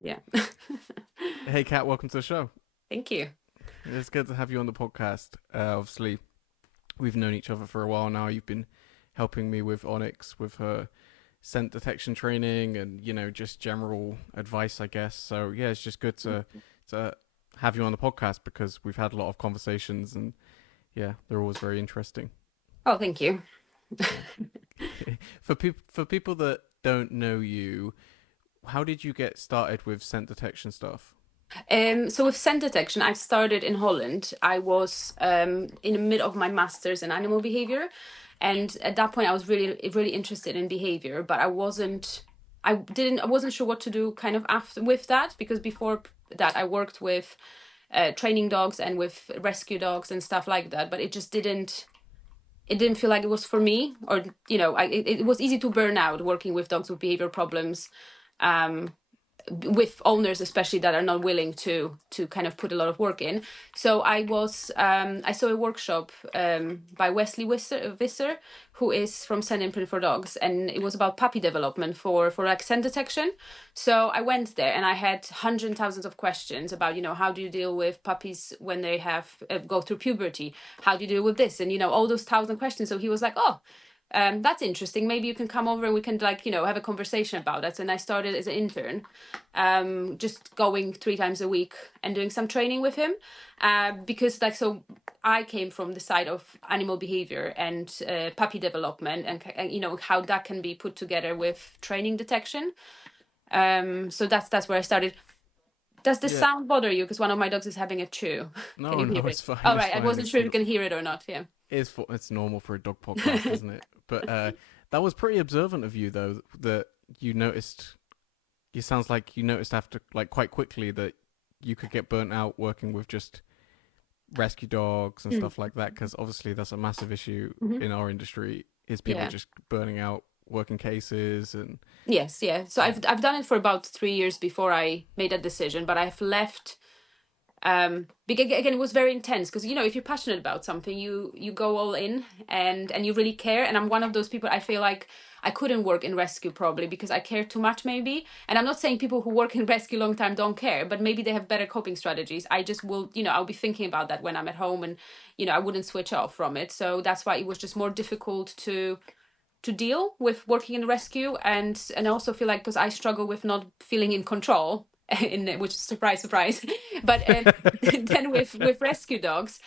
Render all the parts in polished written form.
Yeah. Hey, Kat, welcome to the show. Thank you. It's good to have you on the podcast. Obviously, we've known each other for a while now. You've been helping me with Onyx with her scent detection training and just general advice, I guess. So yeah, it's just good to have you on the podcast because we've had a lot of conversations and yeah, they're always very interesting. Oh, thank you. Yeah. For people that don't know you, how did you get started with scent detection stuff? So with scent detection, I started in Holland. I was in the middle of my master's in animal behavior, and at that point, I was really interested in behavior, but I wasn't sure what to do kind of after with that because before that, I worked with training dogs and with rescue dogs and stuff like that, but it didn't feel like it was for me, or it was easy to burn out working with dogs with behavior problems. Um, with owners especially that are not willing to kind of put a lot of work in. So I saw a workshop by Wesley Visser, who is from Scent Imprint for Dogs, and it was about puppy development for like scent detection. So I went there and I had hundreds and thousands of questions about how do you deal with puppies when they have go through puberty, how do you deal with this, and all those thousand questions. So he was like, oh, that's interesting. Maybe you can come over and we can have a conversation about that. And I started as an intern, just going 3 times a week and doing some training with him, because I came from the side of animal behavior and puppy development and how that can be put together with training detection. So that's where I started. Does the Yeah, sound bother you? Because one of my dogs is having a chew. Can no, you no, hear it? it's fine. All It's right, I fine. wasn't sure if you can hear it or not. Yeah. It's normal for a dog podcast, isn't it? But that was pretty observant of you, though. That you noticed. It sounds like you noticed after, like, quite quickly that you could get burnt out working with just rescue dogs and Mm. stuff like that. Because obviously, that's a massive issue Hmm. in our industry. Is people Yeah. just burning out working cases and Yes, yeah. So I've done it for about 3 years before I made that decision, but I've left. Because again, it was very intense because if you're passionate about something, you go all in and you really care. And I'm one of those people. I feel like I couldn't work in rescue probably because I care too much, maybe. And I'm not saying people who work in rescue long time don't care, but maybe they have better coping strategies. I just will, I'll be thinking about that when I'm at home, and I wouldn't switch off from it. So that's why it was just more difficult to deal with working in rescue, and I also feel like because I struggle with not feeling in control, which is surprise surprise. But then with rescue dogs,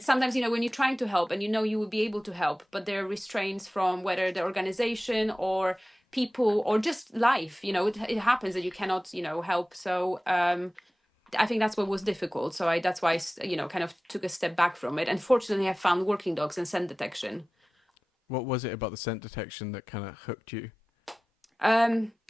sometimes when you're trying to help and you will be able to help, but there are restraints from whether the organization or people or just life. It happens that you cannot help. So I think that's what was difficult. So that's why I kind of took a step back from it. And fortunately I found working dogs and scent detection. what was it about the scent detection that kind of hooked you?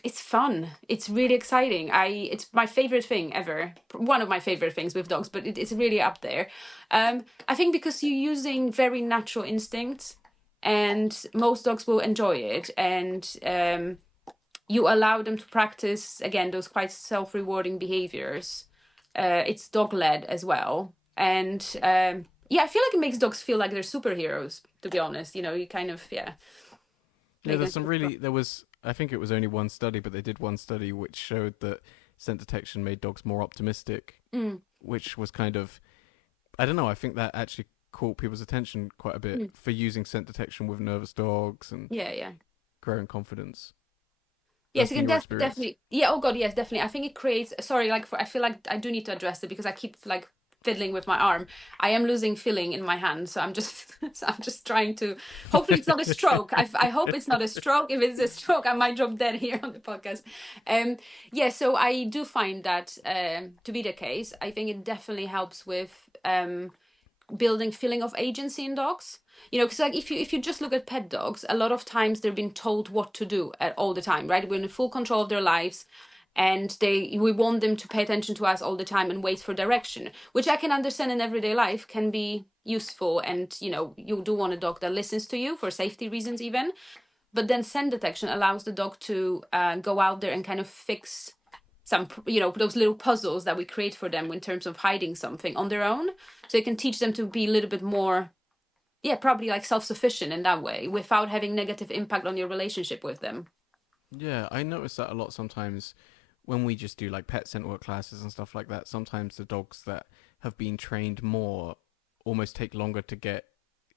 It's fun. It's really exciting. It's my favorite thing ever. One of my favorite things with dogs, but it's really up there. I think because you're using very natural instincts, and most dogs will enjoy it, and you allow them to practice again those quite self-rewarding behaviors. It's dog-led as well, and yeah, I feel like it makes dogs feel like they're superheroes. To be honest, you kind of Yeah, make them there's some feel really there was I think it was only one study, but they did one study which showed that scent detection made dogs more optimistic, Mm, which was kind of I don't know. I think that actually caught people's attention quite a bit mm. for using scent detection with nervous dogs and Yeah, yeah. growing confidence. Yes, That's you been can your experience. definitely. Yeah. Oh God, yes, definitely. I think it creates. Sorry, I feel like I do need to address it because I keep like fiddling with my arm. I am losing feeling in my hand, so I'm just, so I'm just trying to. Hopefully, it's not a stroke. I hope it's not a stroke. If it's a stroke, I might drop dead here on the podcast. Um. Yeah. So I do find that to be the case. I think it definitely helps with building feeling of agency in dogs. Because like if you just look at pet dogs, a lot of times they're being told what to do at all the time, right? We're in full control of their lives, and we want them to pay attention to us all the time and wait for direction, which I can understand in everyday life can be useful. And you do want a dog that listens to you for safety reasons even. But then scent detection allows the dog to go out there and kind of fix some those little puzzles that we create for them in terms of hiding something on their own, so you can teach them to be a little bit more, yeah, probably like self-sufficient in that way without having negative impact on your relationship with them. Yeah, I notice that a lot sometimes when we just do like pet scent work classes and stuff like that, sometimes the dogs that have been trained more almost take longer to get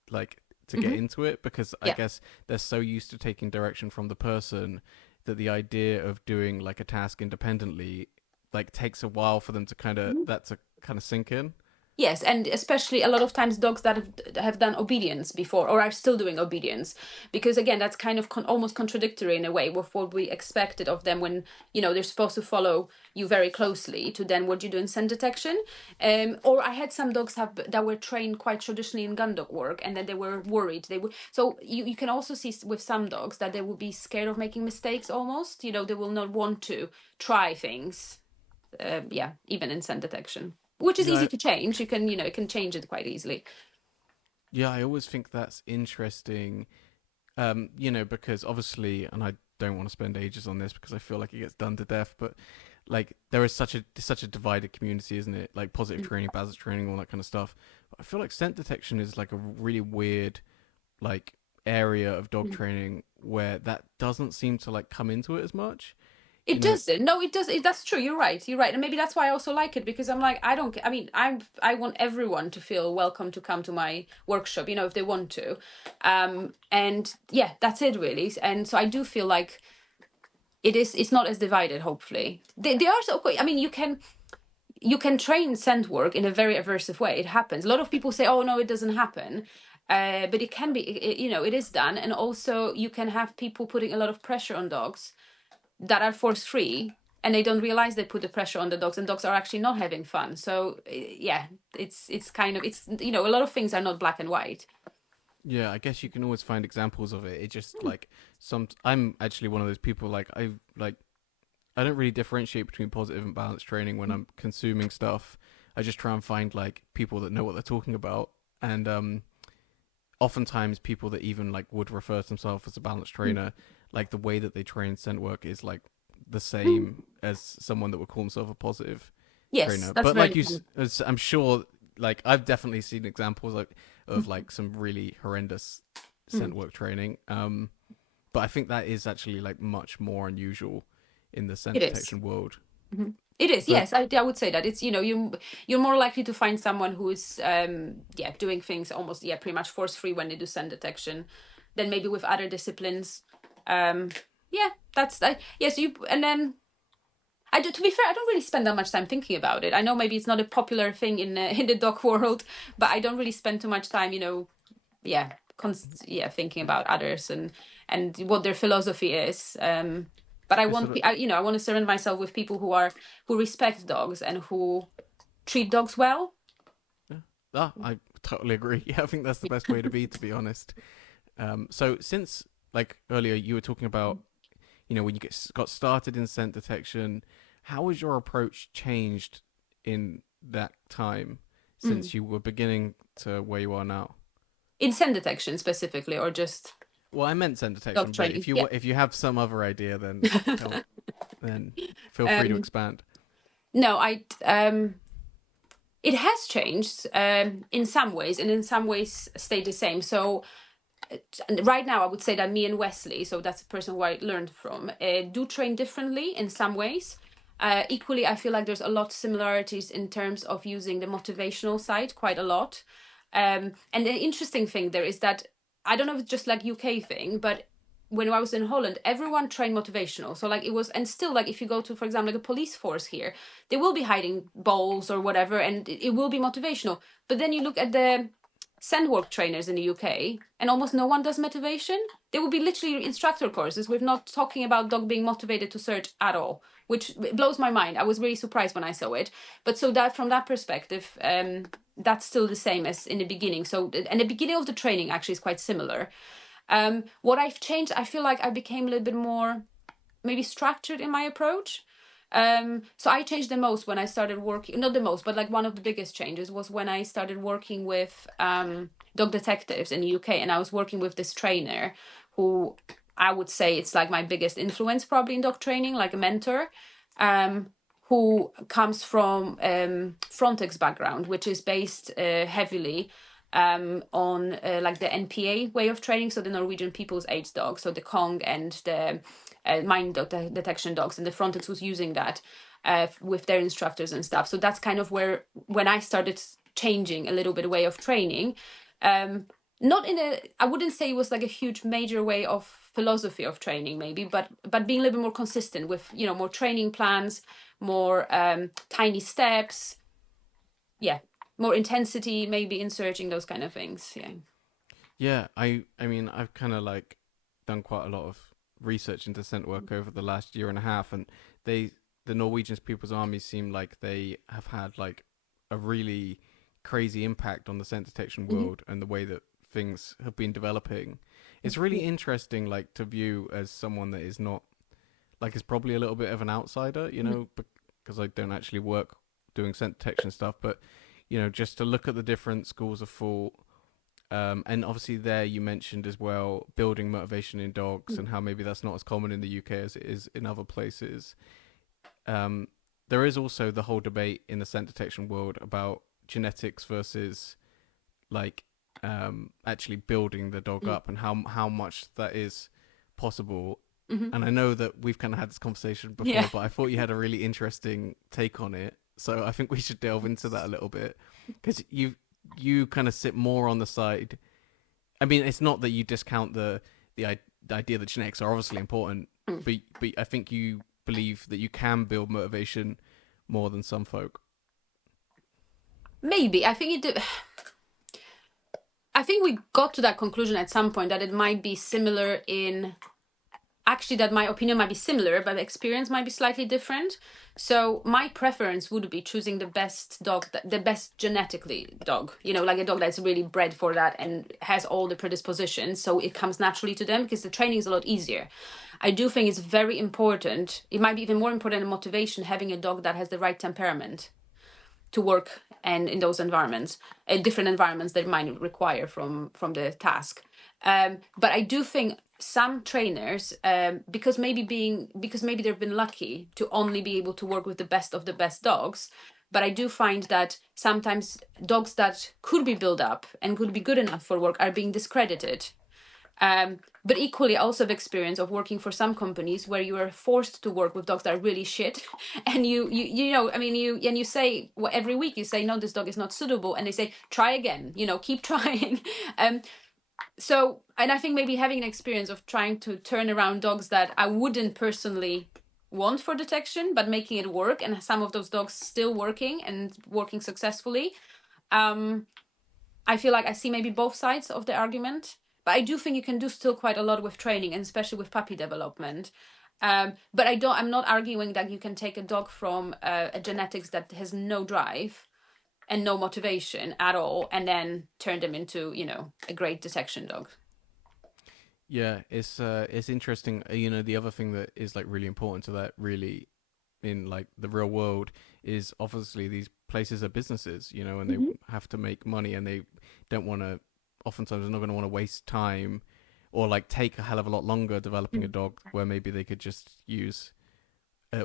like to get Hmm. into it, because I Yeah. guess they're so used to taking direction from the person that the idea of doing like a task independently like takes a while for them to kind of sink in. Yes, and especially a lot of times dogs that have done obedience before or are still doing obedience, because again, that's kind of almost contradictory in a way with what we expected of them when they're supposed to follow you very closely to then what you do in scent detection. Or I had some dogs that were trained quite traditionally in gun dog work, and then they were worried. They would so you can also see with some dogs that they will be scared of making mistakes almost. They will not want to try things. Yeah, even in scent detection, which is easy Yeah, to change. You can change it quite easily. yeah, I always think that's interesting. Because obviously, and I don't want to spend ages on this because I feel like it gets done to death, but like there is such a divided community, isn't it? Like positive training, basic training, all that kind of stuff. But I feel like scent detection is like a really weird like area of dog Mm. training where that doesn't seem to like come into it as much. You It know, does. No, it does. That's true. You're right. You're right. And maybe that's why I also like it, because I'm like, I don't, I mean, I want everyone to feel welcome to come to my workshop, if they want to. And yeah, that's it really. And so I do feel like it's not as divided, hopefully. They are so, I mean, you can train scent work in a very aversive way. It happens. A lot of people say, "Oh no, it doesn't happen," but it can be. It is done, and also you can have people putting a lot of pressure on dogs that are force free, and they don't realize they put the pressure on the dogs, and dogs are actually not having fun. So yeah, it's kind of a lot of things are not black and white. yeah, I guess you can always find examples of it. It just like some. I'm actually one of those people I don't really differentiate between positive and balanced training when I'm consuming stuff. I just try and find like people that know what they're talking about, and oftentimes people that even like would refer to themselves as a balanced trainer, like the way that they train scent work is like the same as someone that would call himself a positive Yes, trainer. that's But very like common. as I'm sure, like I've definitely seen examples of like some really horrendous scent Mm. work training. But I think that is actually like much more unusual in the scent It is. detection world. Mhm. It is, But yes. I would say that it's you're more likely to find someone who is doing things almost pretty much force free when they do scent detection, than maybe with other disciplines. Um, yeah, that's yes. And then to be fair, I don't really spend that much time thinking about it. I know maybe it's not a popular thing in in the dog world, but I don't really spend too much time, thinking about others and what their philosophy is. But I it's want, sort of I want to surround myself with people who respect dogs and who treat dogs well. yeah. Ah, I totally agree. Yeah, I think that's the best way to be honest. So since like earlier you were talking about, when you got started in scent detection, how has your approach changed in that time Mm. since you were beginning to where you are now? In scent detection specifically, or just Well, I meant scent dog detection, but training. Yeah. if you have some other idea, tell then feel free to um, expand. no, it has changed in some ways, and in some ways stayed the same. So right now I would say that me and Wesley, so that's a person who I learned from, do train differently in some ways. Equally, I feel like there's a lot of similarities in terms of using the motivational side quite a lot. And the interesting thing there is that I don't know if it's just like UK thing, but when I was in Holland, everyone trained motivational. So like it was, and still like if you go to, for example, like a police force here, they will be hiding balls or whatever, and it will be motivational. But then you look at the scent work trainers in the UK, and almost no one does motivation. They will be literally instructor courses. We're not talking about dog being motivated to search at all, which blows my mind. I was really surprised when I saw it. But so that from that perspective, that's still the same as in the beginning. So, and the beginning of the training actually is quite similar. What I've changed, I feel like I became a little bit more maybe structured in my approach. So I changed the most when I started working, not the most, but like one of the biggest changes was when I started working with dog detectives in the UK, and I was working with this trainer who I would say it's like my biggest influence probably in dog training, like a mentor, who comes from Frontex background, which is based heavily on like the NPA way of training, so the Norwegian People's Aids dog, so the Kong and the mine detection dogs, and the Frontex was using that with their instructors and stuff. So that's kind of where, when I started changing a little bit way of training, not in a, I wouldn't say it was like a huge major way of philosophy of training maybe, but being a little bit more consistent with, you know, more training plans, more tiny steps, more intensity maybe in searching, those kind of things. I mean, I've kind of like done quite a lot of research into scent work over the last year and a half, and the Norwegian People's Army seem like they have had like a really crazy impact on the scent detection world and the way that things have been developing. It's really interesting, like, to view as someone that is not, like, is probably a little bit of an outsider, you know, because I don't actually work doing scent detection stuff, but, you know, just to look at the different schools of thought. And obviously there you mentioned as well building motivation in dogs and how maybe that's not as common in the UK as it is in other places. There is also the whole debate in the scent detection world about genetics versus like actually building the dog up and how much that is possible. And I know that we've kind of had this conversation before, but I thought you had a really interesting take on it. So I think we should delve into that a little bit, because you kind of sit more on the side. I mean, it's not that you discount the idea that genetics are obviously important, but I think you believe that you can build motivation more than some folk. Maybe. I think we got to that conclusion at some point, that it might be similar in, actually, that my opinion might be similar, but the experience might be slightly different. So my preference would be choosing the best dog, the best genetically dog, you know, like a dog that's really bred for that and has all the predispositions, so it comes naturally to them, because the training is a lot easier. I do think it's very important, it might be even more important than motivation, having a dog that has the right temperament to work and in those environments, different environments that might require from the task. But I do think some trainers, because maybe they've been lucky to only be able to work with the best of the best dogs, but I do find that sometimes dogs that could be built up and could be good enough for work are being discredited. But equally, I also have experience of working for some companies where you are forced to work with dogs that are really shit, and you know, I mean, you say, well, every week you say, no, this dog is not suitable, and they say, try again, you know, keep trying. So, and I think maybe having an experience of trying to turn around dogs that I wouldn't personally want for detection, but making it work, and some of those dogs still working and working successfully. I feel like I see maybe both sides of the argument, but I do think you can do still quite a lot with training, and especially with puppy development. But I'm not arguing that you can take a dog from a genetics that has no drive and no motivation at all, and then turn them into, you know, a great detection dog. Yeah, it's interesting. You know, the other thing that is like really important to that, really, in like the real world, is obviously these places are businesses, you know, and they have to make money, and they don't want to. Oftentimes, they're not going to want to waste time, or like take a hell of a lot longer developing a dog, where maybe they could just use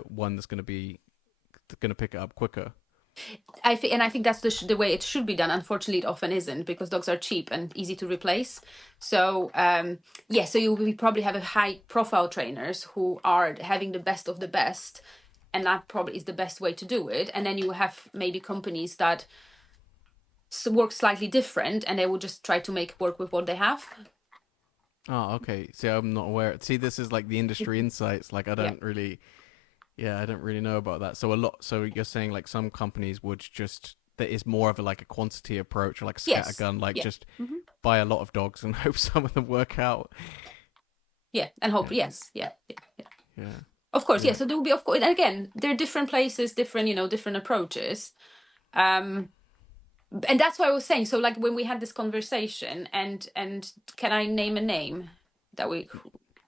one that's going to pick it up quicker. I think that's the way it should be done. Unfortunately, it often isn't, because dogs are cheap and easy to replace. So so you will probably have a high profile trainers who are having the best of the best, and that probably is the best way to do it. And then you have maybe companies that work slightly different, and they will just try to make work with what they have. Oh, okay. See, I'm not aware. See, this is like the industry insights. Like, I don't really know about that. So you're saying like some companies would just, there is more of a like a quantity approach, or like a scattergun, like just buy a lot of dogs and hope some of them work out. Yeah, and hope, Yeah. Yeah. Of course, yeah. So there will be, of course, and again, there are different places, different, you know, different approaches. And that's what I was saying. So like when we had this conversation, and can I name a name that we...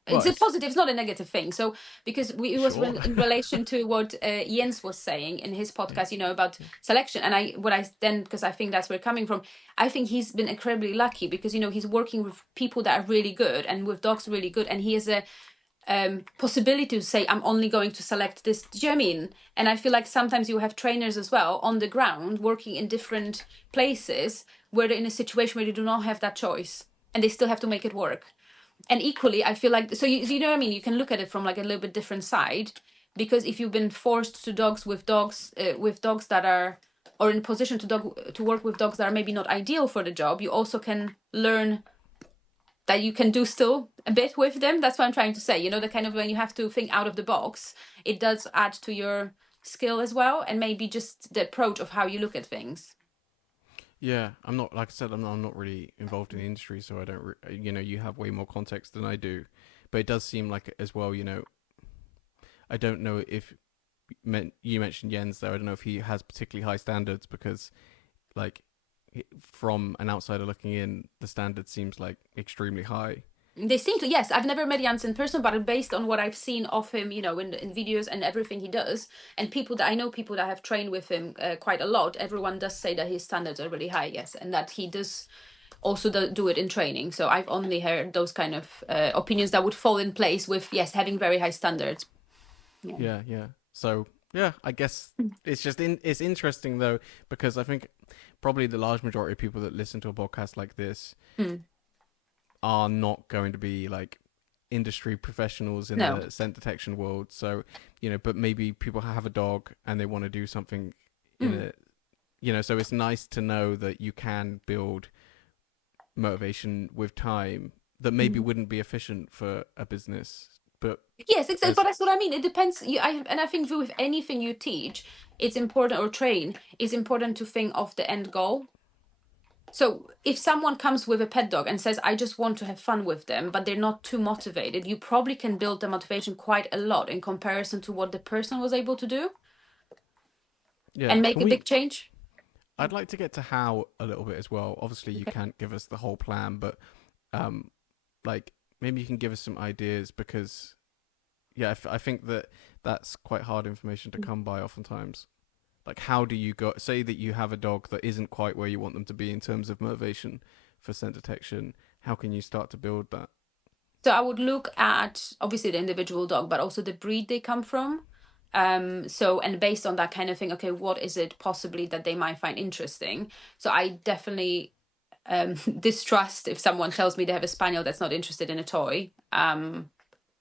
It's a positive, it's not a negative thing. So because it was in relation to what Jens was saying in his podcast, you know, about selection. And because I think that's where it's coming from. I think he's been incredibly lucky, because, you know, he's working with people that are really good and with dogs really good. And he has a possibility to say, I'm only going to select this. Do you know what I mean? And I feel like sometimes you have trainers as well on the ground working in different places where they're in a situation where they do not have that choice, and they still have to make it work. And equally, I feel like, so you know what I mean? You can look at it from like a little bit different side, because if you've been forced to with dogs that are, or in a position to work with dogs that are maybe not ideal for the job, you also can learn that you can do still a bit with them. That's what I'm trying to say. You know, the kind of, when you have to think out of the box, it does add to your skill as well, and maybe just the approach of how you look at things. Yeah, I'm not, like I said, I'm not really involved in the industry, so I don't. You have way more context than I do, but it does seem like as well. I don't know if you mentioned Jens there. I don't know if he has particularly high standards because, like, from an outsider looking in, the standard seems like extremely high. They seem to, yes. I've never met Jans in person, but based on what I've seen of him, you know, in videos and everything he does, and people that I know, people that have trained with him quite a lot, everyone does say that his standards are really high, yes, and that he does also do it in training. So I've only heard those kind of opinions that would fall in place with, yes, having very high standards. Yeah. Yeah. So yeah, I guess it's interesting though, because I think probably the large majority of people that listen to a podcast like this Mm. are not going to be like industry professionals in No. the scent detection world. So, but maybe people have a dog and they want to do something in Mm. so it's nice to know that you can build motivation with time that maybe Mm. wouldn't be efficient for a business, but Yes, exactly. But as that's what I mean. It depends. And I think with anything you teach, it's important, or train, it's important to think of the end goal. So if someone comes with a pet dog and says, I just want to have fun with them, but they're not too motivated, you probably can build the motivation quite a lot in comparison to what the person was able to do, yeah, and make can a we big change. I'd like to get to how a little bit as well. Obviously you Okay. can't give us the whole plan, but um like maybe you can give us some ideas because yeah, I think that that's quite hard information to come by oftentimes. Like, how do you go? Say that you have a dog that isn't quite where you want them to be in terms of motivation for scent detection. How can you start to build that? So I would look at obviously the individual dog, but also the breed they come from. So, and based on that kind of thing, okay, what is it possibly that they might find interesting? So I definitely distrust if someone tells me they have a spaniel that's not interested in a toy.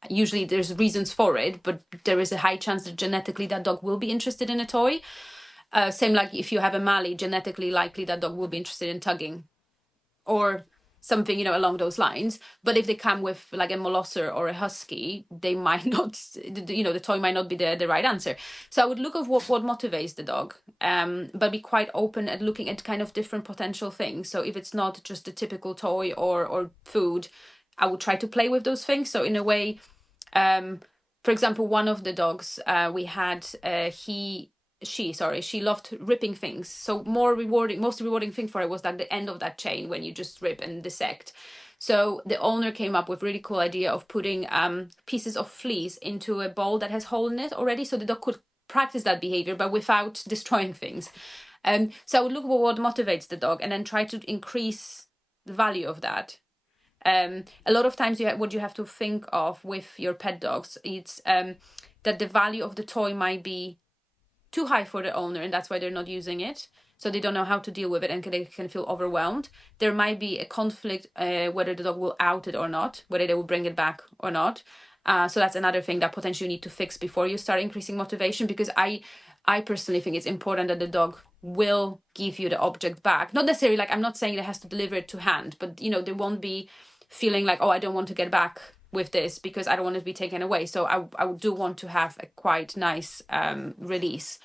Usually there's reasons for it, but there is a high chance that genetically that dog will be interested in a toy. Same like if you have a Mali, genetically likely that dog will be interested in tugging or something, along those lines. But if they come with like a molosser or a husky, they might not, the toy might not be the right answer. So I would look at what motivates the dog, but be quite open at looking at kind of different potential things. So if it's not just the typical toy or food, I would try to play with those things. So in a way, for example, one of the dogs we had, she loved ripping things. So most rewarding thing for her was like the end of that chain when you just rip and dissect. So the owner came up with really cool idea of putting pieces of fleece into a bowl that has hole in it already, so the dog could practice that behavior but without destroying things. So I would look at what motivates the dog and then try to increase the value of that. A lot of times what you have to think of with your pet dogs, it's that the value of the toy might be too high for the owner, and that's why they're not using it. So they don't know how to deal with it, and they can feel overwhelmed. There might be a conflict whether the dog will out it or not, whether they will bring it back or not. So that's another thing that potentially you need to fix before you start increasing motivation, because I personally think it's important that the dog will give you the object back. Not necessarily like, I'm not saying it has to deliver it to hand, but they won't be feeling like, oh, I don't want to get back with this because I don't want it to be taken away. So I do want to have a quite nice release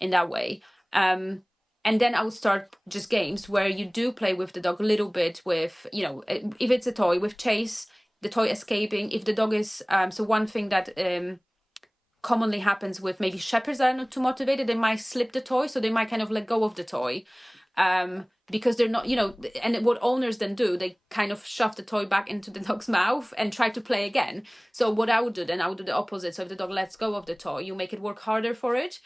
in that way. And then I would start just games where you do play with the dog a little bit with, if it's a toy, with chase, the toy escaping. If the dog is, so one thing that commonly happens with maybe shepherds that are not too motivated, they might slip the toy, so they might kind of let go of the toy. Because they're not, and what owners then do, they kind of shove the toy back into the dog's mouth and try to play again. So what I would do then, I would do the opposite. So if the dog lets go of the toy, you make it work harder for it.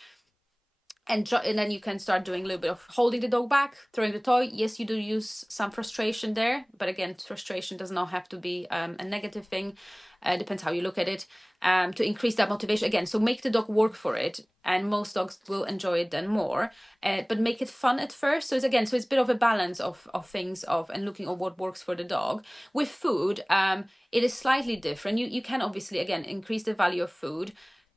And then you can start doing a little bit of holding the dog back, throwing the toy. Yes, you do use some frustration there, but again, frustration does not have to be a negative thing. Depends how you look at it. to increase that motivation again. So make the dog work for it, and most dogs will enjoy it then more. But make it fun at first. So it's a bit of a balance of things and looking at what works for the dog. With food, it is slightly different. You can obviously again increase the value of food.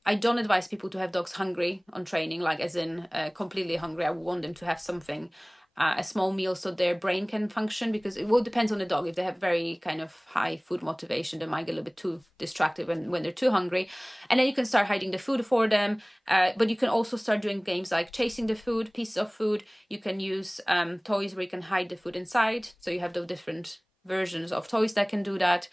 I don't advise people to have dogs hungry on training, like as in completely hungry. I want them to have something, a small meal, so their brain can function, because it will depend on the dog. If they have very kind of high food motivation, they might get a little bit too distracted when they're too hungry. And then you can start hiding the food for them. But you can also start doing games like chasing the food, pieces of food. You can use toys where you can hide the food inside. So you have the different versions of toys that can do that.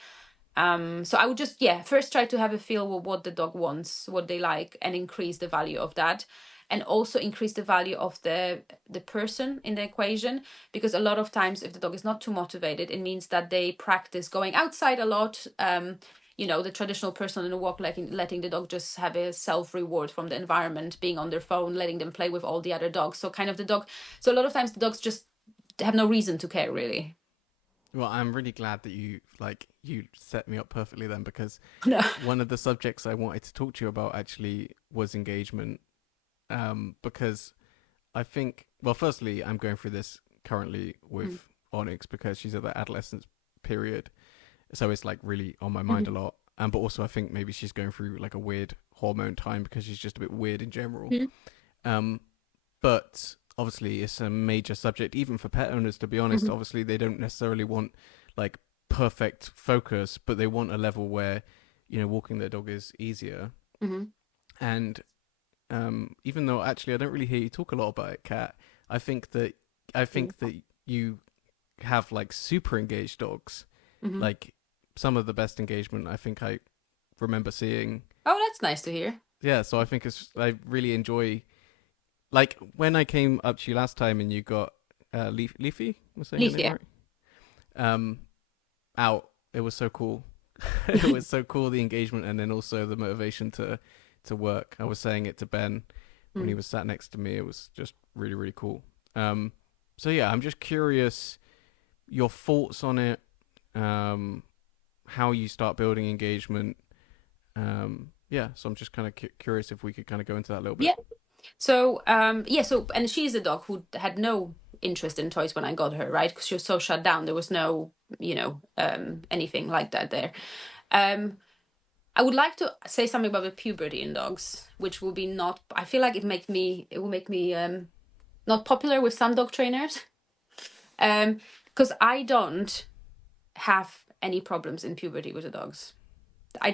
So I would just, first try to have a feel of what the dog wants, what they like, and increase the value of that. And also increase the value of the person in the equation, because a lot of times if the dog is not too motivated, it means that they practice going outside a lot. The traditional person in a walk, letting the dog just have a self-reward from the environment, being on their phone, letting them play with all the other dogs. So a lot of times the dogs just have no reason to care, really. Well, I'm really glad that you set me up perfectly then, because No. one of the subjects I wanted to talk to you about actually was engagement. Because I think, well, firstly, I'm going through this currently with Onyx because she's at the adolescence period, so it's like really on my mind a lot. But also I think maybe she's going through like a weird hormone time because she's just a bit weird in general. But obviously it's a major subject even for pet owners, to be honest. Obviously they don't necessarily want like perfect focus, but they want a level where, walking their dog is easier. And even though actually I don't really hear you talk a lot about it, Kat, I think that you have like super engaged dogs, like some of the best engagement I think I remember seeing. Oh, that's nice to hear. Yeah, so I really enjoy, like when I came up to you last time and you got Leafy, was saying her Leaf, name yeah. right? Out. It was so cool. It was so cool, the engagement, and then also the motivation to work. I was saying it to Ben when he was sat next to me. It was just really, really cool. So yeah, I'm just curious your thoughts on it, how you start building engagement. So I'm just kind of curious if we could kind of go into that a little bit. Yeah. So, and she's a dog who had no interest in toys when I got her, right? Because she was so shut down. There was no, anything like that there. I would like to say something about the puberty in dogs, which will be not, I feel like it will make me not popular with some dog trainers. Because I don't have any problems in puberty with the dogs. They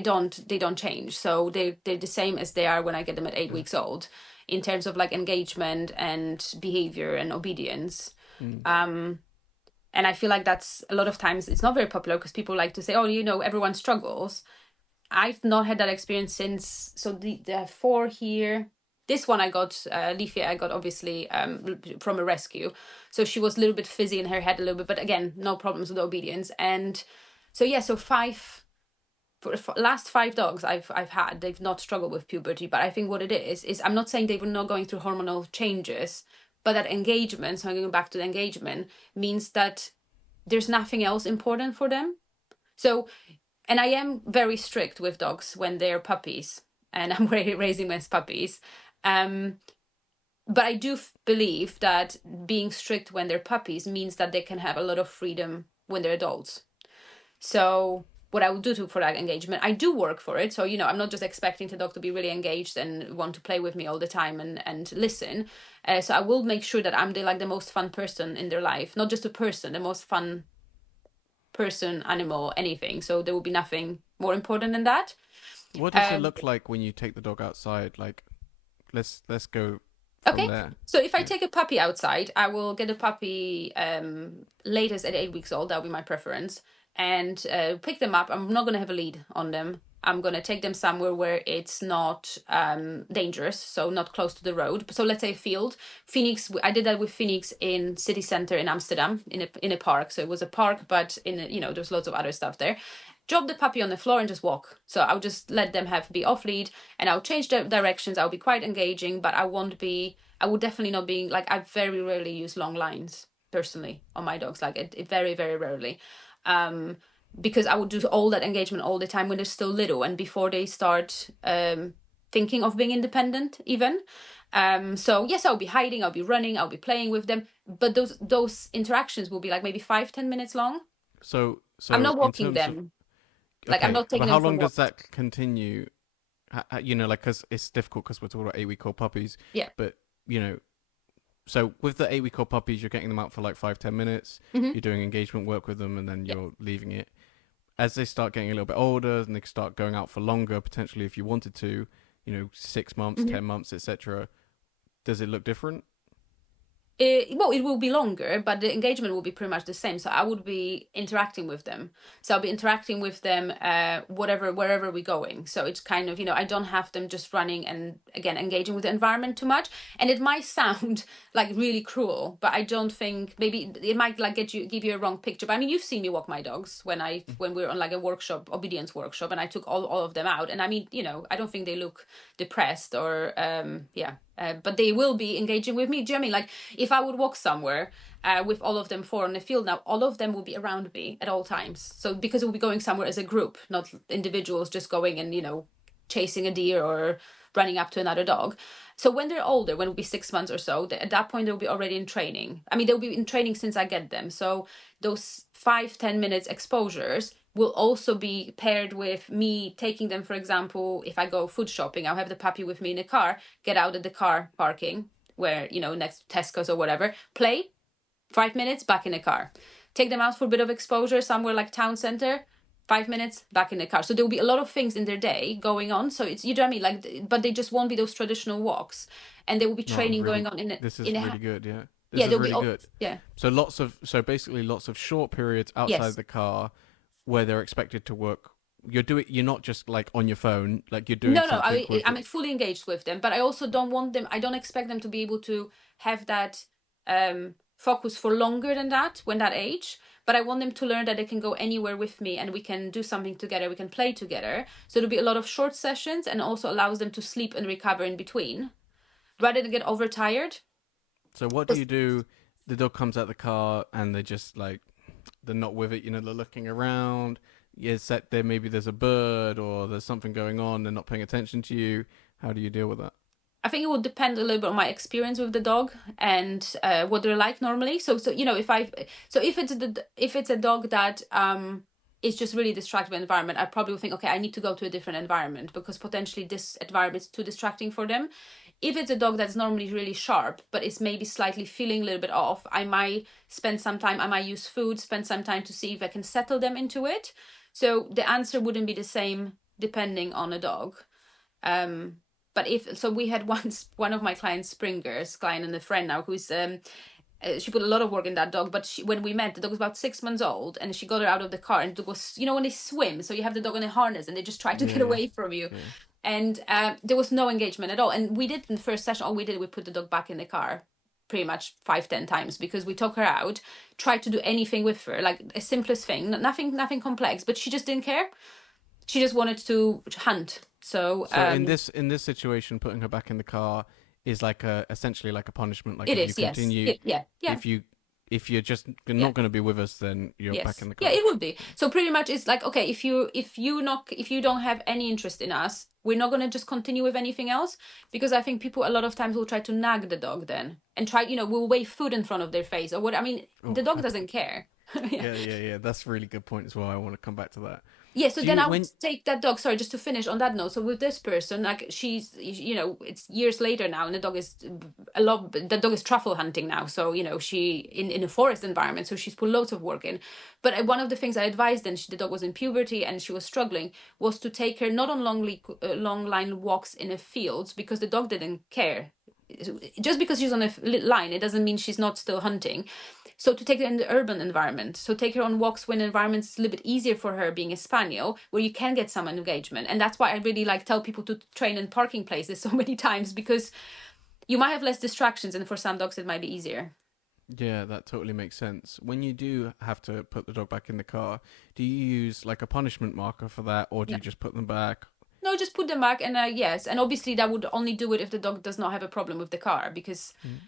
don't change. So they're the same as they are when I get them at 8 weeks old, in terms of like engagement and behavior and obedience. And I feel like that's a lot of times it's not very popular because people like to say, oh, everyone struggles. I've not had that experience since. So the 4 here. This one I got, Leafy, I got obviously from a rescue. So she was a little bit fizzy in her head a little bit, but again, no problems with obedience. And so 5, for last 5 dogs I've had, they've not struggled with puberty. But I think what it is I'm not saying they were not going through hormonal changes, but that engagement, so I'm going back to the engagement, means that there's nothing else important for them. So, and I am very strict with dogs when they're puppies, and I'm raising them as puppies. But I do believe that being strict when they're puppies means that they can have a lot of freedom when they're adults. So what I will do for that engagement, I do work for it. So, I'm not just expecting the dog to be really engaged and want to play with me all the time and listen. So I will make sure that I'm the most fun person in their life, not just a person, the most fun person, animal, anything. So there will be nothing more important than that. What does it look like when you take the dog outside? Like, let's go from there. So if I take a puppy outside, I will get a puppy latest at 8 weeks old. That'll be my preference. And pick them up. I'm not going to have a lead on them. I'm going to take them somewhere where it's not dangerous, so not close to the road. So let's say a field. Phoenix, I did that with Phoenix in city center in Amsterdam, in a park. So it was a park, but there's lots of other stuff there. Drop the puppy on the floor and just walk. So I'll just let them be off lead, and I'll change the directions. I'll be quite engaging, but I would definitely not be like, I very rarely use long lines personally on my dogs. Like it very, very rarely. because I would do all that engagement all the time when they're still little and before they start thinking of being independent even. So yes, I'll be hiding, I'll be running, I'll be playing with them, but those interactions will be like maybe 5-10 minutes long. So I'm so not in walking terms of, them, like I'm okay, not taking but how them for long does walks. that continue? You know, like, because it's difficult because we're talking about 8-week-old puppies, Yeah. but you know, so with the 8-week-old puppies, you're getting them out for like 5-10 minutes. Hmm. You're doing engagement work with them, and then Yeah. you're leaving it. As they start getting a little bit older, and they start going out for longer, potentially if you wanted to, 6 months, Hmm. 10 months, etc. Does it look different? Well, it will be longer, but the engagement will be pretty much the same. So I would be interacting with them. So I'll be interacting with them, wherever we're going. So it's kind of, I don't have them just running and again engaging with the environment too much. And it might sound like really cruel, but I don't think, maybe it might like give you a wrong picture. But I mean, you've seen me walk my dogs when we were on like a workshop, obedience workshop, and I took all of them out. And I mean, I don't think they look depressed or yeah. But they will be engaging with me. Do you know what I mean? Like if I would walk somewhere with all of them four on the field now, all of them will be around me at all times. So because we'll be going somewhere as a group, not individuals just going and, chasing a deer or running up to another dog. So when they're older, when it'll be 6 months or so, at that point they'll be already in training. I mean, they'll be in training since I get them. So those 5-10 minutes exposures will also be paired with me taking them, for example, if I go food shopping, I'll have the puppy with me in the car, get out at the car parking where, next to Tesco's or whatever, play 5 minutes, back in the car. Take them out for a bit of exposure somewhere like town center, 5 minutes, back in the car. So there will be a lot of things in their day going on. So it's, you know what I mean? Like, but they just won't be those traditional walks. And there will be No, training going really, on this in is a, really good. Yeah, this yeah, is there'll be, really good. yeah. So basically lots of short periods outside Yes. the car where they're expected to work. You're not just like on your phone, like you're doing No, something with I'm fully engaged with them, but I also don't want them, I don't expect them to be able to have that focus for longer than that when that age. But I want them to learn that they can go anywhere with me and we can do something together, we can play together. So there'll be a lot of short sessions and also allows them to sleep and recover in between rather than get overtired. So what do you do? The dog comes out the car and they're just like, they're not with it. They're looking around. Yeah, set there. Maybe there's a bird or there's something going on. They're not paying attention to you. How do you deal with that? I think it will depend a little bit on my experience with the dog and what they're like normally. So if it's a dog that is just really distracted by the environment, I probably will think, okay, I need to go to a different environment because potentially this environment is too distracting for them. If it's a dog that's normally really sharp, but is maybe slightly feeling a little bit off, I might spend some time. I might use food, spend some time to see if I can settle them into it. So the answer wouldn't be the same depending on a dog. But if so, we had once one of my clients, Springer's client and a friend now, who's she put a lot of work in that dog. But when we met, the dog was about 6 months old, and she got her out of the car, and the dog was, when they swim, so you have the dog on a harness, and they just try to get Yeah, away from you, yeah. and there was no engagement at all. And we did in the first session, all we did, we put the dog back in the car pretty much 5-10 times because we took her out, tried to do anything with her, like a simplest thing, nothing complex, but she just didn't care. She just wanted to hunt. So So in this situation, putting her back in the car is like essentially like a punishment. Like it if you is, yes. continue, Yeah. if you're just Yeah. not going to be with us, then you're back Yes. in the Yeah, car. it would be. So pretty much it's like, okay, if you don't have any interest in us, we're not gonna just continue with anything else. Because I think people a lot of times will try to nag the dog then and try, we'll wave food in front of their face or what. I mean, Oh, the dog doesn't care. Yeah. yeah. That's a really good point as well. I want to come back to that. Yeah, so Do then you I would when take that dog. Sorry, just to finish on that note. So with this person, like she's, it's years later now, and the dog is The dog is truffle hunting now. So she in a forest environment. So she's put loads of work in. But one of the things I advised, then the dog was in puberty and she was struggling, was to take her not on long line walks in the fields because the dog didn't care. Just because she's on a line, it doesn't mean she's not still hunting. So to take her in the urban environment, so take her on walks when the environment's a little bit easier for her, being a spaniel, where you can get some engagement. And that's why I really tell people to train in parking places so many times, because you might have less distractions, and for some dogs it might be easier. Yeah, that totally makes sense. When you do have to put the dog back in the car, do you use like a punishment marker for that, or do No, you just put them back? no, just put them back, and yes, and obviously that would only do it if the dog does not have a problem with the car, because Mm.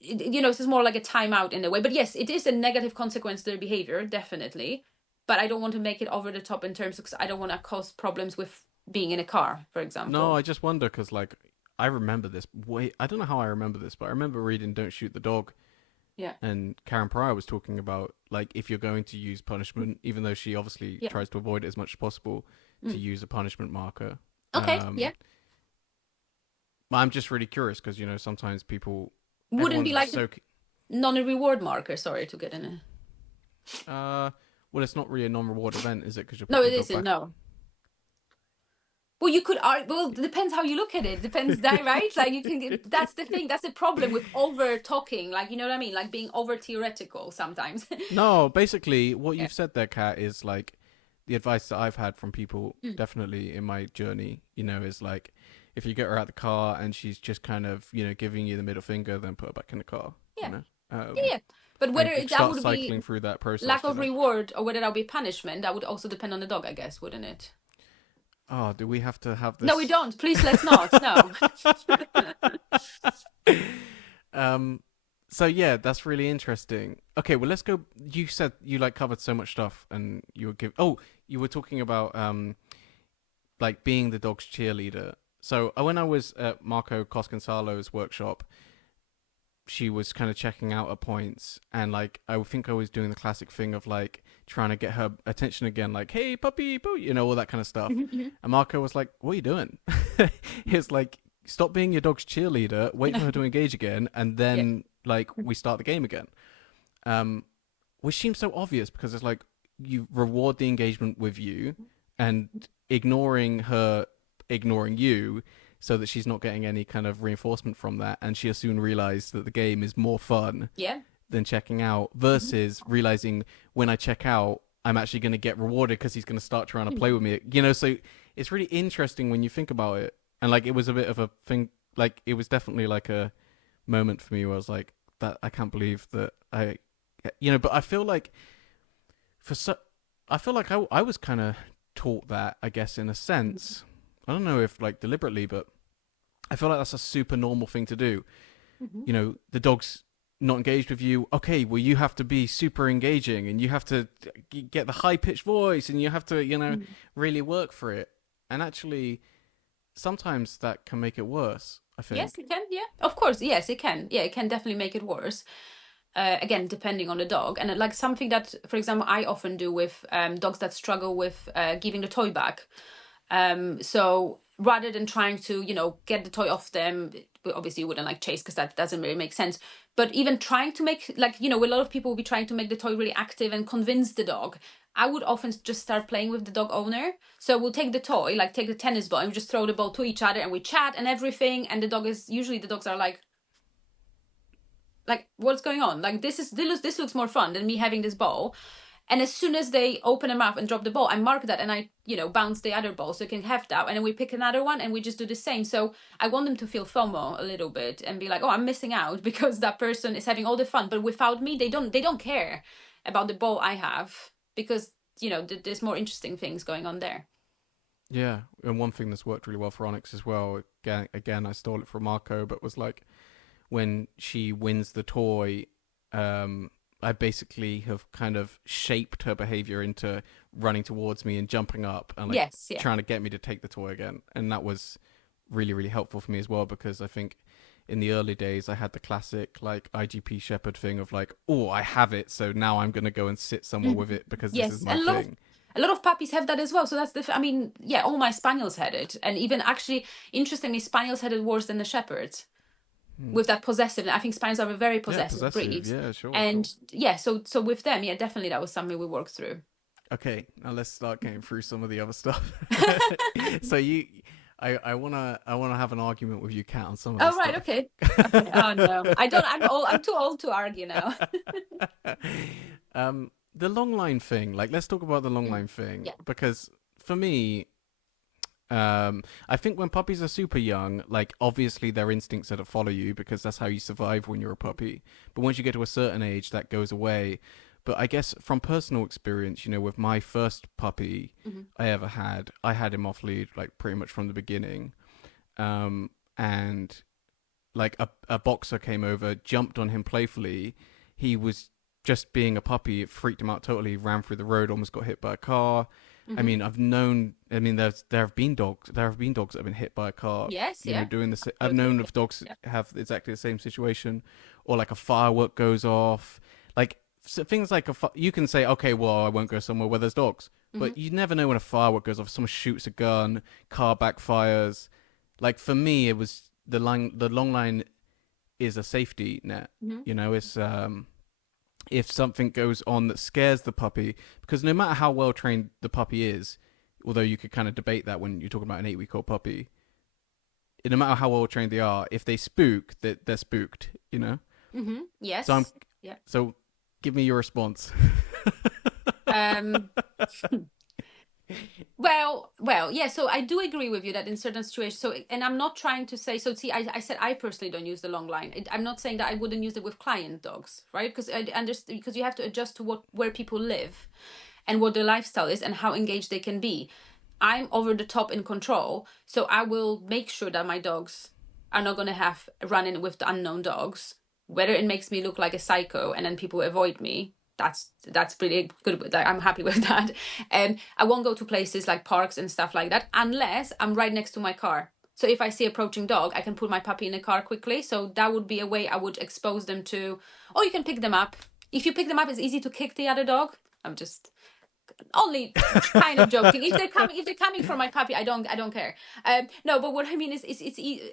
this is more like a timeout in a way. But yes, it is a negative consequence to their behavior, definitely. but I don't want to make it over the top in terms of, 'cause I don't want to cause problems with being in a car, for No, example. I just wonder because like I remember this. Wait, I don't know how I remember this, but I remember reading "Don't Shoot the Dog," Yeah. and Karen Pryor was talking about like if you're going to use punishment, even though she obviously Yeah. tries to avoid it as much as possible, to Mm. use a punishment marker. Okay. Yeah. Um, I'm just really curious because sometimes people, Wouldn't be everyone's like so. non a reward marker. Sorry to get in a. Well, it's not really a non-reward event, is it? Because you're No, putting it the dog isn't. back. No. Well, you could argue. Well, it depends how you look at it. Depends, that right? Like you can. That's the thing. That's the problem with over talking. Like, you know what I mean? Like being over theoretical sometimes. No, basically, what Yeah. you've said there, Kat, is like the advice that I've had from people Mm. definitely in my journey, is like if you get her out the car and she's just kind of, giving you the middle finger, then put her back in the car, Yeah. Yeah. um, Yeah. But and whether that start would be cycling through that lack process, of reward or whether that would be punishment, that would also depend on the dog, I guess, wouldn't it? Oh, do we have to have No, we this? don't. Please, let's not. No. um, so yeah, that's really interesting. Okay, well, let's go. You said you like covered so much stuff, and you were you were talking about like being the dog's cheerleader. So when I was at Marco Cosconsalo's workshop, she was kind of checking out at points, and like I think I was doing the classic thing of like trying to get her attention again, like "Hey puppy, boo," all that kind of stuff. Mhm, mhm. And Marco was like, "What are you doing?" He's like, "Stop being your dog's cheerleader. Wait for her to engage again, and Yeah. then like we start the game again." Um, which seems so obvious because it's like you reward the engagement with you and ignoring her ignoring you so that she's not getting any kind of reinforcement from that, and she'll soon realize that the game is more fun Yeah. than checking out Mhm. versus realizing when I check out I'm actually going to get rewarded because he's going to start trying to play Mhm. with me, so it's really interesting when you think about it. And like it was a bit of a thing, like it was definitely like a moment for me where I was like, that I can't believe that but I feel like for so I feel like I was kind of taught that, I guess, in a sense. I don't know if like deliberately, but I feel like that's a super normal thing to do. Mhm. The dog's not engaged with you. Okay, well, you have to be super engaging and you have to get the high pitched voice and you have to, Mhm. really work for it. And actually, sometimes that can make it worse, I Yes, think. it can. Yeah, of course. Yes, it can. Yeah, it can definitely make it worse. Again, depending on the dog, and like something that, for example, I often do with dogs that struggle with giving the toy back. So rather than trying to, get the toy off them, obviously you wouldn't like chase because that doesn't really make sense. But even trying to make, like, a lot of people will be trying to make the toy really active and convince the dog. I would often just start playing with the dog owner. So we'll take the toy, like take the tennis ball, and we just throw the ball to each other, and we chat and everything. And the dog is usually the dogs are like, what's going on? Like, this looks more fun than me having this ball. And as soon as they open their mouth and drop the ball, I mark that and I, bounce the other ball so they can have that. And then we pick another one and we just do the same. So I want them to feel FOMO a little bit and be like, oh, I'm missing out because that person is having all the fun. But without me, they don't care about the ball I have because, there's more interesting things going on there. Yeah, and one thing that's worked really well for Onyx as well. Again, I stole it from Marco, but was like when she wins the toy, I basically have kind of shaped her behavior into running towards me and jumping up and like Yes, yeah. trying to get me to take the toy again. And that was really, really helpful for me as well because I think in the early days I had the classic like IGP Shepherd thing of like, oh, I have it, so now I'm gonna go and sit somewhere with Mhm. it because this is Yes, my and thing. a lot of puppies have that as well. So that's I mean, yeah, all my spaniels had it, and even actually, interestingly, spaniels had it worse than the shepherds Hmm. with that possessive. I think spaniels are a very Yeah, possessive possessive. breed, Yeah, sure, sure. and yeah, so with them, yeah, definitely that was something we worked through. Okay, now let's start getting through some of the other stuff. So I wanna have an argument with you, Kat, on some of Oh this right, stuff. okay, okay. Oh no, I don't. I'm old. I'm too old to argue now. The long line thing. Like, let's talk about the long Mm. line thing Yeah. because for me, I think when puppies are super young, like obviously their instincts are to follow you because that's how you survive when you're a puppy. But once you get to a certain age, that goes away. But I guess from personal experience, with my first puppy Hmm. I had him off lead like pretty much from the beginning. And like a boxer came over, jumped on him playfully. He was just being a puppy, it freaked him out totally. Ran through the road, almost got hit by a car. I Mm-hmm. mean, I've known. I mean, there have been dogs. There have been dogs that have been hit by a car. Yes, You know, yeah. doing this. I've Totally. known of dogs Yeah. have exactly the same situation, or like a firework goes off, like so things like you can say, okay, well, I won't go somewhere where there's dogs, Mm-hmm. but you never know when a firework goes off. Someone shoots a gun, car backfires. Like for me, it was the line. The long line is a safety net. Mm-hmm. You know, it's if something goes on that scares the puppy, because no matter how well trained the puppy is, although you could kind of debate that when you're talking about an 8-week-old puppy, no matter how well trained they are, if they spook, they're spooked. You know. Mm-hmm. So I'm Yes. Yeah. so give me your response. Um, well, yeah. So I do agree with you that in certain situations. So, and I'm not trying to say. So, see, I said I personally don't use the long line. I'm not saying that I wouldn't use it with client dogs, right? Because I understand, because you have to adjust to where people live, and what their lifestyle is, and how engaged they can be. I'm over the top in control, so I will make sure that my dogs are not going to have run in with the unknown dogs. Whether it makes me look like a psycho and then people avoid me, that's pretty good. I'm happy with that. And I won't go to places like parks and stuff like that unless I'm right next to my car. So if I see approaching dog, I can put my puppy in the car quickly. So that would be a way I would expose them to. Or you can pick them up. If you pick them up, it's easy to kick the other dog. I'm just only kind of joking. If they're coming for my puppy, I don't care. No, but what I mean is,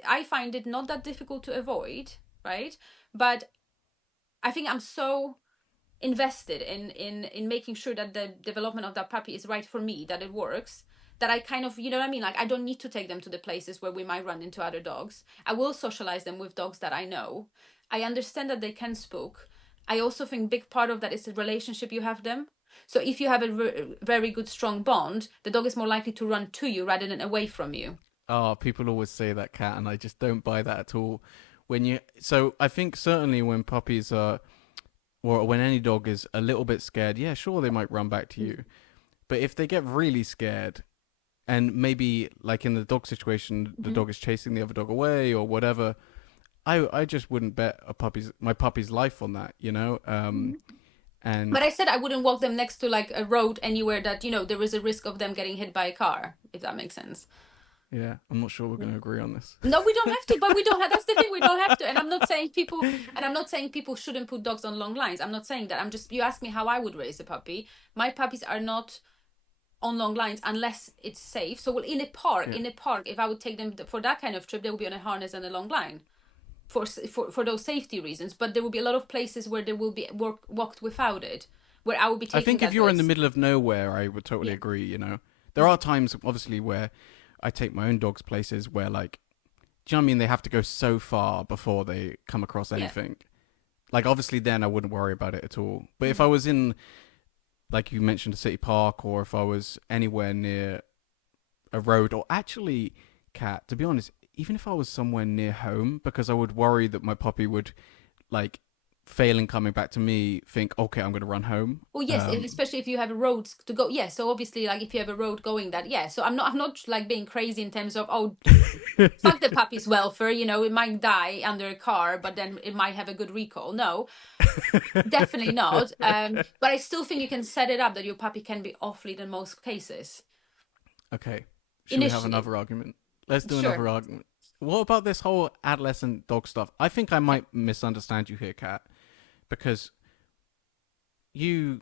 I find it not that difficult to avoid, right? But I think I'm so invested in making sure that the development of that puppy is right for me, that it works, that I kind of, you know what I mean, like I don't need to take them to the places where we might run into other dogs. I will socialize them with dogs that I know. I understand that they can spook. I also think big part of that is the relationship you have them. So if you have a very good strong bond, the dog is more likely to run to you rather than away from you. Oh, people always say that, cat, and I just don't buy that at all. So I think certainly when puppies are, or when any dog is a little bit scared, yeah, sure, they might run back to you. But if they get really scared, and maybe like in the dog situation, the Mm-hmm. dog is chasing the other dog away or whatever, I just wouldn't bet my puppy's life on that, you know. But And I said I wouldn't walk them next to like a road anywhere that, there is a risk of them getting hit by a car, if that makes sense. yeah, I'm not sure we're going to agree on this. No, we don't have to, but we don't have, that's the thing, we don't have to. And I'm not saying people shouldn't put dogs on long lines. I'm not saying that. You asked me how I would raise a puppy. My puppies are not on long lines unless it's safe. So, well, in a park, Yeah. if I would take them for that kind of trip, they would be on a harness and a long line for those safety reasons. But there will be a lot of places where they will be walked without it, where I will be I taking think if that you're in the risk. middle of nowhere, I would totally Yeah. agree. You know, there are times, obviously, where I take my own dogs places where, like, do you know what I mean? They have to go so far before they come across Yeah. anything. Like, obviously, then I wouldn't worry about it at all. But if Mhm. I was in, like you mentioned, a city park, or if I was anywhere near a road, or actually, cat, to be honest, even if I was somewhere near home, because I would worry that my puppy would, like, failing coming back to me, think, okay, I'm going to run home. Well, yes, especially if you have a road to go. Yeah, so obviously, like if you have a road going that, yeah. So I'm not like being crazy in terms of, oh, fuck the puppy's welfare. It might die under a car, but then it might have a good recall. No, definitely not. But I still think you can set it up that your puppy can be off lead in most cases Okay. Should we have initially. another argument? Let's do Sure. another argument. What about this whole adolescent dog stuff? I think I Yeah. might misunderstand you here, Kat, because you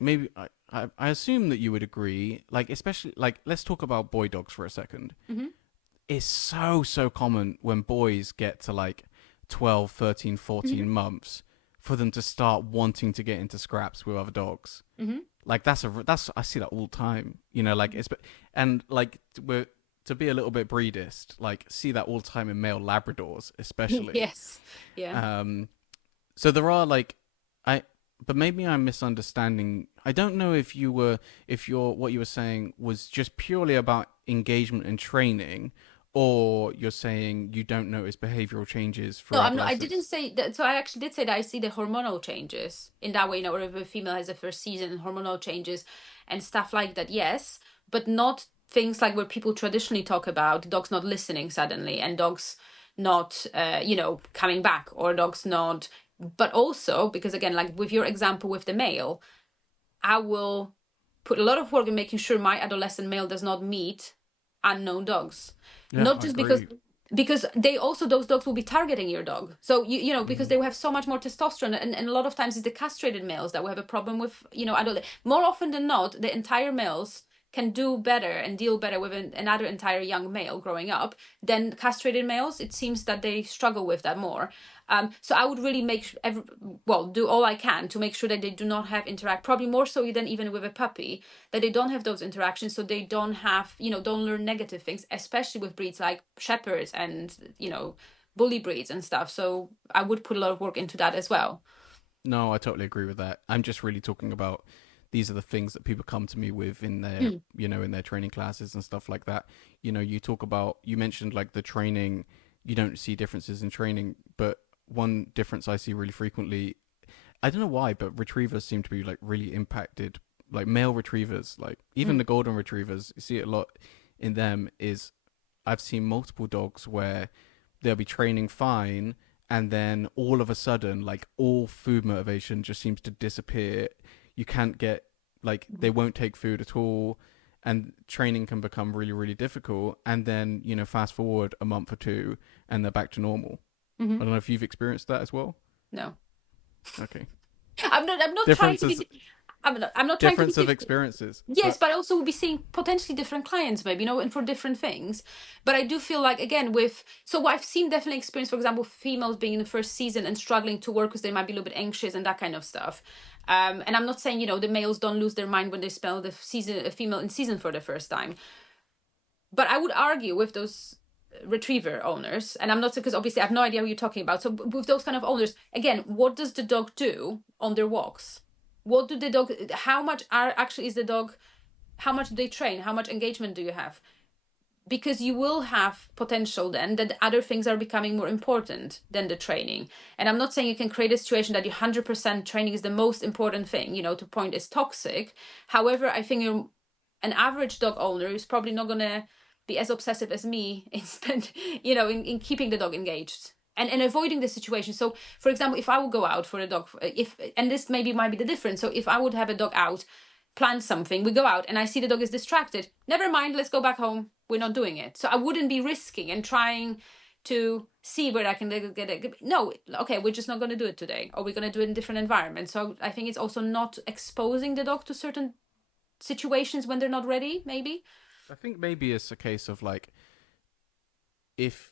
maybe I assume that you would agree, like especially like let's talk about boy dogs for a second. Mm-hmm. It's so common when boys get to like 12, 13, Mm-hmm. 14 months for them to start wanting to get into scraps with other dogs. Mm-hmm. Like that's I see that all the time. You know, like it's and like we're to be a little bit breedist, like see that all the time in male Labradors, especially. Yes. Yeah. Um, so there are like I, but maybe I'm misunderstanding. I don't know if your what you were saying was just purely about engagement and training, or you're saying you don't notice behavioral changes for No, I'm not. I didn't adolescents. say that. So I actually did say that I see the hormonal changes in that way. Or if a female has a first season, hormonal changes and stuff like that. Yes, but not things like where people traditionally talk about dogs not listening suddenly and dogs not, coming back, or dogs not But also, because again, like with your example with the male, I will put a lot of work in making sure my adolescent male does not meet unknown dogs. Yeah, Not I just agree. because they also, those dogs will be targeting your dog. So you know, because they will have so much more testosterone, and a lot of times it's the castrated males that will have a problem with, you know, more often than not, the entire males can do better and deal better with another entire young male growing up than castrated males. It seems that they struggle with that more. So I would really do all I can to make sure that they do not have probably more so than even with a puppy, that they don't have those interactions, so they don't have, you know, don't learn negative things, especially with breeds like shepherds and, you know, bully breeds and stuff. So I would put a lot of work into that as well. No, I totally agree with that. I'm just really talking about these are the things that people come to me with in their, Mm. in their training classes and stuff like that. You mentioned like the training, you don't see differences in training, but one difference I see really frequently, I don't know why, but retrievers seem to be like really impacted, like male retrievers, like even Mm. the golden retrievers, you see it a lot in them is I've seen multiple dogs where they'll be training fine and then all of a sudden like all food motivation just seems to disappear. You can't get like they won't take food at all, and training can become really really difficult, and then fast forward a month or two and they're back to normal. Hmm. I don't know if you've experienced that as well. No. Okay. I'm not trying to Differences, be. I'm not trying to be difference of different. experiences, Yes, but but I also will be seeing potentially different clients, maybe, you know, and for different things. But I do feel like, again, so what I've seen definitely experience, for example, females being in the first season and struggling to work because they might be a little bit anxious and that kind of stuff. And I'm not saying, you know, the males don't lose their mind when they spell a female in season for the first time. But I would argue with those retriever owners, and I'm not, because obviously I have no idea who you're talking about. So with those kind of owners, again, what does the dog do on their walks? What do the dog? How much is the dog? How much do they train? How much engagement do you have? Because you will have potential then that other things are becoming more important than the training. And I'm not saying you can create a situation that 100% training is the most important thing, you know, to point is toxic. However, I think an average dog owner is probably not going to be as obsessive as me in keeping the dog engaged and avoiding the situation. So, for example, if I would go out for a dog, and this maybe might be the difference. So if I would have a dog out, plan something, we go out and I see the dog is distracted, never mind, let's go back home, we're not doing it. So I wouldn't be risking and trying to see where I can get it. No, okay, we're just not going to do it today, or we're going to do it in different environments. So I think it's also not exposing the dog to certain situations when they're not ready, maybe. I think maybe it's a case of like if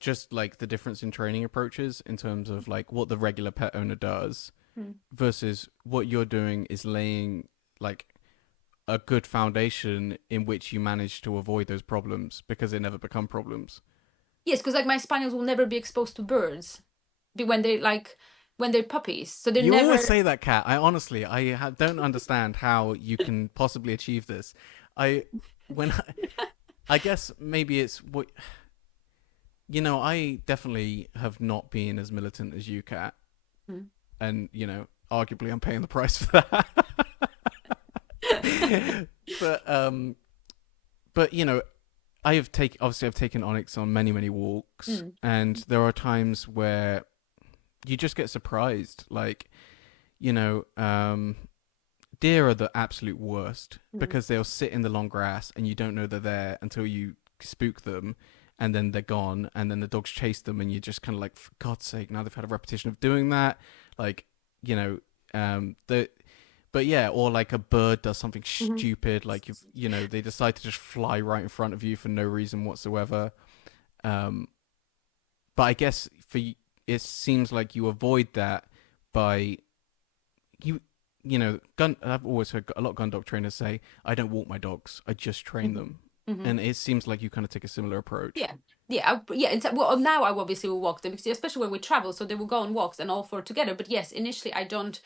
just like the difference in training approaches in terms of like what the regular pet owner does Hmm. versus what you're doing is laying like a good foundation in which you manage to avoid those problems because they never become problems. Yes, because like my spaniels will never be exposed to birds when they're puppies, so they're You always never. say that, Kat. Don't understand how you can possibly achieve this. I when I guess maybe it's what I definitely have not been as militant as you, Kat, Hmm. and arguably I'm paying the price for that. but I've taken Onyx on many many walks, Mm. and there are times where you just get surprised, like you know deer are the absolute worst Mm. because they'll sit in the long grass and you don't know they're there until you spook them, and then they're gone, and then the dogs chase them and you're just kind of like, for God's sake, now they've had a repetition of doing that, like you know the but yeah, or like a bird does something Mhm. stupid, like they decide to just fly right in front of you for no reason whatsoever. um but I guess it seems like you avoid that by you gun. I've always heard a lot of gun dog trainers say, "I don't walk my dogs; I just train Mhm. them," Mhm. and it seems like you kind of take a similar approach. Yeah, yeah. Well, now I obviously will walk them, because especially when we travel, so they will go on walks and all four together. But yes, initially I don't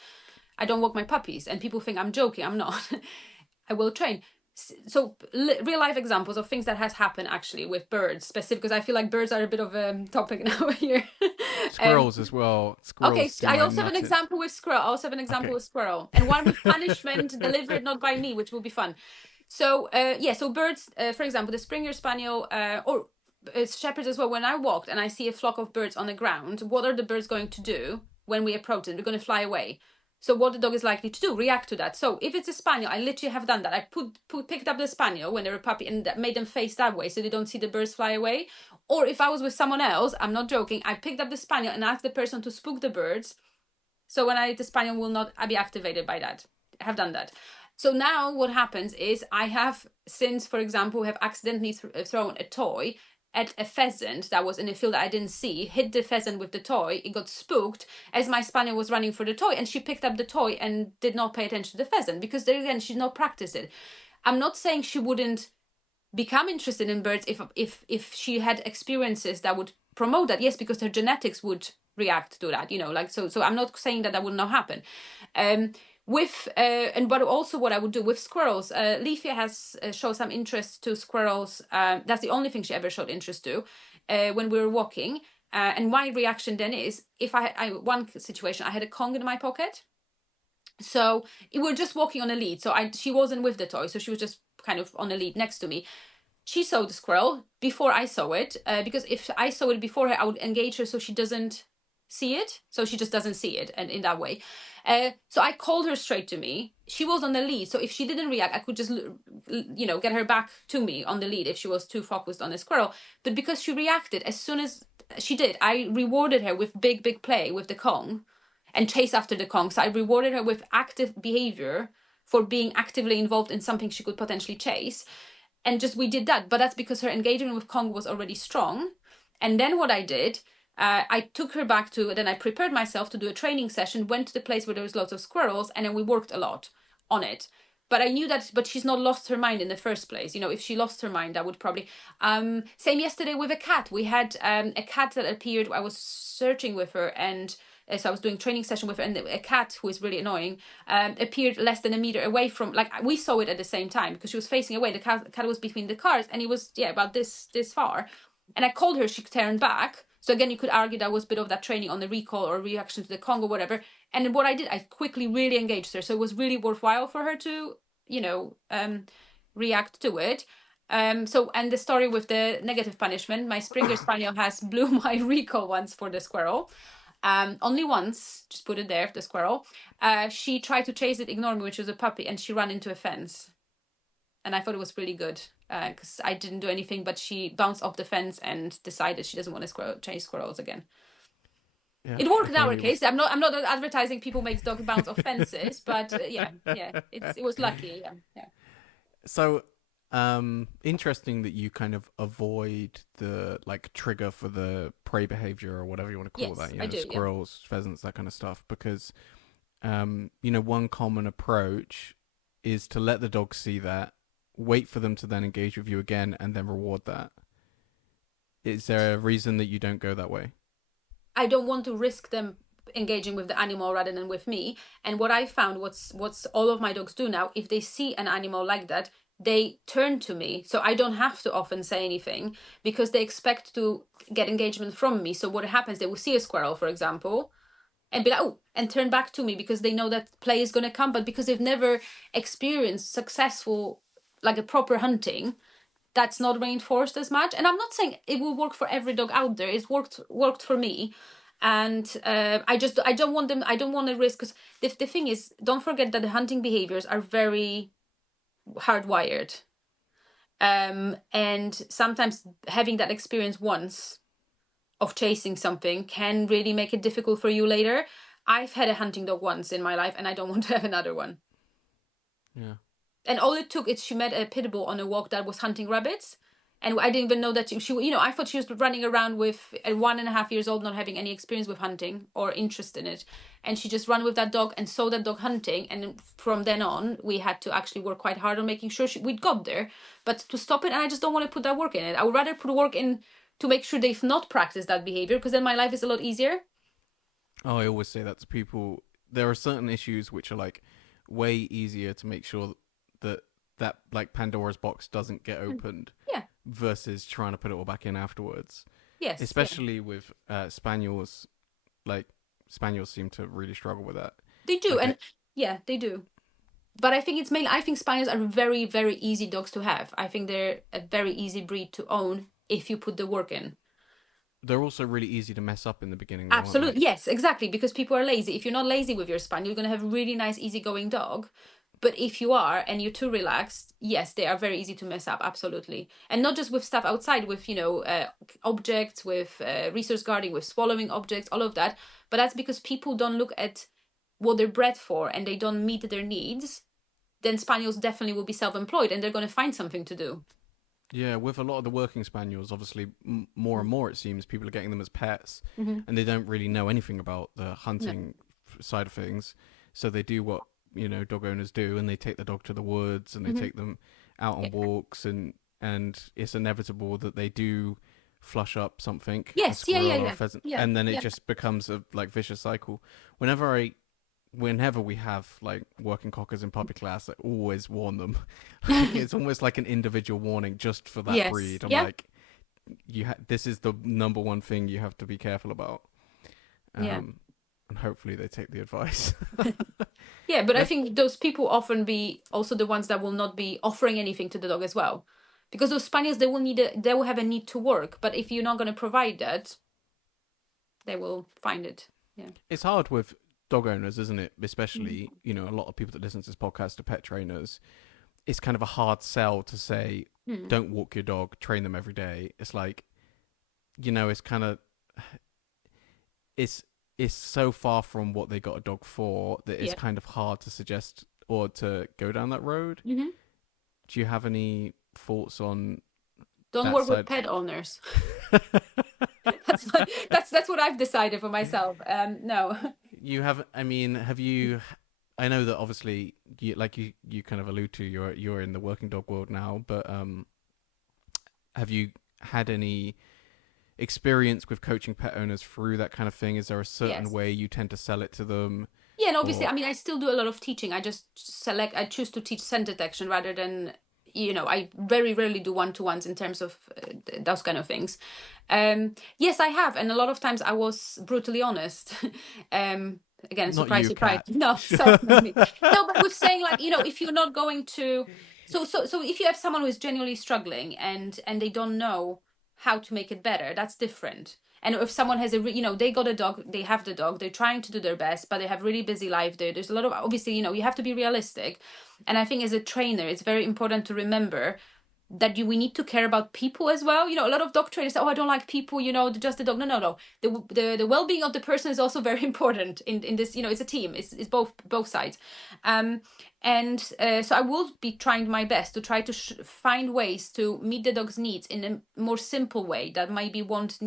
walk my puppies, and people think I'm joking. I'm not. I will train. So real life examples of things that has happened actually with birds, specific, because I feel like birds are a bit of a topic now here. um, Squirrels as well. Okay, Squirrels do I my also have an nutting. example with squirrel. I also have an example Okay. with squirrel, and one with punishment delivered not by me, which will be fun. So, yeah, so birds, for example, the Springer Spaniel, or shepherds as well. When I walked and I see a flock of birds on the ground, what are the birds going to do? when we approach it. We're going to fly away. So what the dog is likely to do, react to that. So if it's a spaniel, I literally have done that. I picked up the spaniel when they were a puppy and made them face that way so they don't see the birds fly away. Or if I was with someone else, I'm not joking, I picked up the spaniel and asked the person to spook the birds. So when the spaniel will not be activated by that. I have done that. So now what happens is I have, since, for example, have accidentally thrown a toy at a pheasant that was in a field that I didn't see, hit the pheasant with the toy, it got spooked as my spaniel was running for the toy, and she picked up the toy and did not pay attention to the pheasant, because there again, she's not practiced it. I'm not saying she wouldn't become interested in birds if she had experiences that would promote that. Yes, because her genetics would react to that, like, so I'm not saying that would not happen. But also what I would do with squirrels, Leafy has showed some interest to squirrels. That's the only thing she ever showed interest to when we were walking. And my reaction then is, if I one situation, I had a Kong in my pocket. So we were just walking on a lead. So she wasn't with the toy. So she was just kind of on a lead next to me. She saw the squirrel before I saw it, because if I saw it before her, I would engage her so she doesn't see it. So she just doesn't see it, and in that way. So I called her straight to me. She was on the lead. So if she didn't react, I could just, get her back to me on the lead if she was too focused on the squirrel. But because she reacted as soon as she did, I rewarded her with big play with the Kong and chase after the Kong. So I rewarded her with active behavior for being actively involved in something she could potentially chase. And just we did that. But that's because her engagement with Kong was already strong. And then what I did, I took her back then I prepared myself to do a training session, went to the place where there was lots of squirrels, and then we worked a lot on it. But I knew but she's not lost her mind in the first place. If she lost her mind, I would probably... Same yesterday with a cat. We had a cat that appeared. I was searching with her, and so I was doing training session with her, and a cat who is really annoying appeared less than a meter away from, we saw it at the same time because she was facing away. The cat was between the cars, and it was about this far. And I called her, she turned back. So again, you could argue that was a bit of that training on the recall or reaction to the Kong or whatever. And what I did, I quickly really engaged her. So it was really worthwhile for her to, react to it. And the story with the negative punishment, my Springer Spaniel has blew my recall once for the squirrel. Only once, just put it there, the squirrel. She tried to chase it, ignore me when she was a puppy, and she ran into a fence. And I thought it was really good because I didn't do anything, but she bounced off the fence and decided she doesn't want to chase squirrels again. Yeah, it worked in our case. I'm not advertising people make dogs bounce off fences, but it was lucky. Yeah. So, interesting that you kind of avoid the trigger for the prey behavior or whatever you want to call that. I do, squirrels, pheasants, that kind of stuff. Because, one common approach is to let the dog see that, wait for them to then engage with you again, and then reward that. Is there a reason that you don't go that way? I don't want to risk them engaging with the animal rather than with me. And what I found, what's all of my dogs do now, if they see an animal like that, they turn to me. So I don't have to often say anything because they expect to get engagement from me. So what happens, they will see a squirrel, for example, and be like, oh, and turn back to me because they know that play is going to come. But because they've never experienced successful, a proper hunting, that's not reinforced as much. And I'm not saying it will work for every dog out there. It's worked for me. And I don't want to risk, because the thing is, don't forget that the hunting behaviors are very hardwired. And sometimes having that experience once of chasing something can really make it difficult for you later. I've had a hunting dog once in my life, and I don't want to have another one. Yeah. And all it took is she met a pit bull on a walk that was hunting rabbits. And I didn't even know that she I thought she was running around with a 1.5 years old, not having any experience with hunting or interest in it. And she just ran with that dog and saw that dog hunting. And from then on, we had to actually work quite hard on making sure we'd got there. But to stop it, and I just don't want to put that work in it. I would rather put work in to make sure they've not practiced that behavior, because then my life is a lot easier. Oh, I always say that to people. There are certain issues which are way easier to make sure that Pandora's box doesn't get opened. Yeah. Versus trying to put it all back in afterwards. Yes. Especially with spaniels. Spaniels seem to really struggle with that. They do, they do. But I think I think spaniels are very, very easy dogs to have. I think they're a very easy breed to own if you put the work in. they're also really easy to mess up in the beginning, though, aren't they? Absolutely. Yes, exactly. Because people are lazy. If you're not lazy with your spaniel, you're going to have a really nice, easygoing dog. But if you are and you're too relaxed, yes, they are very easy to mess up. Absolutely. And not just with stuff outside, with, objects, with resource guarding, with swallowing objects, all of that. But that's because people don't look at what they're bred for and they don't meet their needs. Then spaniels definitely will be self-employed and they're going to find something to do. Yeah, with a lot of the working spaniels, obviously, more and more it seems people are getting them as pets, Mm-hmm. and they don't really know anything about the No. hunting side of things. So they do what dog owners do, and they take the dog to the woods, and they Mm-hmm. take them out on walks, and it's inevitable that they do flush up something, a Yes. Yeah. Yeah. squirrel or a Yeah. pheasant, Yeah. and then it Yeah. just becomes a like vicious cycle. Whenever we have like working cockers in puppy class, I always warn them. Like, it's almost like an individual warning just for that Yes. breed. I'm Yeah. like, this is the number one thing you have to be careful about. Yeah. And hopefully they take the advice. Yeah, but I Let's, think those people often be also the ones that will not be offering anything to the dog as well. Because those spaniels, they will have a need to work. But if you're not going to provide that, they will find it. Yeah. it's hard with dog owners, isn't it? Mhm. Especially, a lot of people that listen to this podcast are pet trainers. It's kind of a hard sell to say, Mm. don't walk your dog, train them every day. It's like, it's kind of it's it's so far from what they got a dog for that it's Yeah. kind of hard to suggest or to go down that road. Hmm. Do you have any thoughts on Don't that work with side? pet owners. That's what I've decided for myself. No. You have, I mean, have you? I know that obviously, you kind of allude to, you're in the working dog world now, but have you had any experience with coaching pet owners through that kind of thing? Is there a certain Yes. way you tend to sell it to them, Yeah, and obviously, or I mean, I still do a lot of teaching. I choose to teach scent detection rather than, I very rarely do one-to-ones in terms of those kind of things. Yes, I have. And a lot of times I was brutally honest. Again, not surprise, you, surprise. cat? No, certainly. No, but with saying like, if you're not going to, so if you have someone who is genuinely struggling and they don't know how to make it better, that's different. And if someone has they got a dog, they have the dog, they're trying to do their best, but they have really busy life there. There's a lot of, obviously, you have to be realistic. And I think as a trainer, it's very important to remember that we need to care about people as well. A lot of dog trainers say, "Oh, I don't like people. Just the dog." No, no, no. The well-being of the person is also very important in this. It's a team. It's both sides. Um, and so I will be trying my best to try to find ways to meet the dog's needs in a more simple way that maybe won't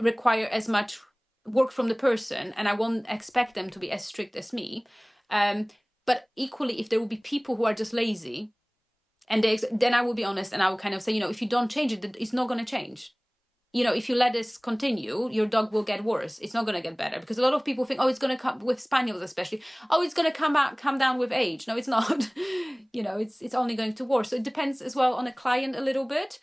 require as much work from the person, and I won't expect them to be as strict as me. But equally, if there will be people who are just lazy, and then I will be honest and I will kind of say, if you don't change it, it's not going to change. If you let this continue, your dog will get worse. It's not going to get better, because a lot of people think, oh, it's going to come with spaniels, especially. Oh, it's going to come down with age. No, it's not. It's only going to worse. So it depends as well on a client a little bit.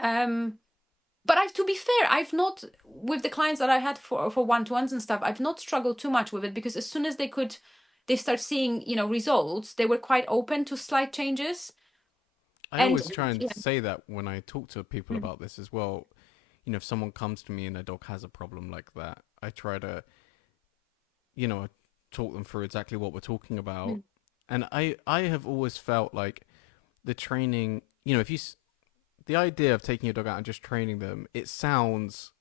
But to be fair, I've not, with the clients that I had for one-to-ones and stuff, I've not struggled too much with it, because as soon as they start seeing, results, they were quite open to slight changes. I And always try and yeah. say that when I talk to people Mm. about this as well. If someone comes to me and a dog has a problem like that, I try to, talk them through exactly what we're talking about. Mm. And I have always felt like the training, if the idea of taking your dog out and just training them, it sounds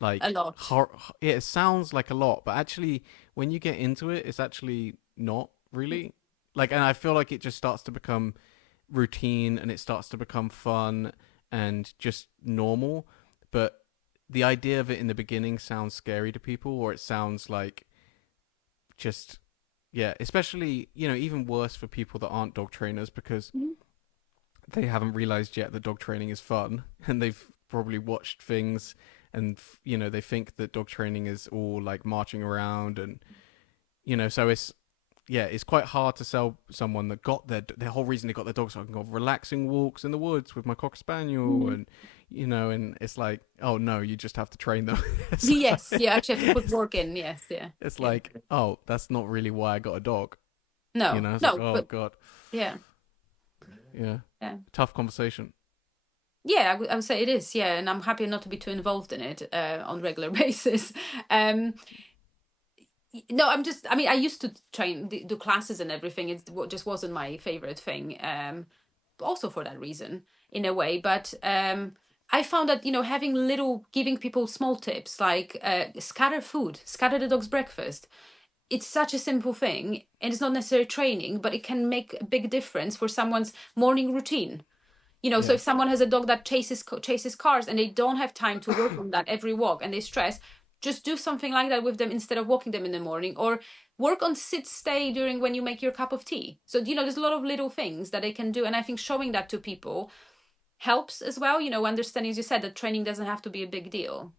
A like lot. yeah, it sounds like a lot, but actually when you get into it, it's actually not really. Like, and I feel like it just starts to become routine and it starts to become fun and just normal. But the idea of it in the beginning sounds scary to people, or it sounds like just, yeah, especially, even worse for people that aren't dog trainers, because Mhm. they haven't realized yet that dog training is fun and they've probably watched things, and they think that dog training is all like marching around, and so it's quite hard to sell someone that got their whole reason they got their dog, so I can go relaxing walks in the woods with my cocker spaniel, Mhm. and and it's like, oh no, you just have to train them. it's Yes, like, yeah, actually have to put work in. Yes, yeah, it's yeah. like, oh, that's not really why I got a dog. No, It's like, no, oh but god, yeah, yeah, yeah. tough conversation. Yeah, I would say it is. Yeah, and I'm happy not to be too involved in it on regular basis. Um, no, I mean, I used to train, do classes and everything. It just wasn't my favorite thing. Also for that reason, in a way. But I found that, having giving people small tips like scatter food, scatter the dog's breakfast. It's such a simple thing, and it's not necessarily training, but it can make a big difference for someone's morning routine. So Yeah. if someone has a dog that chases cars and they don't have time to work on that every walk and they stress, just do something like that with them instead of walking them in the morning, or work on sit stay during when you make your cup of tea. So there's a lot of little things that they can do, and I think showing that to people helps as well. Understanding, as you said, that training doesn't have to be a big deal.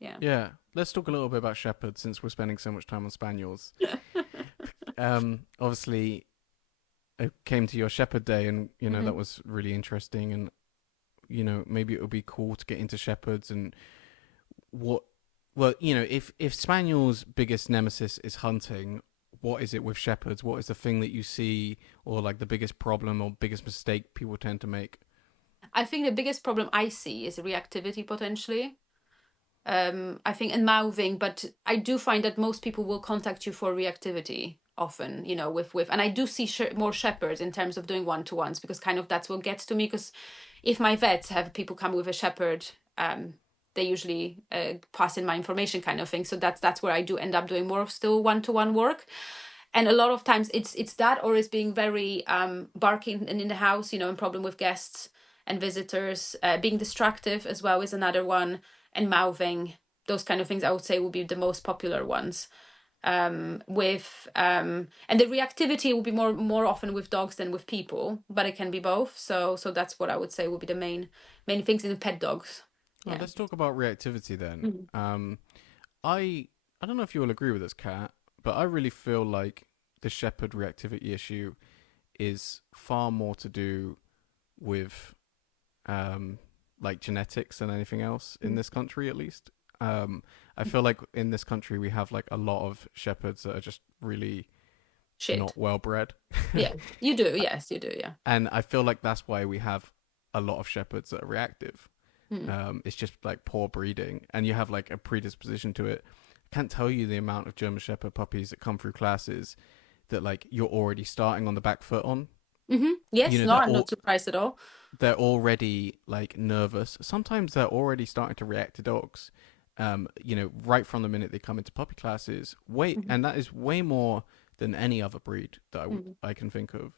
Yeah. Yeah. Let's talk a little bit about shepherds since we're spending so much time on spaniels. Obviously, I came to your shepherd day, and Mm-hmm. that was really interesting, and maybe it would be cool to get into shepherds and what. Well, if spaniels' biggest nemesis is hunting, what is it with shepherds? What is the thing that you see, or like the biggest problem or biggest mistake people tend to make? I think the biggest problem I see is reactivity potentially. I think, and mouthing, but I do find that most people will contact you for reactivity often, and I do see more shepherds in terms of doing one-to-ones, because kind of that's what gets to me. Because if my vets have people come with a shepherd, they usually pass in my information, kind of thing. So that's where I do end up doing more of still one-to-one work. And a lot of times it's that, or it's being very barking and in the house, and problem with guests and visitors. Being destructive as well is another one, and mouthing. Those kind of things I would say will be the most popular ones. With and the reactivity will be more often with dogs than with people, but it can be both. So that's what I would say will be the main things in pet dogs. Well, Yeah. let's talk about reactivity then. Mhm. I don't know if you will agree with this, Kat, but I really feel like the shepherd reactivity issue is far more to do with like genetics than anything else in this country, at least. I feel like in this country we have like a lot of shepherds that are just really Shit. not well bred, Yeah, you do. Yes, you do. Yeah. and I feel like that's why we have a lot of shepherds that are reactive. Mm. It's just like poor breeding, and you have like a predisposition to it. I can't tell you the amount of German Shepherd puppies that come through classes that like you're already starting on the back foot on. Mm-hmm. Yes. No, They're I'm not surprised at all. already like nervous. Sometimes they're already starting to react to dogs. Right from the minute they come into puppy classes. Mm-hmm. And that is way more than any other breed that Mm-hmm. I can think of.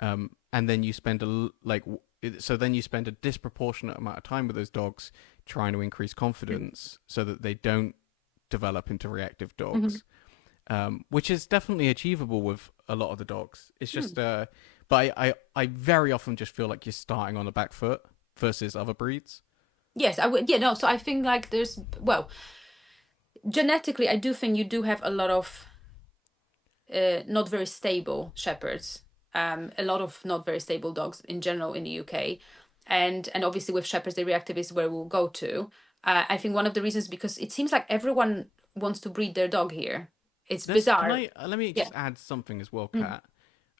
And then you spend then you spend a disproportionate amount of time with those dogs trying to increase confidence so that they don't develop into reactive Mm-hmm. dogs, which is definitely achievable with a lot of the dogs. It's Mm. just, but I very often just feel like you're starting on the back foot versus other breeds. Yes, I would. Yeah, no. So I think like genetically, I do think you do have a lot of not very stable shepherds. A lot of not very stable dogs in general in the UK, and obviously with shepherds, the reactive is where we'll go to. I think one of the reasons, because it seems like everyone wants to breed their dog here. It's bizarre. Let me Yeah. just add something as well, Mm-hmm. Kat.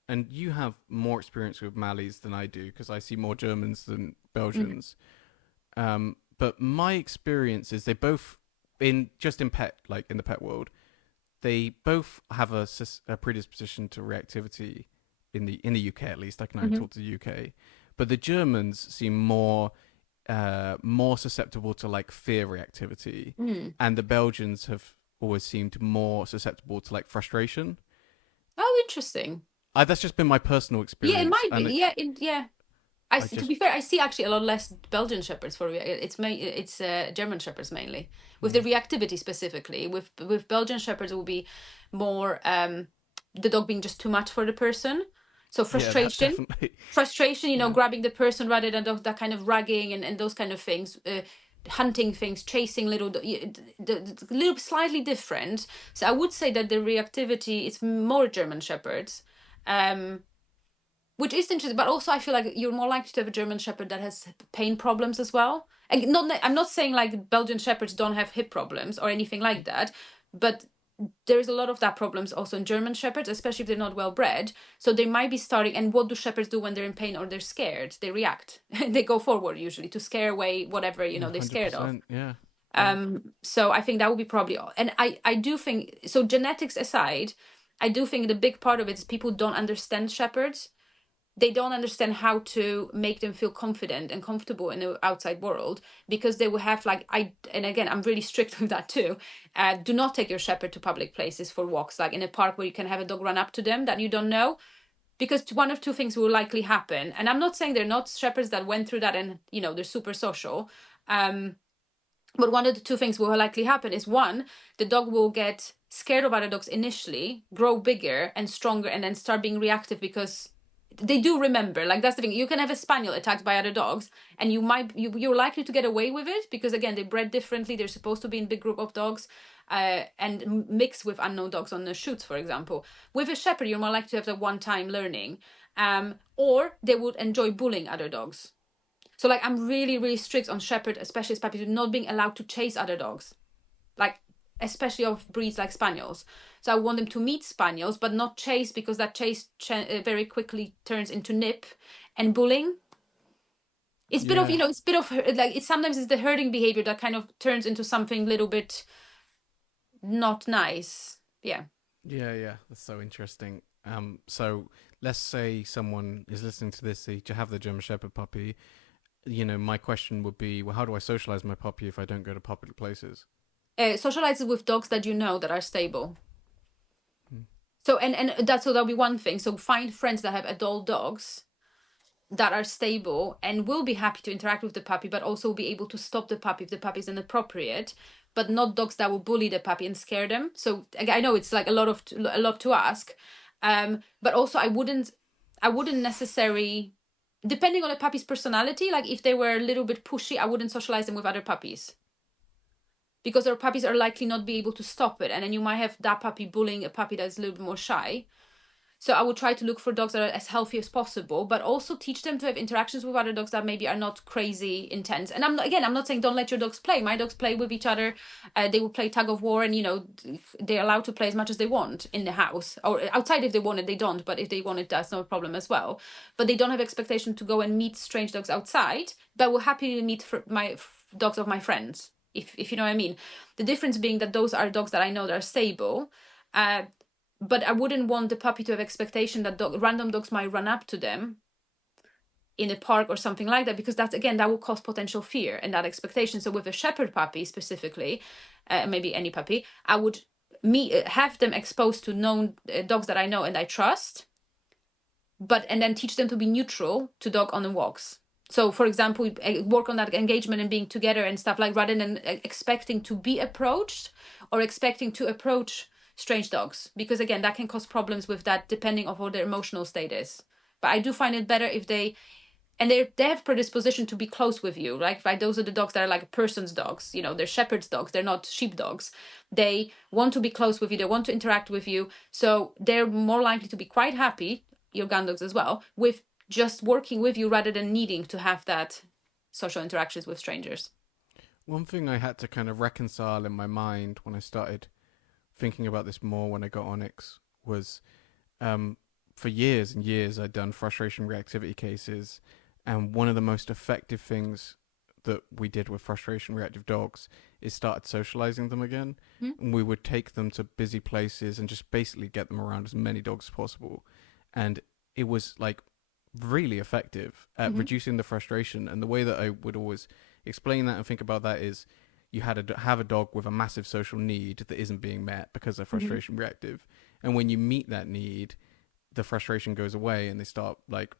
And you have more experience with Malleys than I do because I see more Germans than Mm-hmm. Belgians. But my experience is they both in pet, like in the pet world, they both have a predisposition to reactivity in the UK, at least. I can only Mm-hmm. talk to the UK, but the Germans seem more susceptible to like fear reactivity, Mm. and the Belgians have always seemed more susceptible to like frustration. Oh, interesting. That's just been my personal Yeah, it experience, might be. and Yeah, yeah. I I see, to just be fair, I see actually a lot less Belgian shepherds for it's German shepherds mainly, with the mm, reactivity specifically. With Belgian shepherds, it will be more the dog being just too much for the person. So yeah, that definitely frustration, yeah. grabbing the person rather than that kind of ragging and those kind of things, hunting things, chasing the little slightly different. So I would say that the reactivity is more German shepherds. Um, which is interesting, but also I feel like you're more likely to have a German Shepherd that has pain problems as well. And I'm not saying like Belgian Shepherds don't have hip problems or anything like that, but there is a lot of that problems also in German shepherds, especially if they're not well bred. So they might be starting. And what do shepherds do when they're in pain or they're scared? They react. They go forward usually to scare away whatever they're scared of. 100%. Yeah. Yeah. So I think that would be probably all. And I do think so. Genetics aside, I do think the big part of it is people don't understand shepherds. They don't understand how to make them feel confident and comfortable in the outside world, because they will have and again, I'm really strict with that too. Do not take your shepherd to public places for walks, like in a park where you can have a dog run up to them that you don't know, because one of two things will likely happen. And I'm not saying they're not shepherds that went through that and they're super social. But one of the two things will likely happen is, one, the dog will get scared of other dogs initially, grow bigger and stronger, and then start being reactive because they do remember. Like, that's the thing. You can have a spaniel attacked by other dogs, and you're likely to get away with it because, again, they bred differently. They're supposed to be in big group of dogs and mix with unknown dogs on the shoots, for example. With a shepherd, you're more likely to have the one-time learning, or they would enjoy bullying other dogs. So, like, I'm really, really strict on shepherd, especially as puppies, not being allowed to chase other dogs, like, especially of breeds like spaniels. So I want them to meet spaniels, but not chase, because that chase very quickly turns into nip and bullying. It's bit of, Yeah. it's bit of like, sometimes it's the herding behavior that kind of turns into something little bit not nice. Yeah. Yeah, yeah, that's so interesting. So let's say someone is listening to this, to have the German Shepherd puppy. My question would be, well, how do I socialize my puppy if I don't go to public places? Socialize with dogs that that are stable. Hmm. So that'll be one thing. So find friends that have adult dogs that are stable and will be happy to interact with the puppy, but also be able to stop the puppy if the puppy is inappropriate, but not dogs that will bully the puppy and scare them. So I know it's like a lot to ask, but also I wouldn't necessarily, depending on a puppy's personality, like if they were a little bit pushy, I wouldn't socialize them with other puppies, because our puppies are likely not be able to stop it, and then you might have that puppy bullying a puppy that's a little bit more shy. So I would try to look for dogs that are as healthy as possible, but also teach them to have interactions with other dogs that maybe are not crazy intense. And I'm not saying don't let your dogs play. My dogs play with each other. They will play tug of war, and they're allowed to play as much as they want in the house or outside. If they want it, they don't. But if they want it, that's no problem as well. But they don't have expectation to go and meet strange dogs outside, but will happily meet my dogs of my friends. If you know what I mean. The difference being that those are dogs that I know that are stable. But I wouldn't want the puppy to have expectation that random dogs might run up to them in a park or something like that, because that will cause potential fear and that expectation. So with a shepherd puppy specifically, maybe any puppy, I would have them exposed to known dogs that I know and I trust, and then teach them to be neutral to dog on the walks. So, for example, work on that engagement and being together and stuff, like, rather than expecting to be approached or expecting to approach strange dogs, because again, that can cause problems with that, depending on what their emotional state is. But I do find it better if they have predisposition to be close with you, right? Those are the dogs that are like a person's dogs. They're shepherd's dogs. They're not sheep dogs. They want to be close with you. They want to interact with you. So they're more likely to be quite happy, your gun dogs as well, with just working with you rather than needing to have that social interactions with strangers. One thing I had to kind of reconcile in my mind when I started thinking about this more when I got Onyx was, for years and years I'd done frustration reactivity cases, and one of the most effective things that we did with frustration reactive dogs is started socializing them again. Mm-hmm. And we would take them to busy places and just basically get them around as many dogs as possible. And it was like really effective at Mm-hmm. reducing the frustration. And the way that I would always explain that and think about that is, you have a dog with a massive social need that isn't being met because they're Mm-hmm. frustration reactive, and when you meet that need, the frustration goes away, and they start like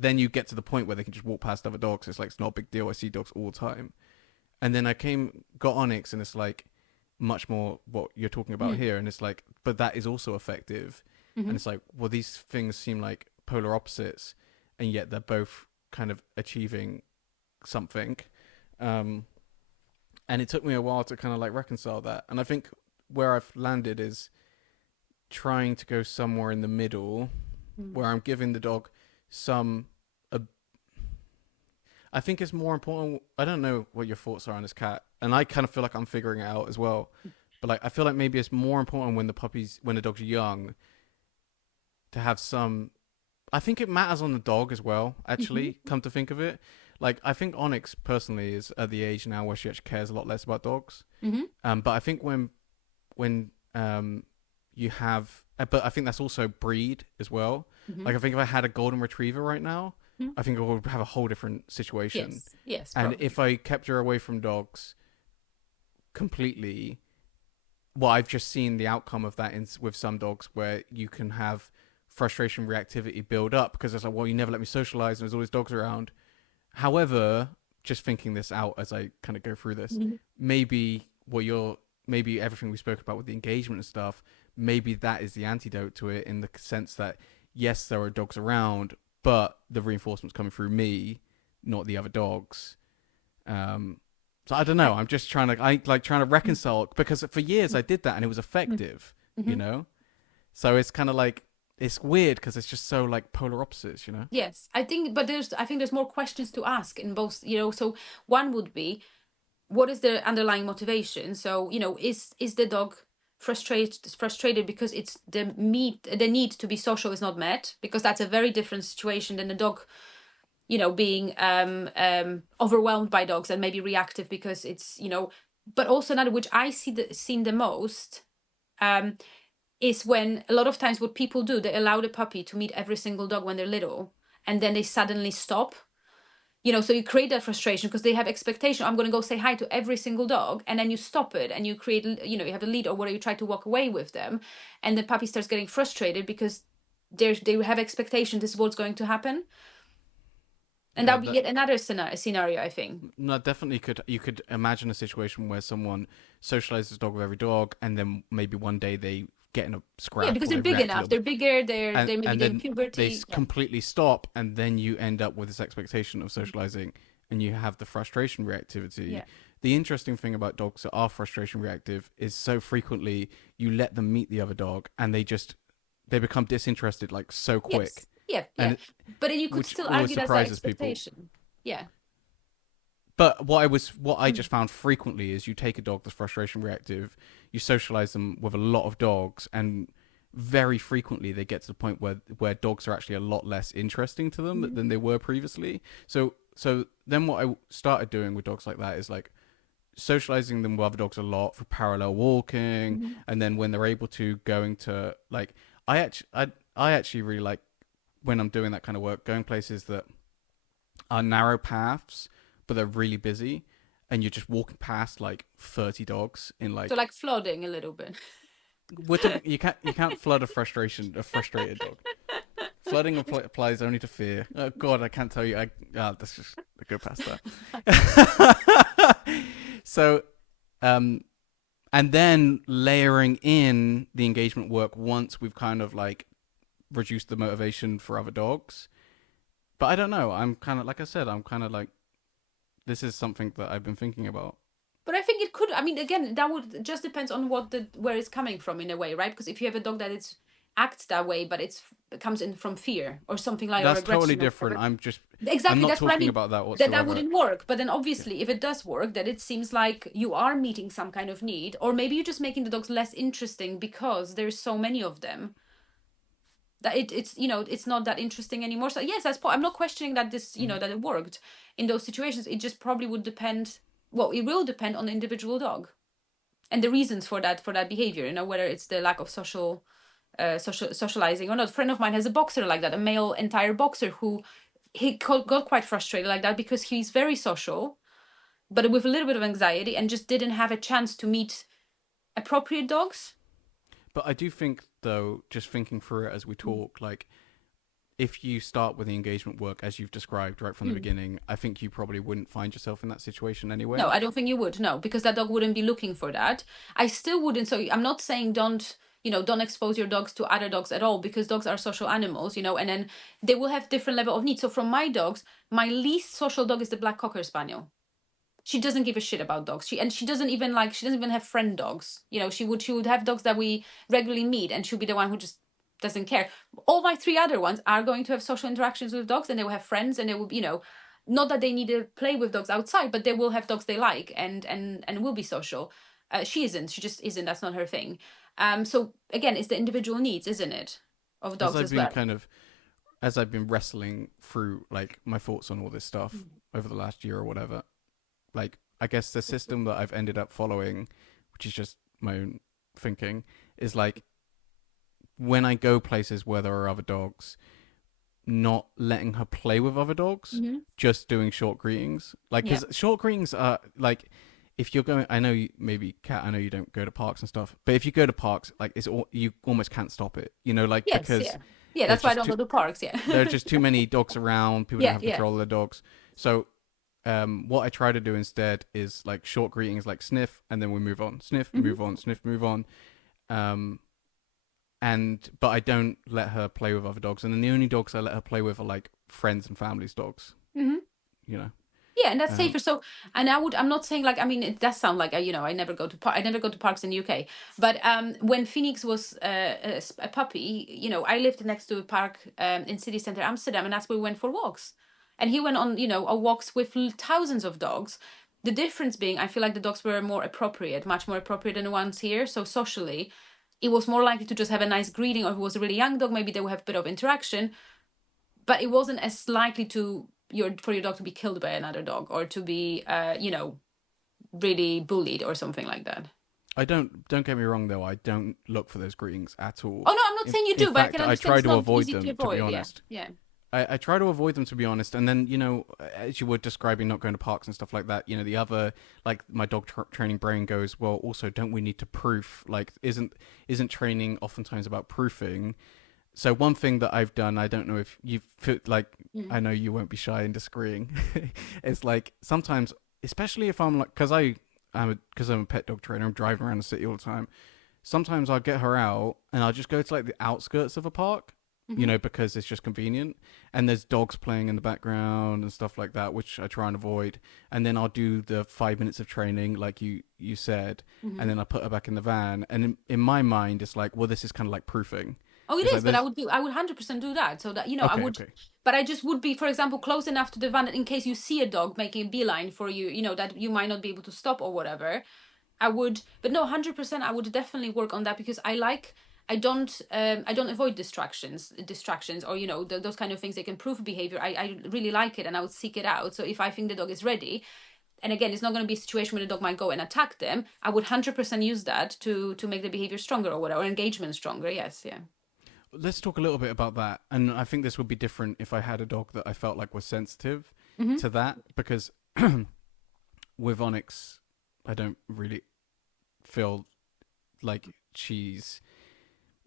then you get to the point where they can just walk past other dogs. It's like, it's not a big deal. I see dogs all the time. And then I got Onyx, and it's like much more what you're talking about here, and it's like, but that is also effective. Mm-hmm. And it's like, well, these things seem like polar opposites, and yet they're both kind of achieving something. And it took me a while to kind of like reconcile that. And I think where I've landed is trying to go somewhere in the middle, where I'm giving the dog some. I think it's more important. I don't know what your thoughts are on this cat, and I kind of feel like I'm figuring it out as well. But like, I feel like maybe it's more important when the dog's young, to have some. I think it matters on the dog as well. Hmm. Actually, come to think of it, like I think Onyx personally is at the age now where she actually cares a lot less about dogs. Hmm. But I think when you have, but I think that's also breed as well. Hmm. Like I think if I had a golden retriever right now, Hmm. I think I would have a whole different situation. Yes, yes, And probably. if I kept her away from dogs completely, well, I've just seen the outcome of that with some dogs where you can have frustration reactivity build up because it's like, well, you never let me socialize and there's all these dogs around. However, just thinking this out as I kind of go through this, Mhm. maybe maybe everything we spoke about with the engagement and stuff, maybe that is the antidote to it, in the sense that yes, there are dogs around, but the reinforcement's coming through me, not the other dogs. Um, so I don't know. I, I'm just trying to reconcile, because for years I did that and it was effective, you mm-hmm. know. So it's kind of like, it's weird because it's just so like polar opposites, you know. Yes, I think there's more questions to ask in both, so one would be, what is the underlying motivation? So, is the dog frustrated because it's the need to be social is not met? Because that's a very different situation than the dog, being overwhelmed by dogs and maybe reactive because it's, but also another which seen the most, um, is when a lot of times what people do, they allow the puppy to meet every single dog when they're little, and then they suddenly stop. So you create that frustration because they have expectation. I'm going to go say hi to every single dog, and then you stop it, and you create, you have a lead, or whether you try to walk away with them, and the puppy starts getting frustrated because they have expectation this is what's going to happen, and that Yeah, would be that yet another scenario, I think. no, definitely could. You could imagine a situation where someone socializes a dog with every dog, and then maybe one day they get in a Yeah, scrap because or they're they big react a enough, little they're bit, bigger, they're maybe and they're in then they puberty. Yeah. completely stop, and then you end up with this expectation of socializing, and you have the frustration reactivity. Yeah. The interesting thing about dogs that are frustration reactive is so frequently you let them meet the other dog, and they become disinterested like so quick, Yes. Yeah. and Yeah. But then you could which still always argue that's their surprises people. expectation. Yeah. But what I Mm. just found frequently is you take a dog that's frustration reactive, you socialize them with a lot of dogs, and very frequently they get to the point where dogs are actually a lot less interesting to them Mhm. than they were previously. So then what I started doing with dogs like that is like socializing them with other dogs a lot for parallel walking, Mhm. and then when they're able to, going to like, I actually really like, when I'm doing that kind of work, going places that are narrow paths, but they're really busy, and you're just walking past like 30 dogs in So like, like flooding a little bit. we're talking, you can't flood a frustrated dog. Flooding applies only to fear. Oh God, I can't tell you. Let's just go past that. So, um, and then layering in the engagement work once we've kind of like reduced the motivation for other dogs. But I don't know. I'm kind of, like I said, I'm kind of like, this is something that I've been thinking about. But I think it could. I mean, again, that would just depends on where it's coming from in a way, right? Because if you have a dog that it's acts that way, but it comes in from fear or something like, or That's totally aggression or different. whatever. I'm Exactly, not that's what I talking mean. about that That whatsoever. wouldn't work. But then Yeah. obviously, if it does work, that it seems like you are meeting some kind of need, or maybe you're just making the dogs less interesting because there's so many of them that it's not that interesting anymore. So yes, I'm not questioning that Mhm. that it worked in those situations. It just probably would depend. Well, it will depend on the individual dog and the reasons for that behavior. Whether it's the lack of socializing or not. A friend of mine has a boxer like that, a male entire boxer who he got quite frustrated like that because he's very social, but with a little bit of anxiety and just didn't have a chance to meet appropriate dogs. But I do think, though, just thinking through it as we talk, like, if you start with the engagement work as you've described right from the Mm. beginning, I think you probably wouldn't find yourself in that situation No, anyway. I don't think you would. No, because that dog wouldn't be looking for that. I still wouldn't. So I'm not saying don't expose your dogs to other dogs at all because dogs are social animals, and then they will have different level of needs. So from my dogs, my least social dog is the black cocker spaniel. She doesn't give a shit about dogs. She doesn't even have friend dogs. She would have dogs that we regularly meet, and she'll be the one who just doesn't care. All my three other ones are going to have social interactions with dogs, and they will have friends, and they will, not that they need to play with dogs outside, but they will have dogs they like, and will be social. She isn't. She just isn't. That's not her thing. So again, it's the individual needs, isn't it, of As dogs I've as been well. kind of as I've been wrestling through like my thoughts on all this stuff over the last year or whatever, like I guess the system that I've ended up following, which is just my own thinking, is like when I go places where there are other dogs, not letting her play with other dogs, Mm-hmm. just doing short greetings. Like, Yeah. because short greetings are like, if you're going, I know you, maybe Kat, I know you don't go to parks and stuff, but if you go to parks, like it's all, you almost can't stop it, you know, like Yes. because Yeah. Yeah. there's That's why I just don't too, go to parks. Yeah. there are just too many dogs around. People don't Yeah. have Yeah. control of their dogs. So what I try to do instead is like short greetings, like sniff, and then we move on, sniff, Mm-hmm. move on, sniff, move on. Um, and but I don't let her play with other dogs, and then the only dogs I let her play with are like friends and family's dogs. Mm-hmm. You know. Yeah, and that's Um, safer. So, and I'm not saying like, I mean, it does sound like, I never go to I never go to parks in the UK. But when Phoenix was a puppy, I lived next to a park in city center Amsterdam, and that's where we went for walks. And he went on, walks with thousands of dogs. The difference being, I feel like the dogs were more appropriate, much more appropriate than the ones here. So socially, it was more likely to just have a nice greeting, or if it was a really young dog, maybe they would have a bit of interaction, but it wasn't as likely for your dog to be killed by another dog, or to be really bullied or something like that. I don't get me wrong though. I don't look for those greetings at all. Oh no, I'm not saying you In do, but I can fact, I understand try it's to not avoid easy to them. To be avoid. Yeah, honest, yeah. I try to avoid them to be honest. And then as you were describing, not going to parks and stuff like that. The other like my dog training brain goes, well. Also, don't we need to proof? Like, isn't training oftentimes about proofing? So one thing that I've done, I don't know if you feel like, Mm. I know you won't be shy in disagreeing. It's like sometimes, especially if I'm like, because I'm a pet dog trainer, I'm driving around the city all the time. Sometimes I'll get her out and I'll just go to like the outskirts of a park, Mm-hmm. because it's just convenient. And there's dogs playing in the background and stuff like that, which I try and avoid. And then I'll do the 5 minutes of training, like you said, Mm-hmm. and then I put her back in the van. And in my mind, it's like, well, this is kind of like proofing. Oh, it It's is, like but I this. would 100% do that. So that I Okay, would, okay. but I just would be, for example, close enough to the van that in case you see a dog making a beeline for you, that you might not be able to stop or whatever. I would, but no, 100%. I would definitely work on that, because I don't avoid distractions, or those kind of things that can improve behavior. I really like it, and I would seek it out. So if I think the dog is ready, and again, it's not going to be a situation where the dog might go and attack them, I would 100% use that to make the behavior stronger or whatever, or engagement stronger. Yes, yeah. Let's talk a little bit about that. And I think this would be different if I had a dog that I felt like was sensitive Mm-hmm. to that, because with Onyx, I don't really feel like she's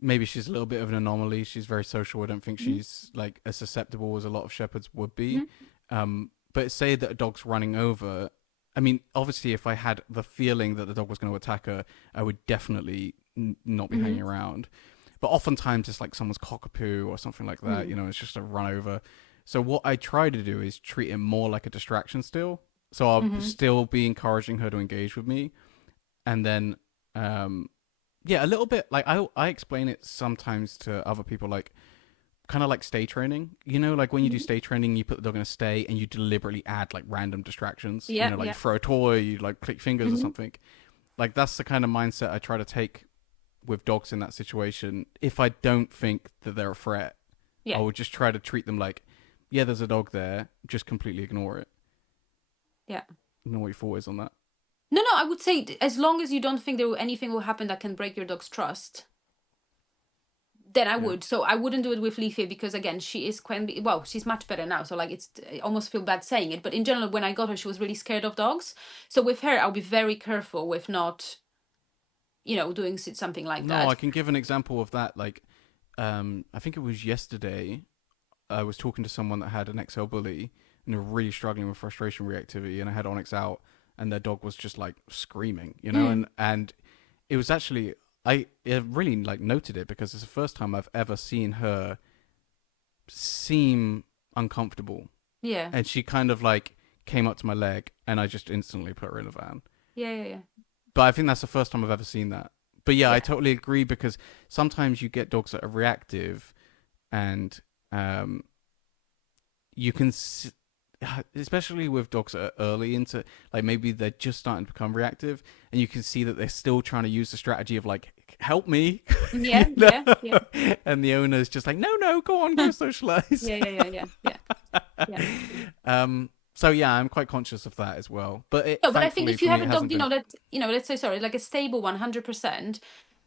a little bit of an anomaly. She's very social. I don't think Mm-hmm. she's like as susceptible as a lot of shepherds would be. Mm-hmm. But say that a dog's running over. I mean, obviously, if I had the feeling that the dog was going to attack her, I would definitely not be Mm-hmm. hanging around. But oftentimes, it's like someone's cockapoo or something like that. Mm-hmm. It's just a run over. So what I try to do is treat it more like a distraction still. So I'll Mm-hmm. still be encouraging her to engage with me, and then yeah, a little bit like I explain it sometimes to other people, like kind of like stay training. Like when you do Mm-hmm. stay training, you put the dog in a stay and you deliberately add like random distractions. Yeah, Like you yeah. throw a toy, you like click fingers or Mm-hmm. something. Like that's the kind of mindset I try to take with dogs in that situation. If I don't think that they're a threat, I Yeah. would just try to treat them like, yeah, there's a dog there. Just completely ignore it. Yeah. I don't know what your thought is on that. No, no, I would say as long as you don't think anything will happen that can break your dog's trust, then I Yeah. would. So I wouldn't do it with Leafy, because again, she is quite well. She's much better now. So like, I almost feel bad saying it, but in general, when I got her, she was really scared of dogs. So with her, I'll be very careful with not, doing something like No, I that. can give an example of that. Like, I think it was yesterday. I was talking to someone that had an XL bully and they were really struggling with frustration reactivity, and I had Onyx out, and their dog was just like screaming, Mm. and it was actually I really like noted it because it's the first time I've ever seen her seem uncomfortable, Yeah. and she kind of like came up to my leg, and I just instantly put her in the van. Yeah. Yeah. Yeah. But I think that's the first time I've ever seen that. But yeah, I Yeah. totally agree because sometimes you get dogs that are reactive, and um, you can especially with dogs that are early into, like, maybe they're just starting to become reactive, and you can see that they're still trying to use the strategy of like, help me, Yeah, yeah, yeah. and the owner's just like, no, no, go on, go socialize. Yeah, yeah, yeah, yeah, yeah, yeah. So yeah, I'm quite conscious of that as well. But No, but I think thankfully if for you me, have it a dog, hasn't been. that, let's say, sorry, like a stable 100%.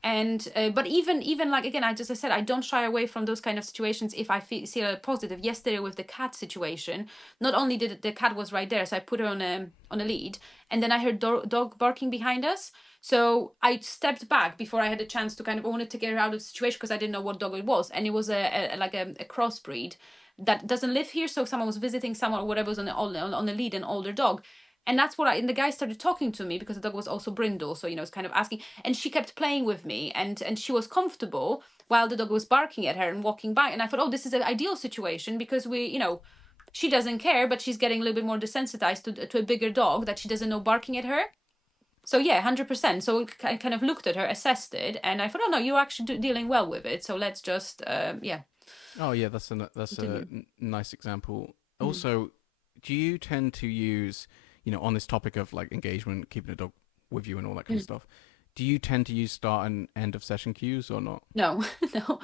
And but even like, again, I said, I don't shy away from those kind of situations if I see a positive. Yesterday with the cat situation, not only did the cat was right there, so I put her on a lead, and then I heard dog barking behind us. So I stepped back before I had a chance to kind of, I wanted to get her out of the situation because I didn't know what dog it was, and it was like a crossbreed that doesn't live here. So someone was visiting someone or whatever, was on a lead, an older dog. And that's what and the guy started talking to me because the dog was also brindle. So, was kind of asking, and she kept playing with me, and she was comfortable while the dog was barking at her and walking by. And I thought, oh, this is an ideal situation because she doesn't care, but she's getting a little bit more desensitized to a bigger dog that she doesn't know barking at her. So yeah, 100%. So I kind of looked at her, assessed it, and I thought, oh no, you're actually dealing well with it. So let's just, Oh yeah, that's a continue. nice example. Mm. Also, do you tend to use, on this topic of like engagement, keeping a dog with you and all that kind of Mm. stuff? Do you tend to use start and end of session cues or not? No, no,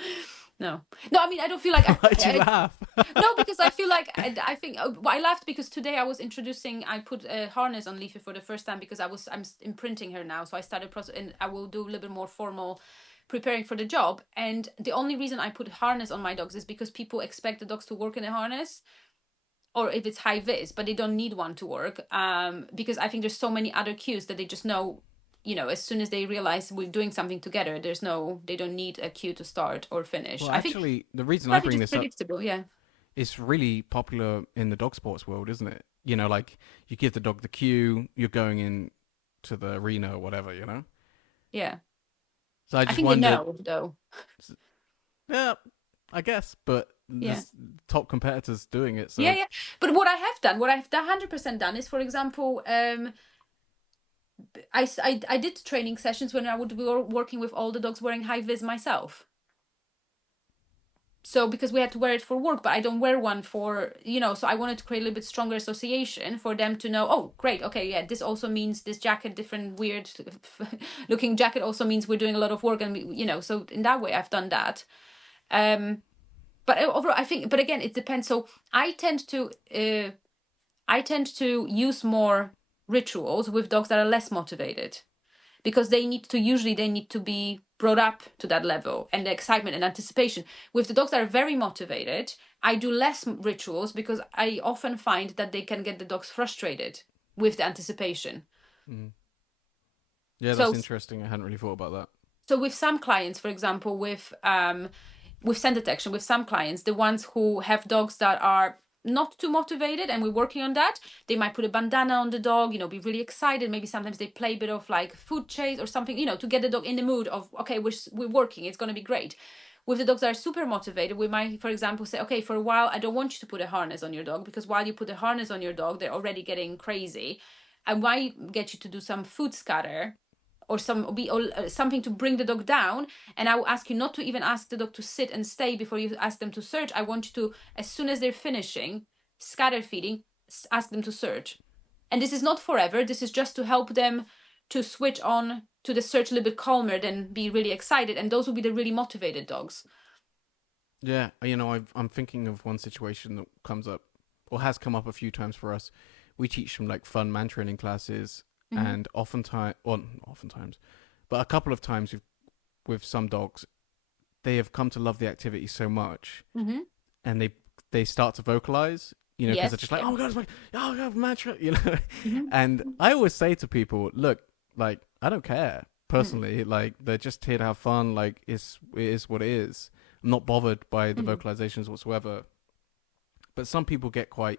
no, no. I mean, I don't feel like Why'd you laugh? no, because I feel like I think I laughed because today I put a harness on Leafy for the first time because I'm imprinting her now, so I started process and I will do a little bit more formal preparing for the job. And the only reason I put harness on my dogs is because people expect the dogs to work in a harness, or if it's high vis, but they don't need one to work. Because I think there's so many other cues that they just know. As soon as they realize we're doing something together, they don't need a cue to start or finish. Well, I think actually, the reason I probably bring just this up, predictable. Yeah. it's really popular in the dog sports world, isn't it? Like you give the dog the cue, you're going in to the arena or whatever. Yeah. So I I just think they wondered, know though. yeah, I guess, but Yeah. there's top competitors doing it, Yeah, so yeah. But what I've 100% done is, for example, I did training sessions when I would be working with all the dogs wearing high vis myself. So because we had to wear it for work, but I don't wear one so I wanted to create a little bit stronger association for them to know, oh, great, okay, yeah, this also means this jacket, different weird looking jacket also means we're doing a lot of work, and so in that way I've done that. But overall, I think, but again, it depends. So I tend to use more rituals with dogs that are less motivated because they need to be brought up to that level, and the excitement and anticipation. With the dogs that are very motivated, I do less rituals because I often find that they can get the dogs frustrated with the anticipation. mm. Yeah, that's So interesting. I hadn't really thought about that. with some clients, for example, with scent detection, with some clients, the ones who have dogs that are not too motivated, and we're working on that, they might put a bandana on the dog, be really excited. Maybe sometimes they play a bit of like food chase or something, to get the dog in the mood of, okay, we're working, it's going to be great. With the dogs that are super motivated, we might, for example, say, okay, for a while, I don't want you to put a harness on your dog, because while you put a harness on your dog, they're already getting crazy. I might get you to do some food scatter or something to bring the dog down, and I will ask you not to even ask the dog to sit and stay before you ask them to search. I want you to, as soon as they're finishing scatter feeding, ask them to search. And this is not forever, this is just to help them to switch on to the search a little bit calmer than be really excited, and those will be the really motivated dogs. Yeah, I'm thinking of one situation that comes up or has come up a few times for us. We teach some like fun man training classes, Mm-hmm. and oftentimes, but a couple of times with some dogs, they have come to love the activity so much, Mm-hmm. and they start to vocalize, because they're Yes, just like, yeah. oh my god, it's like, oh my god, man, Mm-hmm. And I always say to people, look, like, I don't care Mm-hmm. personally, like they're just here to have fun, like it is what it is. I'm not bothered by the Mm-hmm. vocalizations whatsoever. But some people get quite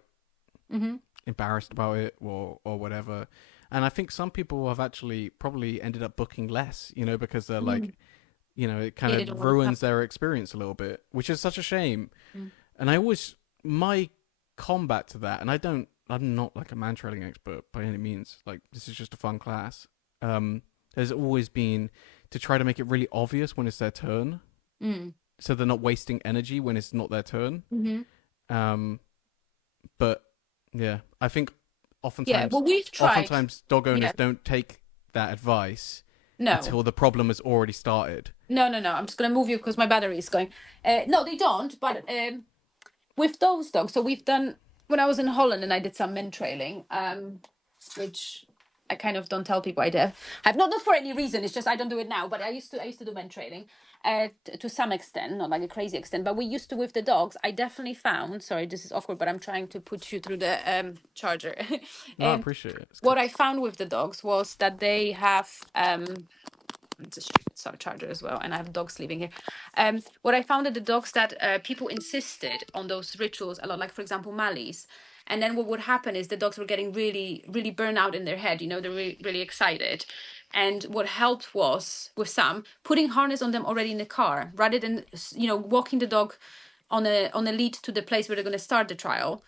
Mm-hmm. embarrassed about it or whatever. And I think some people have actually probably ended up booking less, because they're Mm-hmm. like, it kind Yeah, they don't of want to ruins have. their experience a little bit, which is such a shame. Mm. And my combat to that, and I'm not like a Mantrailing expert by any means. Like, this is just a fun class. There's always been to try to make it really obvious when it's their turn, Mm. so they're not wasting energy when it's not their turn. Mm-hmm. Um, but Yeah, I think Yeah, oftentimes, well, we've tried. oftentimes dog Yeah, owners don't take that advice no, until the problem has already started. no. I'm just gonna move you because my battery is going. No, they don't. But with those dogs, so we've done when I was in Holland and I did some Mantrailing, which I kind of don't tell people I did. I've not for any reason. It's just I don't do it now. But I used to do Mantrailing, to some extent, not like a crazy extent. But we used to with the dogs. I definitely found. Sorry, this is awkward, but I'm trying to put you through the charger. No, I um, appreciate it. It's what good. I found with the dogs was that they have it's a stupid charger as well, and I have dogs sleeping here. What I found that the dogs that people insisted on those rituals a lot, like for example Mallies, and then what would happen is the dogs were getting really, really burnt out in their head. They're really, really excited. And what helped was with some putting harness on them already in the car, rather than walking the dog on a lead to the place where they're going to start the trail,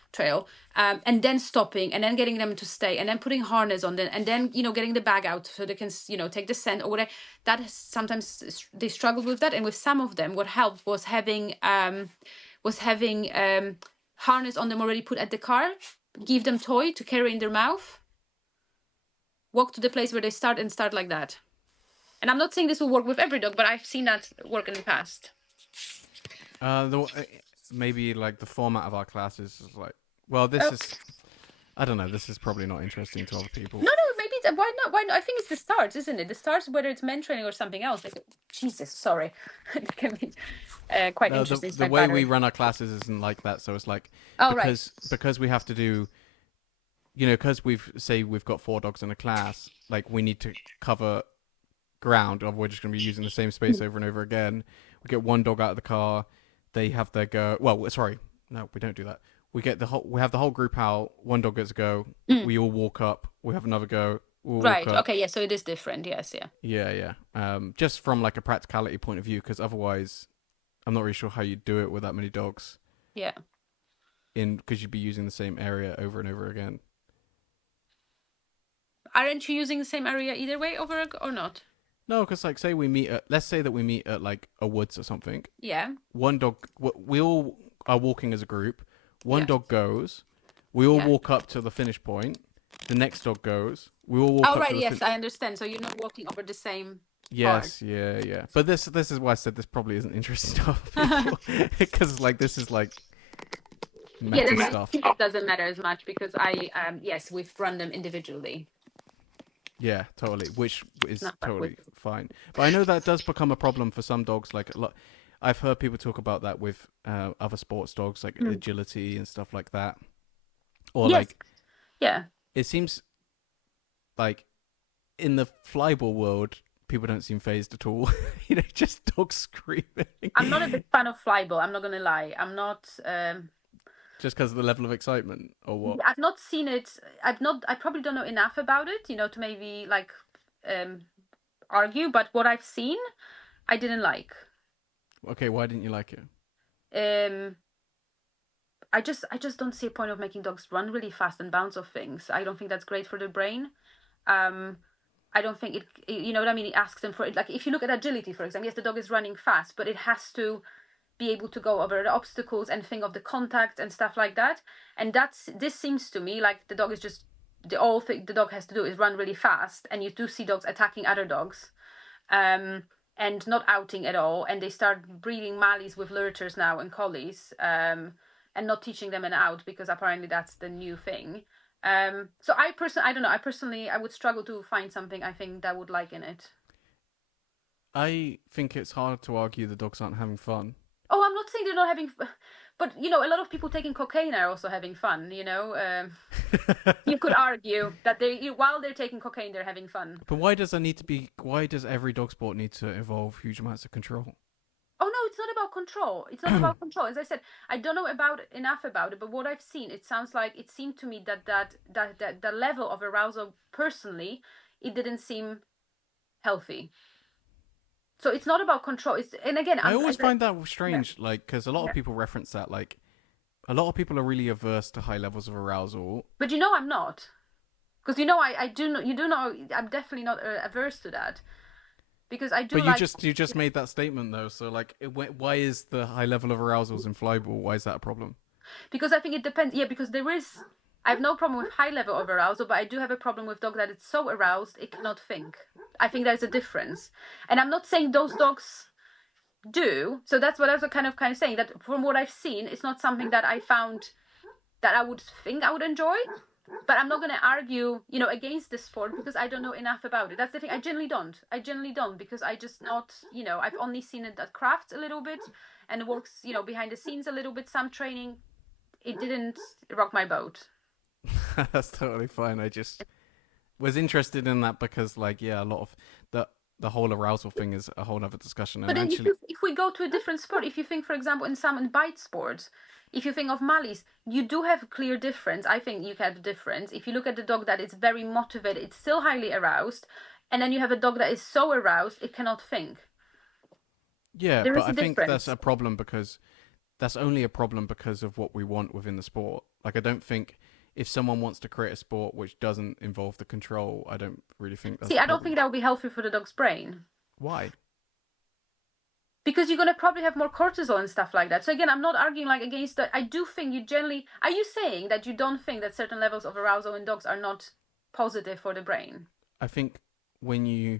and then stopping and then getting them to stay and then putting harness on them and then getting the bag out so they can take the scent or whatever. That sometimes they struggled with that, and with some of them what helped was having harness on them already put at the car, give them toy to carry in their mouth, walk to the place where they start and start like that. And I'm not saying this will work with every dog, but I've seen that work in the past. Maybe like the format of our classes is like, well, this Oh, is, I don't know, this is probably not interesting to other people. no, maybe why not? Why not? I think it's the starts, isn't it? The starts, whether it's mentoring or something else. Jesus, sorry, it can be quite No, the interesting. It's the my way we battery. run our classes isn't like that. So it's like Oh, right. because we have to do, because we've got 4 dogs in a class, like we need to cover ground, or we're just going to be using the same space over and over again. We get one dog out of the car, they have their go. Well, sorry, no, we don't do that. We have the whole group out. One dog gets a go. Mm. We all walk up. We have another go. We all walk Right. up. Okay. Yeah. So it is different. Yes. Yeah. Yeah, yeah. Just from like a practicality point of view, because otherwise, I'm not really sure how you do it with that many dogs Yeah. in, because you'd be using the same area over and over again. Aren't you using the same area either way over or not? No, because like let's say that we meet at like a woods or something. Yeah. One dog, we all are walking as a group. One Yeah. dog goes. We all Yeah. walk up to the finish point. The next dog goes. We all walk Oh, up to right. the Yes, I understand. So you're not walking over the same part. Yes, yeah, yeah. But this is why I said this probably isn't interesting to other people, because like this is like Yeah, meta stuff. it doesn't matter as much because yes, we've run them individually. Yeah, totally. Which is Not like with. totally fine. But I know that does become a problem for some dogs. Like a lot, I've heard people talk about that with other sports dogs, like Mm. agility and stuff like that. Or Yes. like Yeah. it seems like in the flyball world, people don't seem phased at all. Just dogs screaming. I'm not a big fan of flyball. I'm not gonna lie. I'm not. Just because of the level of excitement, or what? I've not seen it. I've not. I probably don't know enough about it, to maybe like um argue. But what I've seen, I didn't like. Okay, why didn't you like it? Um, I just don't see a point of making dogs run really fast and bounce off things. I don't think that's great for the brain. Um, I don't think it. You know what I mean? It asks them for it. Like if you look at agility, for example, yes, the dog is running fast, but it has to be able to go over the obstacles and think of the contact and stuff like that. And this seems to me like the dog is just all thing the dog has to do is run really fast, and you do see dogs attacking other dogs, and not outing at all. And they start breeding Mallies with lurchers now and collies, and not teaching them an out because apparently that's the new thing. So I don't know. I would struggle to find something I think that would like in it. I think it's hard to argue the dogs aren't having fun. Oh, I'm not saying they're not having, but a lot of people taking cocaine are also having fun. You could argue that while they're taking cocaine, they're having fun. But why does there need to be? Why does every dog sport need to involve huge amounts of control? Oh no, it's not about control. It's not about control. As I said, I don't know enough about it, but what I've seen, it seemed to me that the level of arousal personally, it didn't seem healthy. So it's not about control. And again, I always find that yeah, strange, like because a lot of yeah. people reference that, like a lot of people are really averse to high levels of arousal. But I'm not, because I do know, you do know, I'm definitely not averse to that, because I do But you like. just made that statement though, so like, why is the high level of arousals in flyball? Why is that a problem? Because I think it depends. Yeah, because there is. I have no problem with high level of arousal, but I do have a problem with dog that it's so aroused it cannot think. I think there's a difference, and I'm not saying those dogs do. So that's what I was kind of saying, that from what I've seen, it's not something that I found that I would think I would enjoy. But I'm not going to argue, against the sport because I don't know enough about it. That's the thing. I generally don't because I just not, I've only seen it at crafts a little bit and works, behind the scenes a little bit, some training. It didn't rock my boat. That's totally fine. I just was interested in that because, like, yeah, a lot of the whole arousal thing is a whole other discussion. But And then actually, if we go to a different sport, if you think, for example, in some bite sports, if you think of Malis, you do have a clear difference. I think you have a difference. If you look at the dog that is very motivated, it's still highly aroused. And then you have a dog that is so aroused, it cannot think. yeah, There but is I a think that's difference. a problem because that's only a problem because of what we want within the sport. Like, I don't think if someone wants to create a sport which doesn't involve the control, I don't really think that's See, a I don't think problem. that would be healthy for the dog's brain. Why? Because you're going to probably have more cortisol and stuff like that. So again, I'm not arguing like against that. I do think you generally, are you saying that you don't think that certain levels of arousal in dogs are not positive for the brain? I think when you,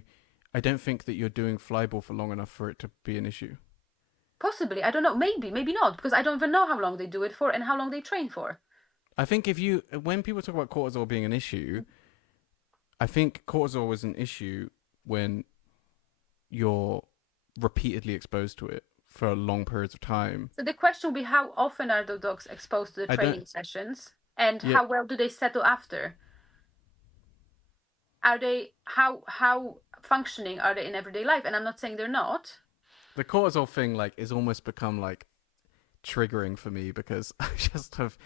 I don't think that you're doing flyball for long enough for it to be an issue. Possibly. I don't know. Maybe not, because I don't even know how long they do it for and how long they train for. I think when people talk about cortisol being an issue, I think cortisol is an issue when you're repeatedly exposed to it for long periods of time. So the question will be, how often are the dogs exposed to the I don't. training sessions, and Yeah, how well do they settle after? Are they how functioning are they in everyday life? And I'm not saying they're not. the cortisol thing like is almost become like triggering for me because I just have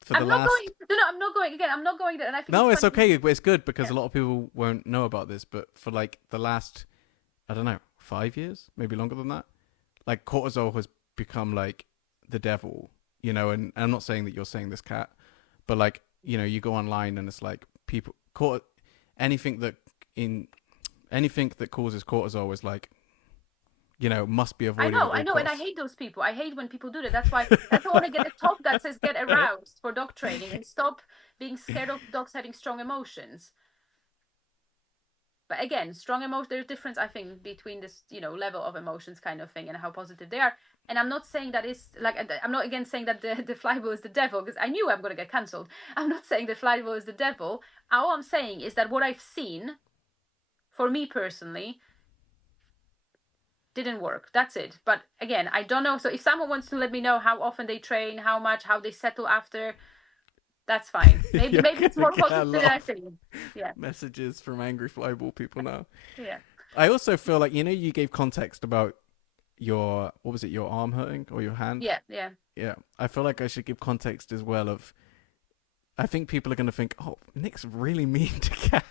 for the I'm not going. last. No, I'm not going again. I'm not going there, and I think No, it's it's funny. okay. It's good because Yeah. a lot of people won't know about this. But for like the last, I don't know, 5 years, maybe longer than that, like cortisol has become like the devil, and I'm not saying that you're saying this, Cat, but like, you go online and it's like people anything that in anything that causes cortisol is like, must be I avoided at know, I all know, and I costs. hate those people. I hate when people do that. That's why I want to get a talk that says get aroused for dog training and stop being scared of dogs having strong emotions. But again, strong emotion, there's a difference, I think, between this, level of emotions kind of thing and how positive they are. And I'm not saying that is like, I'm not again saying that the flyball is the devil, because I knew I'm going to get cancelled. I'm not saying the flyball is the devil. All I'm saying is that what I've seen, for me personally, didn't work. That's it. But again, I don't know. So if someone wants to let me know how often they train, how much, how they settle after, that's fine. Maybe You're maybe it's gonna more get a positive than lot I of think. Yeah. messages from angry flyball people now. Yeah. I also feel like you gave context about your what was it, your arm hurting or your hand? Yeah. Yeah. Yeah, I feel like I should give context as well. Of I think people are going to think, oh, Nick's really mean to Cat.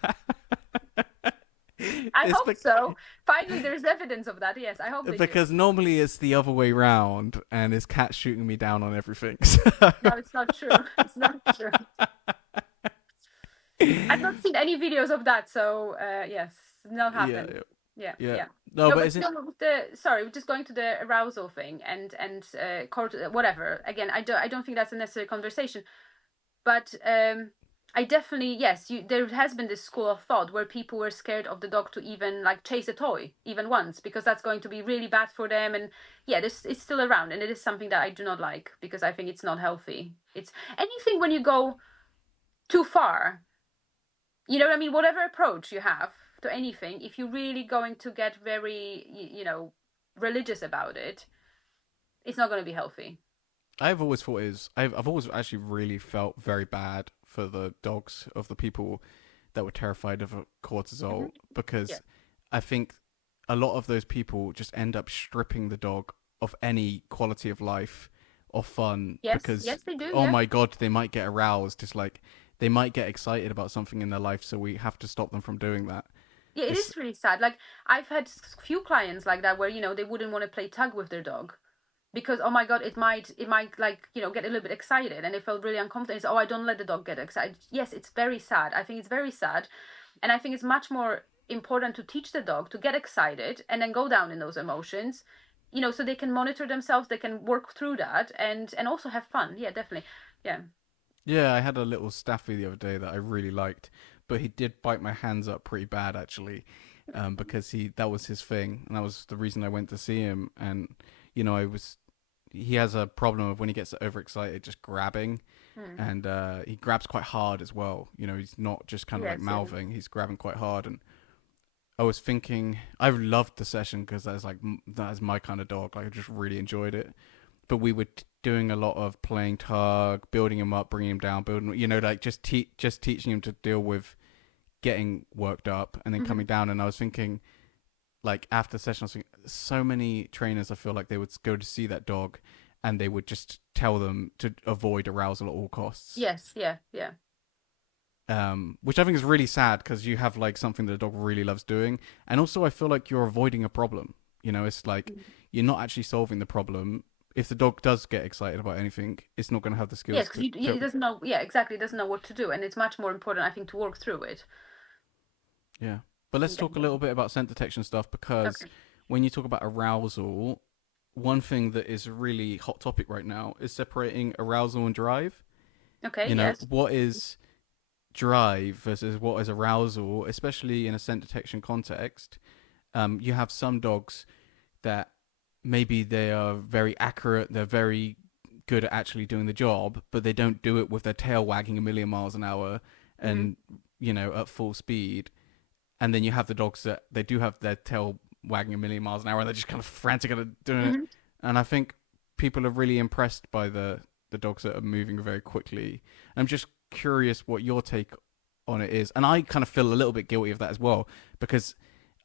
I it's hope be- so. Finally, there's evidence of that. Yes, I hope they do. because normally it's the other way round, and it's Cat shooting me down on everything. No, it's not true. It's not true. I've not seen any videos of that, so yes, not Yeah, happened. yeah, Yeah, yeah. yeah. No, No, but but isn't still, with sorry, we're just going to the arousal thing and whatever. Again, I don't think that's a necessary conversation. But I definitely, yes, there has been this school of thought where people were scared of the dog to even like chase a toy even once, because that's going to be really bad for them. And yeah, this it's still around, and it is something that I do not like, because I think it's not healthy. It's anything when you go too far, you know what I mean? Whatever approach you have to anything, if you're really going to get very, religious about it, it's not going to be healthy. I've always thought is I've always actually really felt very bad for the dogs of the people that were terrified of Hmm. cortisol Yeah. because I think a lot of those people just end up stripping the dog of any quality of life or fun Yes. because Yes, they do. oh Yeah. my god, they might get aroused, just like they might get excited about something in their life, so we have to stop them from doing that. Yeah, it It's is really sad. Like I've had few clients like that where they wouldn't want to play tug with their dog because oh my god, it might like get a little bit excited, and they felt really uncomfortable. It's, oh, I don't let the dog get excited. Yes, it's very sad. I think it's very sad, and I think it's much more important to teach the dog to get excited and then go down in those emotions, so they can monitor themselves, they can work through that, and also have fun. Yeah, definitely. Yeah. Yeah, I had a little staffy the other day that I really liked, but he did bite my hands up pretty bad actually, because he that was his thing, and that was the reason I went to see him. And I was he has a problem of when he gets overexcited, just grabbing, Mm. and he grabs quite hard as well. He's not just kind of like Yes, yeah. mouthing; he's grabbing quite hard. And I was thinking, I loved the session because that is my kind of dog. Like I just really enjoyed it. But we were doing a lot of playing tug, building him up, bringing him down, building, like just teaching him to deal with getting worked up and then Hmm. coming down. And I was thinking, like after the session, I was thinking, so many trainers, I feel like they would go to see that dog, and they would just tell them to avoid arousal at all costs. Yes, yeah, yeah. Which I think is really sad because you have like something that a dog really loves doing, and also I feel like you're avoiding a problem. It's like Mm. you're not actually solving the problem. If the dog does get excited about anything, it's not going to have the Yes, skills because to yeah, it cope. doesn't know. Yeah, exactly. It doesn't know what to do, and it's much more important, I think, to work through it. Yeah, but let's talk a little bit about scent detection stuff because Okay. when you talk about arousal, one thing that is a really hot topic right now is separating arousal and drive. Okay. Yes. What is drive versus what is arousal, especially in a scent detection context. You have some dogs that maybe they are very accurate, they're very good at actually doing the job, but they don't do it with their tail wagging a million miles an hour Hmm. and, at full speed. And then you have the dogs that they do have their tail wagging a million miles an hour and they're just kind of frantic at doing it. Hmm. And I think people are really impressed by the dogs that are moving very quickly. I'm just curious what your take on it is. And I kind of feel a little bit guilty of that as well because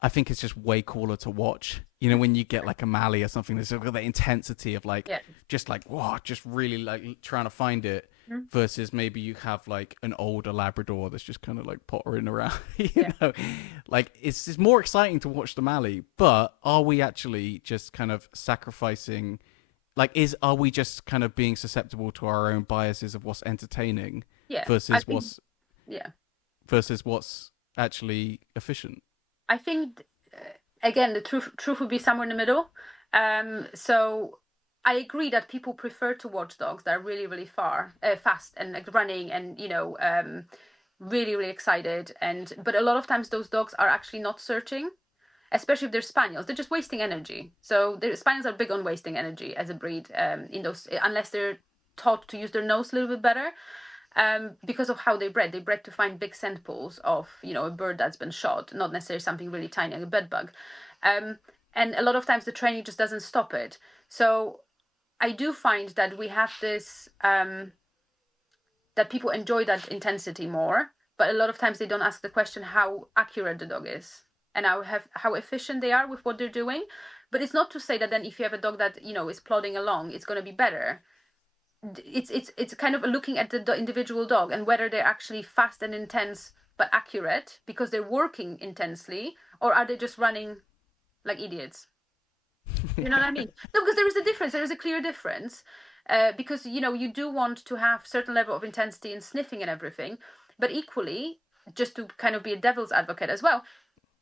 I think it's just way cooler to watch. When you get like a Mally or something, there's got that intensity of like, Yeah. just like, wow, just really like trying to find it Mhm. versus maybe you have like an older Labrador that's just kind of like pottering around, Yeah. like it's more exciting to watch the Mally, but are we actually just kind of sacrificing, like, are we just kind of being susceptible to our own biases of what's entertaining Yeah. I versus think. what's Yeah. actually efficient? I think again the truth would be somewhere in the middle. So I agree that people prefer to watch dogs that are really really fast and like running and really really excited and but a lot of times those dogs are actually not searching, especially if they're spaniels. They're just wasting energy. So the spaniels are big on wasting energy as a breed in those unless they're taught to use their nose a little bit better because of how they bred. They bred to find big scent pools of, a bird that's been shot, not necessarily something really tiny, like a bed bug. Um, and a lot of times the training just doesn't stop it. So I do find that we have this, that people enjoy that intensity more, but a lot of times they don't ask the question how accurate the dog is and how efficient they are with what they're doing. But it's not to say that then if you have a dog that, is plodding along, it's going to be better. It's kind of looking at the individual dog and whether they're actually fast and intense but accurate because they're working intensely, or are they just running like idiots? You know what I mean? No, because there is a difference. There is a clear difference. Because you do want to have certain level of intensity in sniffing and everything, but equally, just to kind of be a devil's advocate as well,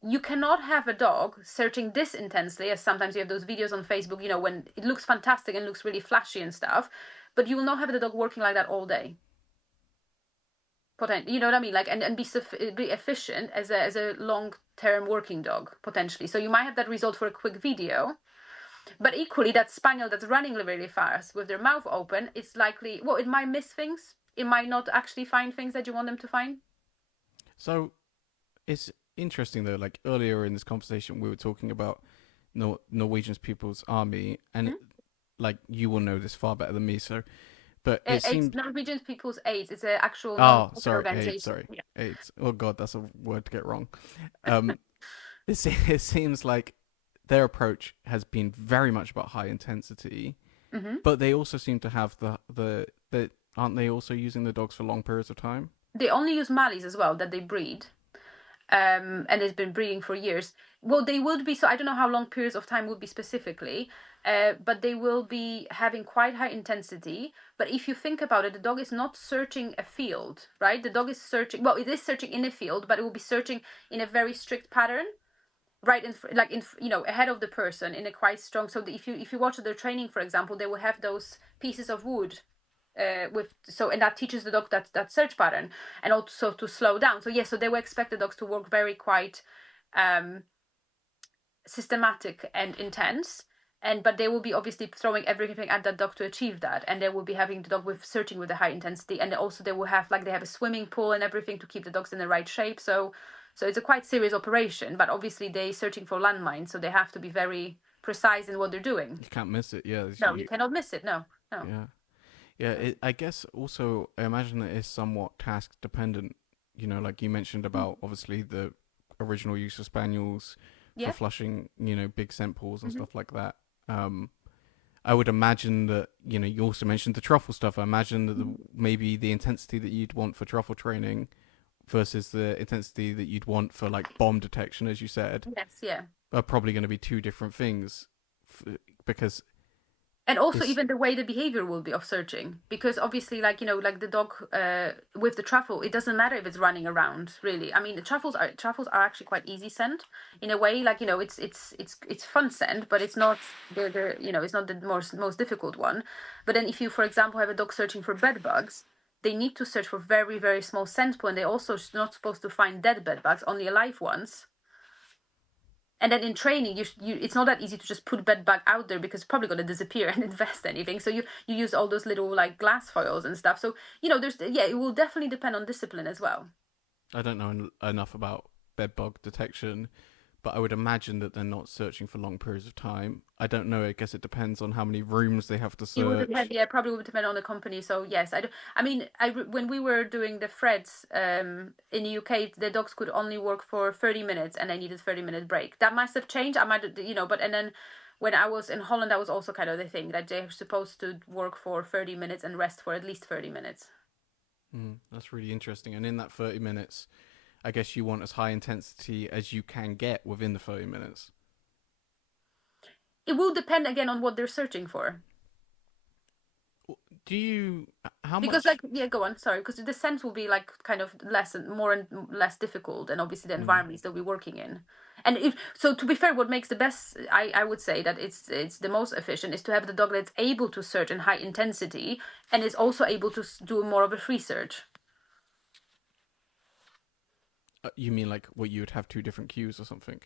you cannot have a dog searching this intensely, as sometimes you have those videos on Facebook, when it looks fantastic and looks really flashy and stuff, but you will not have the dog working like that all day. You know what I mean? Like, and be efficient as a long term working dog potentially. So you might have that result for a quick video, but equally, that spaniel that's running really fast with their mouth open, it's likely, well, it might miss things. It might not actually find things that you want them to find. So it's interesting though. Like earlier in this conversation, we were talking about Norwegian People's Army, and Hmm. like you will know this far better than me. So, but it AIDS, seemed. Norwegian People's AIDS. It's an actual Oh, non-profit sorry, AIDS. organization. Sorry, Yeah. AIDS. Oh God, that's a word to get wrong. Um, it seems like their approach has been very much about high intensity, Hmm. but they also seem to have the aren't they also using the dogs for long periods of time? They only use Malis as well that they breed, and it's been breeding for years. Well, they would be, so I don't know how long periods of time would be specifically, but they will be having quite high intensity. But if you think about it, the dog is not searching a field, right? The dog is searching, well, it is searching in a field, but it will be searching in a very strict pattern, right? Like ahead of the person in a quite strong. So if you watch their training, for example, they will have those pieces of wood and that teaches the dog that search pattern, and also to slow down. So yes, so they will expect the dogs to work very quite systematic and intense, but they will be obviously throwing everything at that dog to achieve that, and they will be having the dog with searching with a high intensity, and also they will have they have a swimming pool and everything to keep the dogs in the right shape. So it's a quite serious operation, but obviously they searching for landmines, so they have to be very precise in what they're doing. You can't miss it. Yeah. No, you cannot miss it. No, no. Yeah. Yeah. I guess also I imagine it is somewhat task dependent. Like you mentioned about obviously the original use of spaniels for Yeah. flushing, big scent pools and Mm-hmm. stuff like that. I would imagine that, you also mentioned the truffle stuff. I imagine that maybe the intensity that you'd want for truffle training versus the intensity that you'd want for like bomb detection, as you said, Yes, yeah. are probably going to be two different things because And also it's, even the way the behavior will be of searching, because obviously like the dog with the truffle, it doesn't matter if it's running around really. I mean, the truffles are actually quite easy scent in a way, it's fun scent, but it's not the it's not the most difficult one. But then if you, for example, have a dog searching for bed bugs, they need to search for very, very small scent pool, and they're also not supposed to find dead bed bugs, only alive ones. And then in training, it's not that easy to just put bed bug out there, because it's probably going to disappear and invest anything. So you use all those little like glass foils and stuff. So it will definitely depend on discipline as well. I don't know enough about bed bug detection, but I would imagine that they're not searching for long periods of time. I don't know. I guess it depends on how many rooms they have to It would depend, search. yeah, probably would depend on the company. So yes, I do. I mean, when we were doing the threads in the UK, the dogs could only work for 30 minutes, and they needed 30-minute break. That must have changed. I might, but and then when I was in Holland, that was also kind of the thing, that they're supposed to work for 30 minutes and rest for at least 30 minutes. That's really interesting. And in that 30 minutes, I guess you want as high intensity as you can get within the 30 minutes. It will depend again on what they're searching for. Do you, how Because much? yeah, go on, sorry, because the sense will be like kind of less and more and less difficult, and obviously the Mm, environments they'll be working in. And if so, to be fair, what makes the best, I would say that it's the most efficient, is to have the dog that's able to search in high intensity, and is also able to do more of a free search. you mean like what you would have two different cues or something?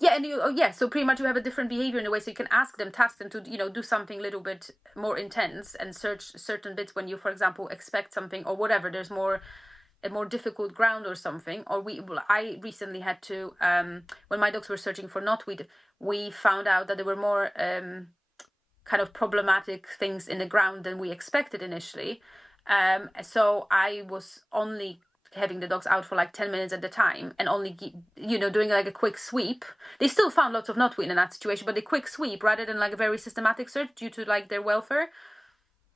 Yeah, and so pretty much you have a different behavior in a way, so you can task them to do something a little bit more intense and search certain bits when you, for example, expect something or whatever. There's a more difficult ground or something. Or I recently had to when my dogs were searching for knotweed, we found out that there were more kind of problematic things in the ground than we expected initially. So I was only having the dogs out for like 10 minutes at a time, and only doing like a quick sweep. They still found lots of knotweed in that situation, but a quick sweep rather than like a very systematic search, due to like their welfare.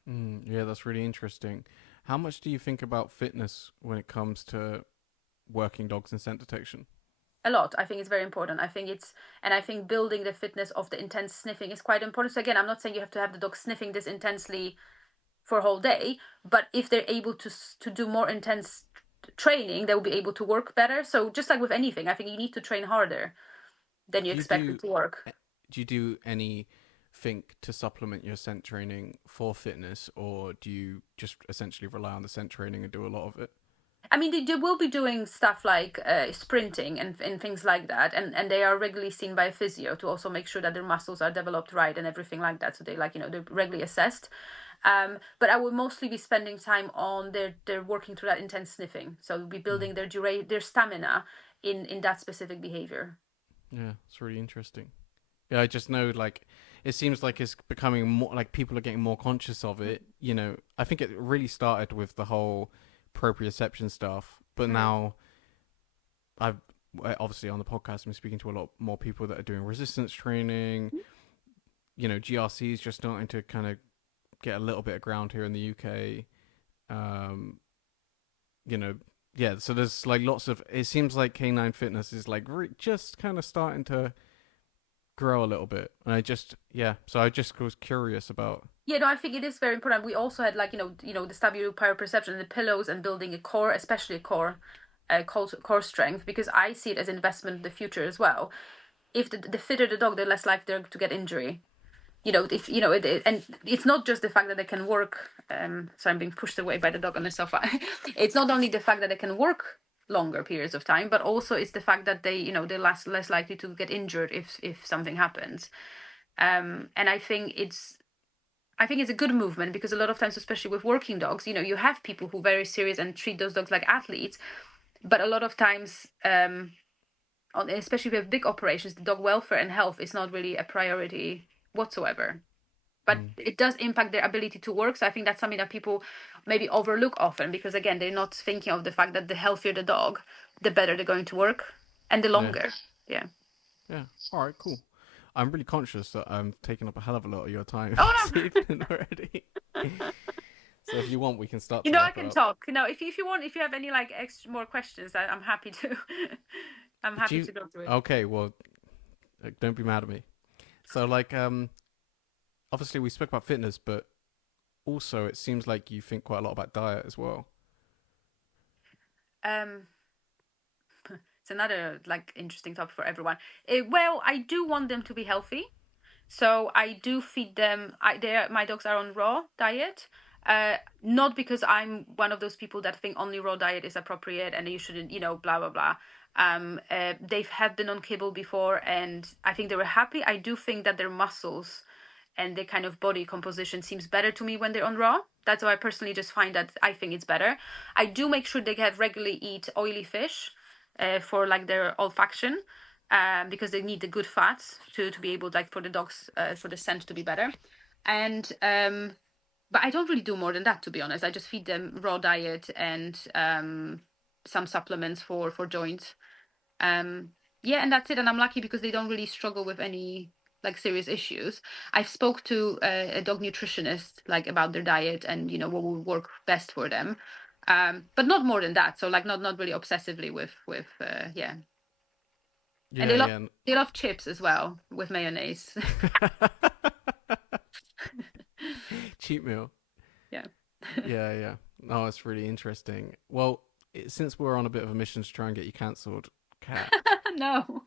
Yeah, that's really interesting. How much do you think about fitness when it comes to working dogs in scent detection? A lot. I think it's very important. I think building the fitness of the intense sniffing is quite important. So again, I'm not saying you have to have the dog sniffing this intensely for a whole day, but if they're able to do more intense training, they will be able to work better. So just like with anything, I think you need to train harder than you Do you expect it do to work. do you do anything to supplement your scent training for fitness, or do you just essentially rely on the scent training and do a lot of it? I mean, they will be doing stuff like sprinting and things like that, and they are regularly seen by a physio to also make sure that their muscles are developed right and everything like that. So they they're regularly assessed. But I will mostly be spending time on their working through that intense sniffing. So we'll be Mm. building their stamina in that specific behavior. Yeah, it's really interesting. Yeah, I just know like it seems like it's becoming more like people are getting more conscious of it. I think it really started with the whole proprioception stuff, but Mm. now I've obviously on the podcast I'm speaking to a lot more people that are doing resistance training. GRC is just starting to kind of get a little bit of ground here in the UK. Um, you know, yeah. So there's like lots of. It seems like canine fitness is like just kind of starting to grow a little bit, and So I just was curious about. Yeah, no, I think it is very important. We also had like the stabilo perception, the pillows, and building a core, especially a core strength, because I see it as investment in the future as well. If the fitter the dog, the less likely they're to get injury. if and it's not just the fact that they can work. So I'm being pushed away by the dog on the sofa. It's not only the fact that they can work longer periods of time, but also it's the fact that they're less likely to get injured if something happens. And I think it's a good movement, because a lot of times, especially with working dogs, you have people who are very serious and treat those dogs like athletes, but a lot of times, especially with big operations, the dog welfare and health is not really a priority whatsoever. But it does impact their ability to work. So I think that's something that people maybe overlook often, because again, they're not thinking of the fact that the healthier the dog, the better they're going to work, and the longer. Yeah. Yeah. All right. Cool. I'm really conscious that I'm taking up a hell of a lot of your time Oh this evening already. So if you want, we can start no, to I wrap it can up. talk. If you want, if you have any like extra more questions, I'm happy to. I'm Do happy you? to go through it. Okay. Well, don't be mad at me. So like, obviously we spoke about fitness, but also it seems like you think quite a lot about diet as well. Um, it's another like interesting topic for everyone. Well, I do want them to be healthy. So I do feed them. My dogs are on raw diet. Not because I'm one of those people that think only raw diet is appropriate and you shouldn't, blah blah blah. They have been on kibble before, and I think they were happy. I do think that their muscles and their kind of body composition seems better to me when they're on raw. That's why I personally just find that I think it's better. I do make sure they have regularly eat oily fish, for like their olfaction, because they need the good fats to be able, like, for the dogs, for the scent to be better. And but I don't really do more than that, to be honest. I just feed them raw diet and some supplements for joints. Yeah, and that's it. And I'm lucky because they don't really struggle with any like serious issues. I've spoke to a dog nutritionist like about their diet and what would work best for them. But not more than that. So like not really obsessively with yeah. And Yeah, yeah. they love chips as well with mayonnaise. Cheat meal. Yeah. Yeah, yeah. No, it's really interesting. Well, since we're on a bit of a mission to try and get you cancelled, Cat, No.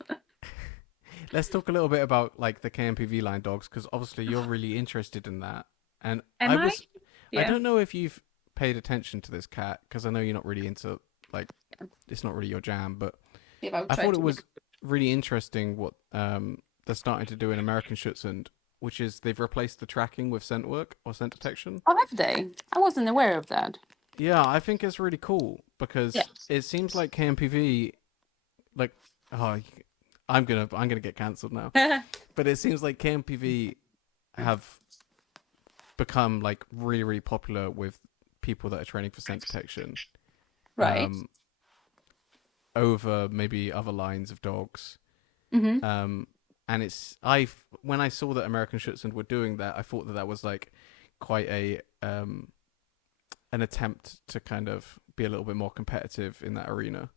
let's talk a little bit about like the KMPV line dogs, because obviously you're really interested in that. And Am I? I Yeah. don't know if you've paid attention to this, Cat, because I know you're not really into like it's not really your jam, but Yeah, I'll I try thought it to look. was really interesting what they're starting to do in American Schutzhund, which is they've replaced the tracking with scent work or scent detection. Oh, have they? I wasn't aware of that. Yeah, I think it's really cool Yeah. because it seems like KMPV, like, oh, I'm gonna get cancelled now, but it seems like KMPV have become like really really popular with people that are training for scent detection, Right. um, over maybe other lines of dogs. Mm-hmm. Um, and I when I saw that American Schutzhund were doing that, I thought that that was like quite a an attempt to kind of be a little bit more competitive in that arena.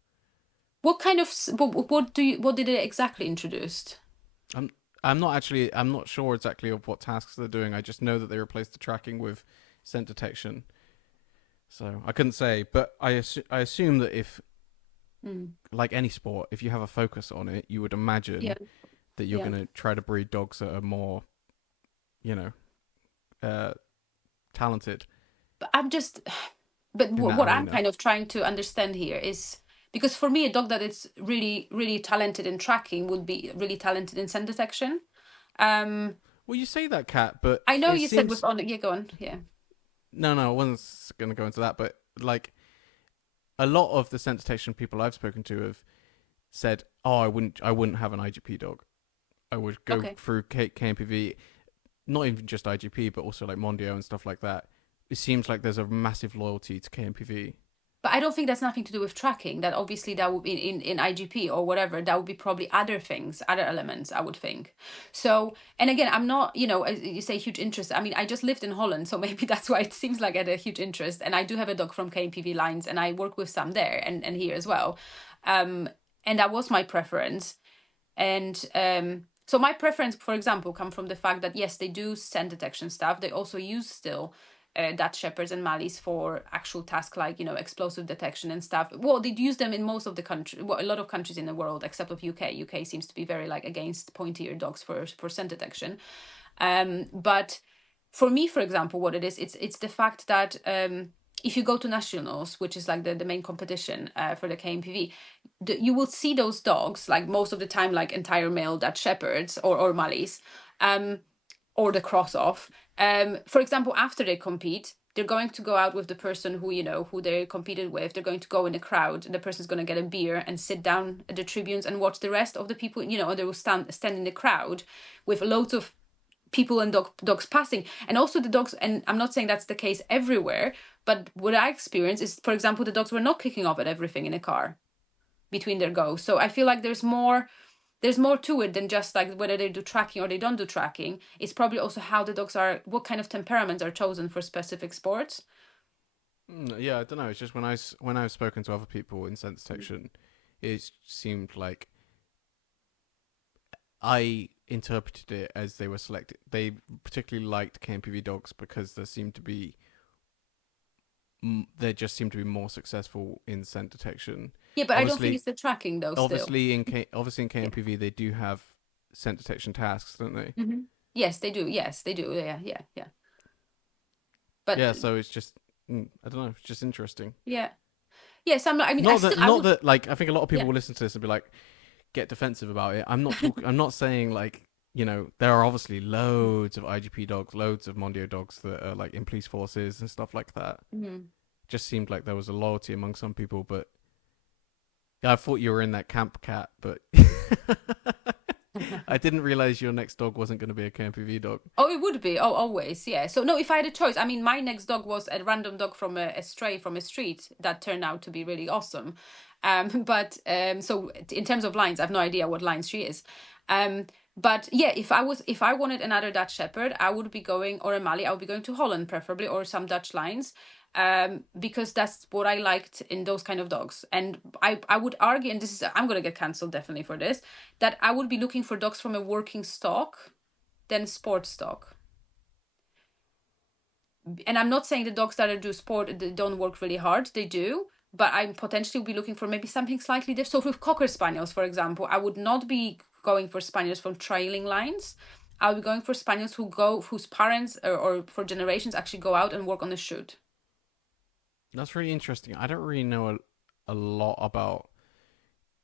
What kind of what did they exactly introduce? I'm I'm not sure exactly of what tasks they're doing. I just know that they replaced the tracking with scent detection. So I couldn't say, but I assume that if Mm. like any sport, if you have a focus on it, you would Yeah. imagine that you're Yeah. going to try to breed dogs that are more, you know, uh, talented But I'm just, but in that what I'm arena. kind of trying to understand here is, because for me, a dog that is really, really talented in tracking would be really talented in scent detection. Um, Well, you say that, Cat, but I know it you said with seems on. Yeah, go on. Yeah. no, I wasn't going to go into that, but like a lot of the scent detection people I've spoken to have said, "Oh, I wouldn't have an IGP dog. I would go Okay. through KMPV, not even just IGP, but also like Mondio and stuff like that." It seems like there's a massive loyalty to KMPV. But I don't think that's nothing to do with tracking. That obviously that would be in IGP or whatever. That would be probably other things, other elements. I would think. So, and again, I'm not, as you say, huge interest. I mean, I just lived in Holland, so maybe that's why it seems like I had a huge interest. And I do have a dog from KMPV lines, and I work with some there and here as well. And that was my preference. And so my preference, for example, come from the fact that yes, they do scent detection stuff. They also use still Dutch Shepherds and Malleys for actual tasks like explosive detection and stuff. Well, they use them in most of the country, well, a lot of countries in the world, except of UK. UK seems to be very like against pointy-eared dogs for scent detection. But for me, for example, what it is, it's the fact that if you go to nationals, which is like the main competition for the KMPV, you will see those dogs like most of the time, like entire male Dutch shepherds or Mallies, or the cross off. For example, after they compete, they're going to go out with the person who, who they competed with. They're going to go in the crowd. The person's going to get a beer and sit down at the tribunes and watch the rest of the people. They will stand in the crowd with loads of people and dogs passing, and also the dogs. And I'm not saying that's the case everywhere, but what I experienced is, for example, the dogs were not kicking off at everything in a car between their goes. So I feel like there's more to it than just like whether they do tracking or they don't do tracking. It's probably also how the dogs are, what kind of temperaments are chosen for specific sports. Yeah, I don't know. It's just when I've spoken to other people in sense detection, it seemed like I interpreted it as they were selected. They particularly liked KMPV dogs because they just seem to be more successful in scent detection. Yeah, but I don't think Obviously, it's the tracking though. Still, obviously in yeah. KMPV they do have scent detection tasks, don't they? Hmm. Yes, they do. Yes, they do. Yeah, yeah, yeah. But Yeah, so it's just I don't know. It's just interesting. yeah, yes. I mean, I Not would. that like I think a lot of people Yeah. will listen to this and be like get defensive about it. I'm not talking. I'm not saying like there are obviously loads of IGP dogs, loads of Mondio dogs that are like in police forces and stuff like that. Mhm. Just seemed like there was a loyalty among some people, but yeah, I thought you were in that camp, cat, but I didn't realize your next dog wasn't going to be a KMPV dog. Oh, it would be. Oh, always. Yeah. So no, if I had a choice, I mean, my next dog was a random dog from a stray from a street that turned out to be really awesome. But so in terms of lines, I have no idea what lines she is. Um, but yeah, if I wanted another Dutch Shepherd, I would be going, or a Mali, I would be going to Holland preferably, or some Dutch lines. Because that's what I liked in those kind of dogs. And I would argue, and this is, I'm gonna get cancelled definitely for this, that I would be looking for dogs from a working stock than sports stock. And I'm not saying the dogs that do sport they don't work really hard. They do, but I potentially would be looking for maybe something slightly different. So with cocker spaniels, for example, I would not be going for spaniels from trailing lines. I'll be going for spaniels whose parents or for generations actually go out and work on the shoot. That's really interesting. I don't really know a lot about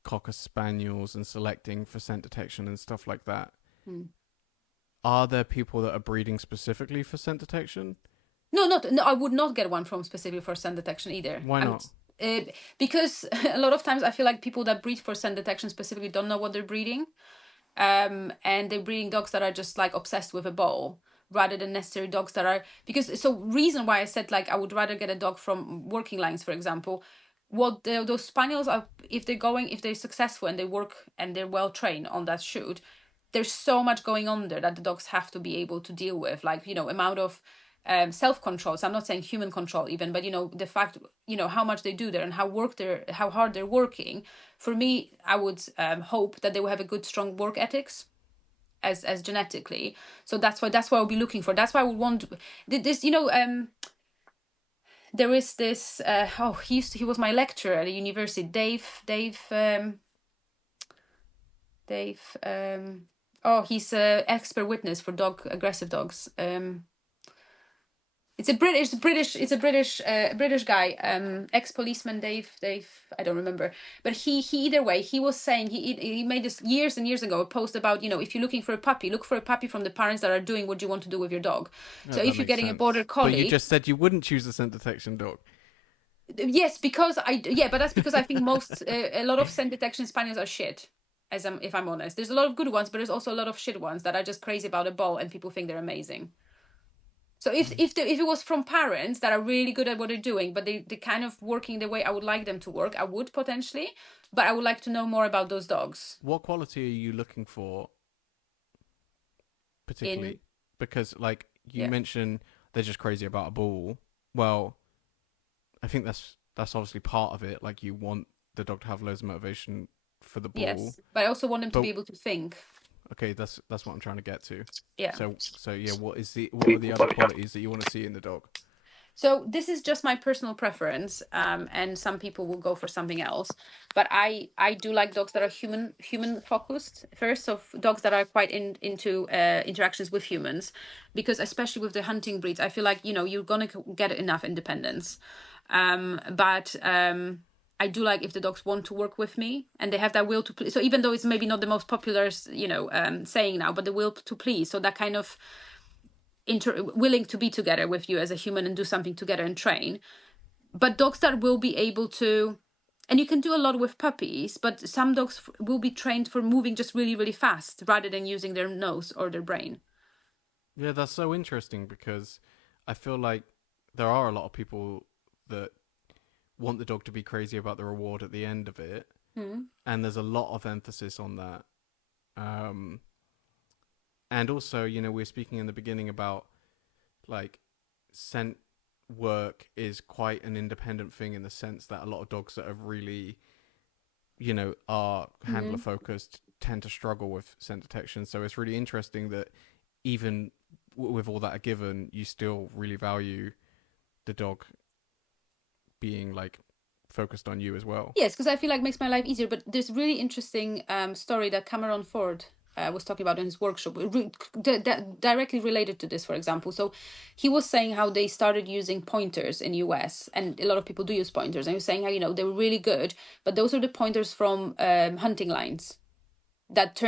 cocker spaniels and selecting for scent detection and stuff like that. Hmm. Are there people that are breeding specifically for scent detection? No, not no. I would not get one from specifically for scent detection either. Why not? Because a lot of times I feel like people that breed for scent detection specifically don't know what they're breeding. And they're breeding dogs that are just like obsessed with a ball rather than necessary dogs that are, because so reason why I said like I would rather get a dog from working lines, for example. Those spaniels are, if they're successful and they work and they're well trained on that shoot, there's so much going on there that the dogs have to be able to deal with, like amount of self-control. So I'm not saying human control even, but the fact how much they do there and how hard they're working. For me, I would hope that they will have a good strong work ethics as genetically. So that's why I'll be looking for. That's why I would want this. There is this. He was my lecturer at a university. Dave. He's a expert witness for aggressive dogs. It's a British guy, ex-policeman Dave. I don't remember, but he either way, he was saying he made this years and years ago a post about if you're looking for a puppy, look for a puppy from the parents that are doing what you want to do with your dog. Yeah, So that if you're makes getting a sense. border But you collie, just said you wouldn't choose a scent detection dog. yes, but that's because I think most a lot of scent detection spaniels are shit. If I'm honest, there's a lot of good ones, but there's also a lot of shit ones that are just crazy about a ball and people think they're amazing. So if it was from parents that are really good at what they're doing, but they kind of working the way I would like them to work, I would potentially, but I would like to know more about those dogs. What quality are you looking for In particularly? Because like you Yeah. mentioned, they're just crazy about a ball. Well, I think that's obviously part of it. Like you want the dog to have loads of motivation for the ball. Yes, but I also want them to But be able to think. okay, that's what I'm trying to get to. Yeah. So yeah, what are the other qualities that you want to see in the dog? So this is just my personal preference, and some people will go for something else. But I do like dogs that are human focused first. So dogs that are quite into interactions with humans, because especially with the hunting breeds, I feel like you're gonna get enough independence. But I do like if the dogs want to work with me and they have that will to please. So even though it's maybe not the most popular, saying now, but the will to please. So that kind of willing to be together with you as a human and do something together and train. But dogs that will be able to, and you can do a lot with puppies, but some dogs will be trained for moving just really, really fast rather than using their nose or their brain. Yeah, that's so interesting because I feel like there are a lot of people that want the dog to be crazy about the reward at the end of it, Mm. and there's a lot of emphasis on that. Um, and also, we were speaking in the beginning about like scent work is quite an independent thing in the sense that a lot of dogs that are really, are handler Mm. focused tend to struggle with scent detection. So it's really interesting that even with all that given, you still really value the dog being like focused on you as well. Yes, because I feel like it makes my life easier. But there's really interesting story that Cameron Ford was talking about in his workshop, directly related to this, for example. So he was saying how they started using pointers in US, and a lot of people do use pointers. And he was saying how, they were really good, but those are the pointers from hunting lines that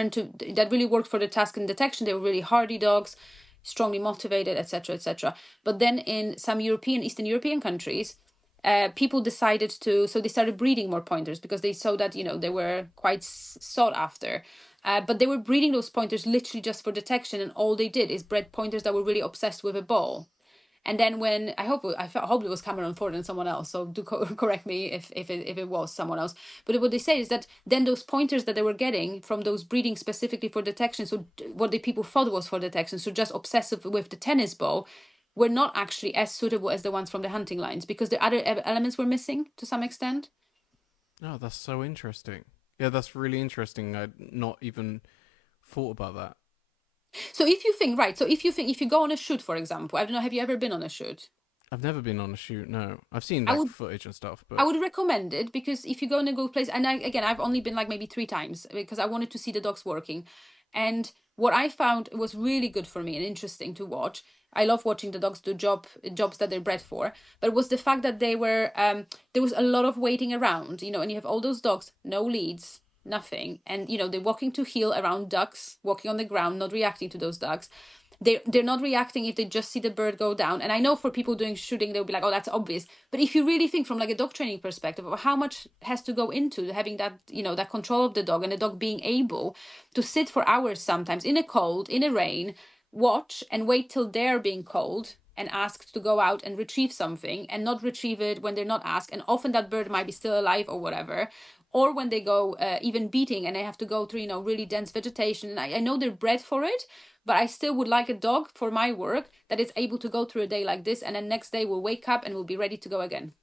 really worked for the task and detection. They were really hardy dogs, strongly motivated, etc., etc. But then in some Eastern European countries, people decided to, so they started breeding more pointers because they saw that they were quite sought after. But they were breeding those pointers literally just for detection, and all they did is bred pointers that were really obsessed with a ball. And then when I hope it was Cameron Ford and someone else, so do correct me if it was someone else. But what they say is that then those pointers that they were getting from those breeding specifically for detection, so what the people thought was for detection, so just obsessive with the tennis ball, were not actually as suitable as the ones from the hunting lines because the other elements were missing to some extent. Oh, that's so interesting. Yeah, that's really interesting. I'd not even thought about that. So if you think, right, so if you go on a shoot, for example, I don't know, have you ever been on a shoot? I've never been on a shoot. No, I've seen I like would footage and stuff, I but would recommend it because if you go in a good place, and again, I've only been like maybe 3 times because I wanted to see the dogs working. And what I found was really good for me and interesting to watch. I love watching the dogs do jobs that they're bred for, but it was the fact that there was a lot of waiting around, and you have all those dogs, no leads, nothing, and they're walking to heel around ducks, walking on the ground, not reacting to those ducks. They're not reacting if they just see the bird go down. And I know for people doing shooting, they'll be like, oh, that's obvious. But if you really think from like a dog training perspective of how much has to go into having that, that control of the dog and the dog being able to sit for hours sometimes in a cold, in a rain, watch and wait till they're being cold and asked to go out and retrieve something and not retrieve it when they're not asked. And often that bird might be still alive or whatever. Or when they go even beating and they have to go through, really dense vegetation. And I know they're bred for it, but I still would like a dog for my work that is able to go through a day like this and then next day will wake up and will be ready to go again.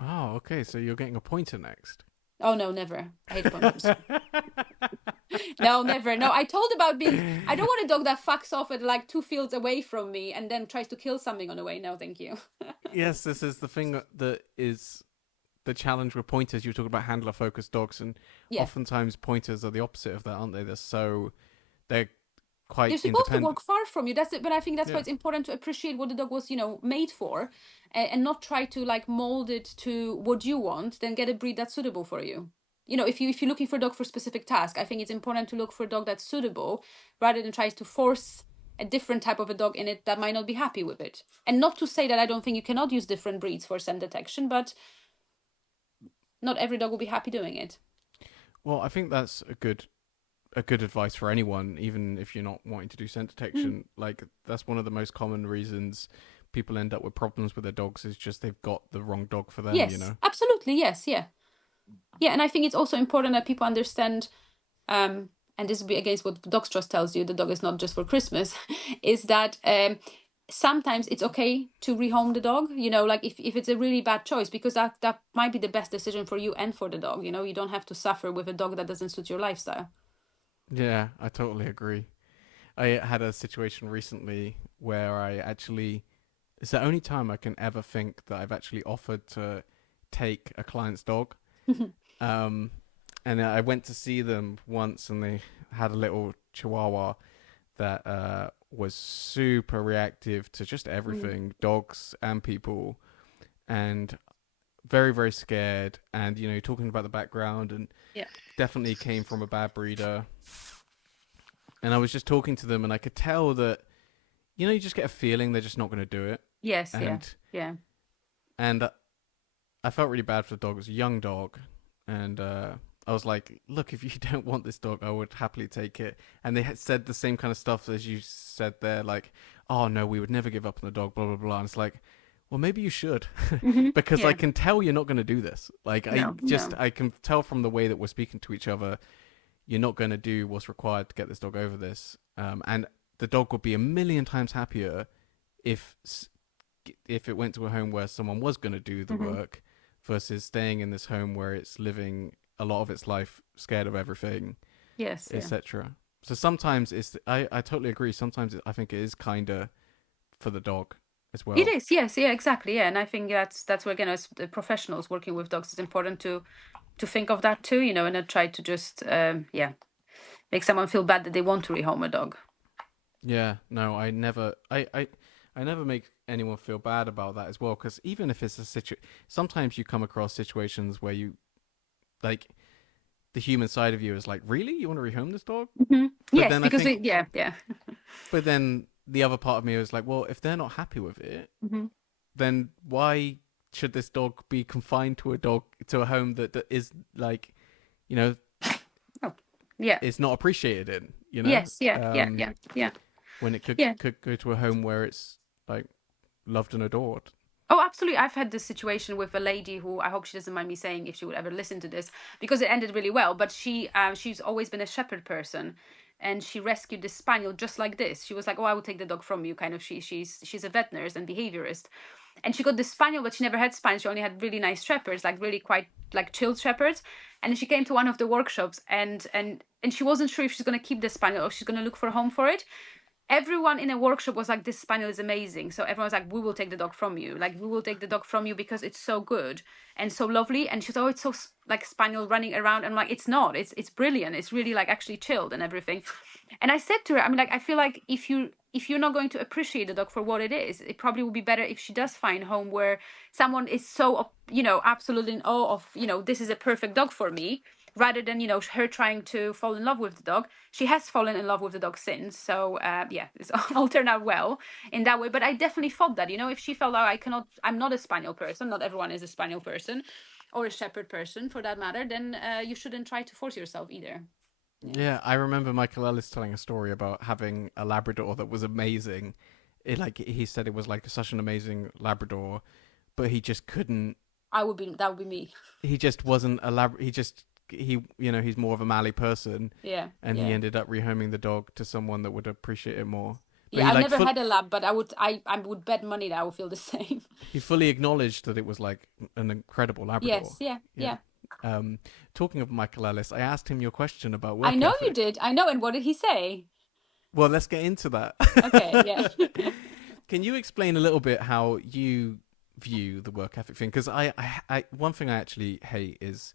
oh, okay. So you're getting a pointer next. Oh no, never. I hate pointers. No, never. No, I told about being. I don't want a dog that fucks off at like 2 fields away from me and then tries to kill something on the way. No, thank you. Yes, this is the thing that is the challenge with pointers. You talk about handler focused dogs, and Yeah. oftentimes pointers are the opposite of that, aren't they? They're They're quite supposed to independent. work far from you. That's it. But I think that's why Yeah. it's important to appreciate what the dog was, made for, and not try to like mold it to what you want. Then get a breed that's suitable for you. If you're looking for a dog for a specific task, I think it's important to look for a dog that's suitable rather than try to force a different type of a dog in it that might not be happy with it. And not to say that I don't think you cannot use different breeds for scent detection, but not every dog will be happy doing it. Well, I think that's a good advice for anyone, even if you're not wanting to do scent Mm. detection. Like that's one of the most common reasons people end up with problems with their dogs is just they've got the wrong dog for them. Yes, absolutely. Yes, yeah. Yeah, and I think it's also important that people understand, and this will be against what Dog Trust tells you, the dog is not just for Christmas, is that sometimes it's okay to rehome the dog, like if it's a really bad choice, because that might be the best decision for you and for the dog. You don't have to suffer with a dog that doesn't suit your lifestyle. Yeah, I totally agree. I had a situation recently where I actually It's the only time I can ever think that I've actually offered to take a client's dog. Um, and I went to see them once, and they had a little Chihuahua that was super reactive to just Mm. everything, dogs and people, and very, very scared. And talking about the background, and Yeah. definitely came from a bad breeder. And I was just talking to them, and I could tell that you just get a feeling they're just not going to do it. Yes. Yeah. And Yeah. and I felt really bad for the dog. It was a young dog, and I was like, "Look, if you don't want this dog, I would happily take it." And they had said the same kind of stuff as you said there, like, "Oh no, we would never give up on the dog." Blah blah blah. And it's like, well, maybe you should, because I Yeah. can tell you're not going to do this. Like, No. No. I can tell from the way that we're speaking to each other, you're not going to do what's required to get this dog over this. And the dog would be a million times happier if if it went to a home where someone was going to do the Hmm. work versus staying in this home where it's living a lot of its life scared of everything, Yes. Yeah. etc. So sometimes I totally agree. Sometimes I think it is kinder for the dog as It well. is. Yes. Yeah. Exactly. Yeah. And I think that's where, again, as the professionals working with dogs, it's important to think of that too. And not try to just yeah, make someone feel bad that they want to rehome a dog. Yeah, no, I never make anyone feel bad about that as well. Because even if it's a sometimes you come across situations where you like the human side of you is like, really, you want to rehome this dog? Hmm. But Yes, then I because think, yeah. Yeah. but then the other part of me is like, well, if they're not happy with it, then why should this dog be confined to a home that is like, you know, Oh, yeah. it's not appreciated in, Yes. Yeah. Yeah. Yeah. Yeah. when it Yeah. could go to a home where it's like loved and adored. Oh, absolutely. I've had this situation with a lady who, I hope she doesn't mind me saying if she would ever listen to this, because it ended really well. But she's always been a shepherd person, and she rescued this spaniel just like this. She was like, "Oh, I will take the dog from you." Kind of. She's a vet nurse and behaviorist, and she got this spaniel, but she never had spaniel. She only had really nice shepherds, like really quite like chilled shepherds. And she came to one of the workshops, and she wasn't sure if she's gonna keep the spaniel or she's gonna look for a home for it. Everyone in a workshop was like, this spaniel is amazing. So everyone's like, we will take the dog from you, like we will take the dog from you because it's so good and so lovely. And she's, oh, it's so like spaniel running around. And I'm like, it's not, it's brilliant, it's really like actually chilled and everything. And I said to her, I mean, like, I feel like if you're not going to appreciate the dog for what it is, it probably would be better if she does find home where someone is so absolutely in awe of, this is a perfect dog for me, rather than her trying to fall in love with the dog. She has fallen in love with the dog since, so yeah, it's all turned out well in that way. But I definitely thought that, if she felt like I'm not a spaniel person, not everyone is a spaniel person or a shepherd person for that matter, then you shouldn't try to force yourself either. Yeah. Yeah, I remember Michael Ellis telling a story about having a Labrador that was amazing. Like he said, it was like such an amazing Labrador, but he just couldn't. That would be me. He just wasn't a lab. He's more of a Mali person, Yeah. and he Yeah. ended up rehoming the dog to someone that would appreciate it more. But Yeah, I've never had a lab, but I would bet money that I would feel the same. he fully acknowledged that it was like an incredible Yes. Labrador. Yeah. Yeah. Yeah. Um, Talking of Michael Ellis, I asked him your question about I work know you ethic. did. I know. And what did he say? Well, let's get into that. Okay. Yeah. Can you explain a little bit how you view the work ethic thing? Because one thing I actually hate is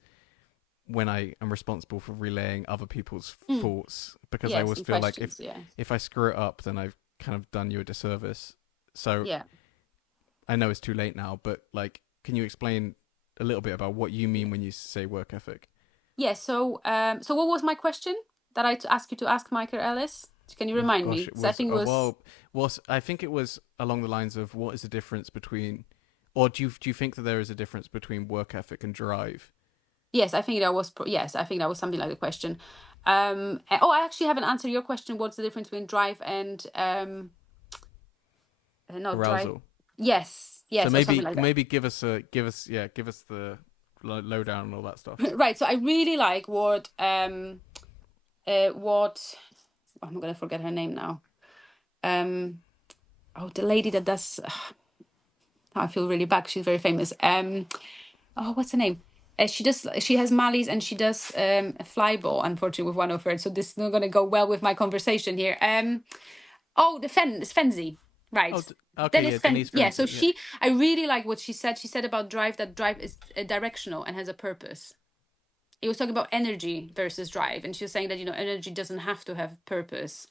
when I am responsible for relaying other people's Mm. thoughts, because I Yes. always And feel like questions. Yeah. if I screw it up, then I've kind of done you a disservice. So Yeah. I know it's too late now, but like, can you explain a little bit about what you mean when you say work ethic? Yeah. So what was my question that asked you to ask Michael Ellis? Can you Oh remind gosh, me? it So I was think it was. well, was I think it was along the lines of what is the difference between, or do you think that there is a difference between work ethic and drive? Yes, I think that was. Yes, I think that was something like the question. Oh, I actually haven't answered your question. What's the difference between drive and not drive? Arousal. Yes. So Yes, or something like that. maybe give us the lowdown and all that stuff. Right. So I really like what I'm gonna forget her name now. Um, oh, the lady that does. I feel really bad. She's very famous. Oh, what's her name? She has Mali's and she does a flyball. Unfortunately, with one of her, so this is not gonna go well with my conversation here. Oh, the Fenzi. Oh, Right. okay, Then yeah, it's kind Denise yeah. Frank's So it. Yeah, I really like what she said. She said about drive that drive is directional and has a purpose. It was talking about energy versus drive, and she was saying that energy doesn't have to have purpose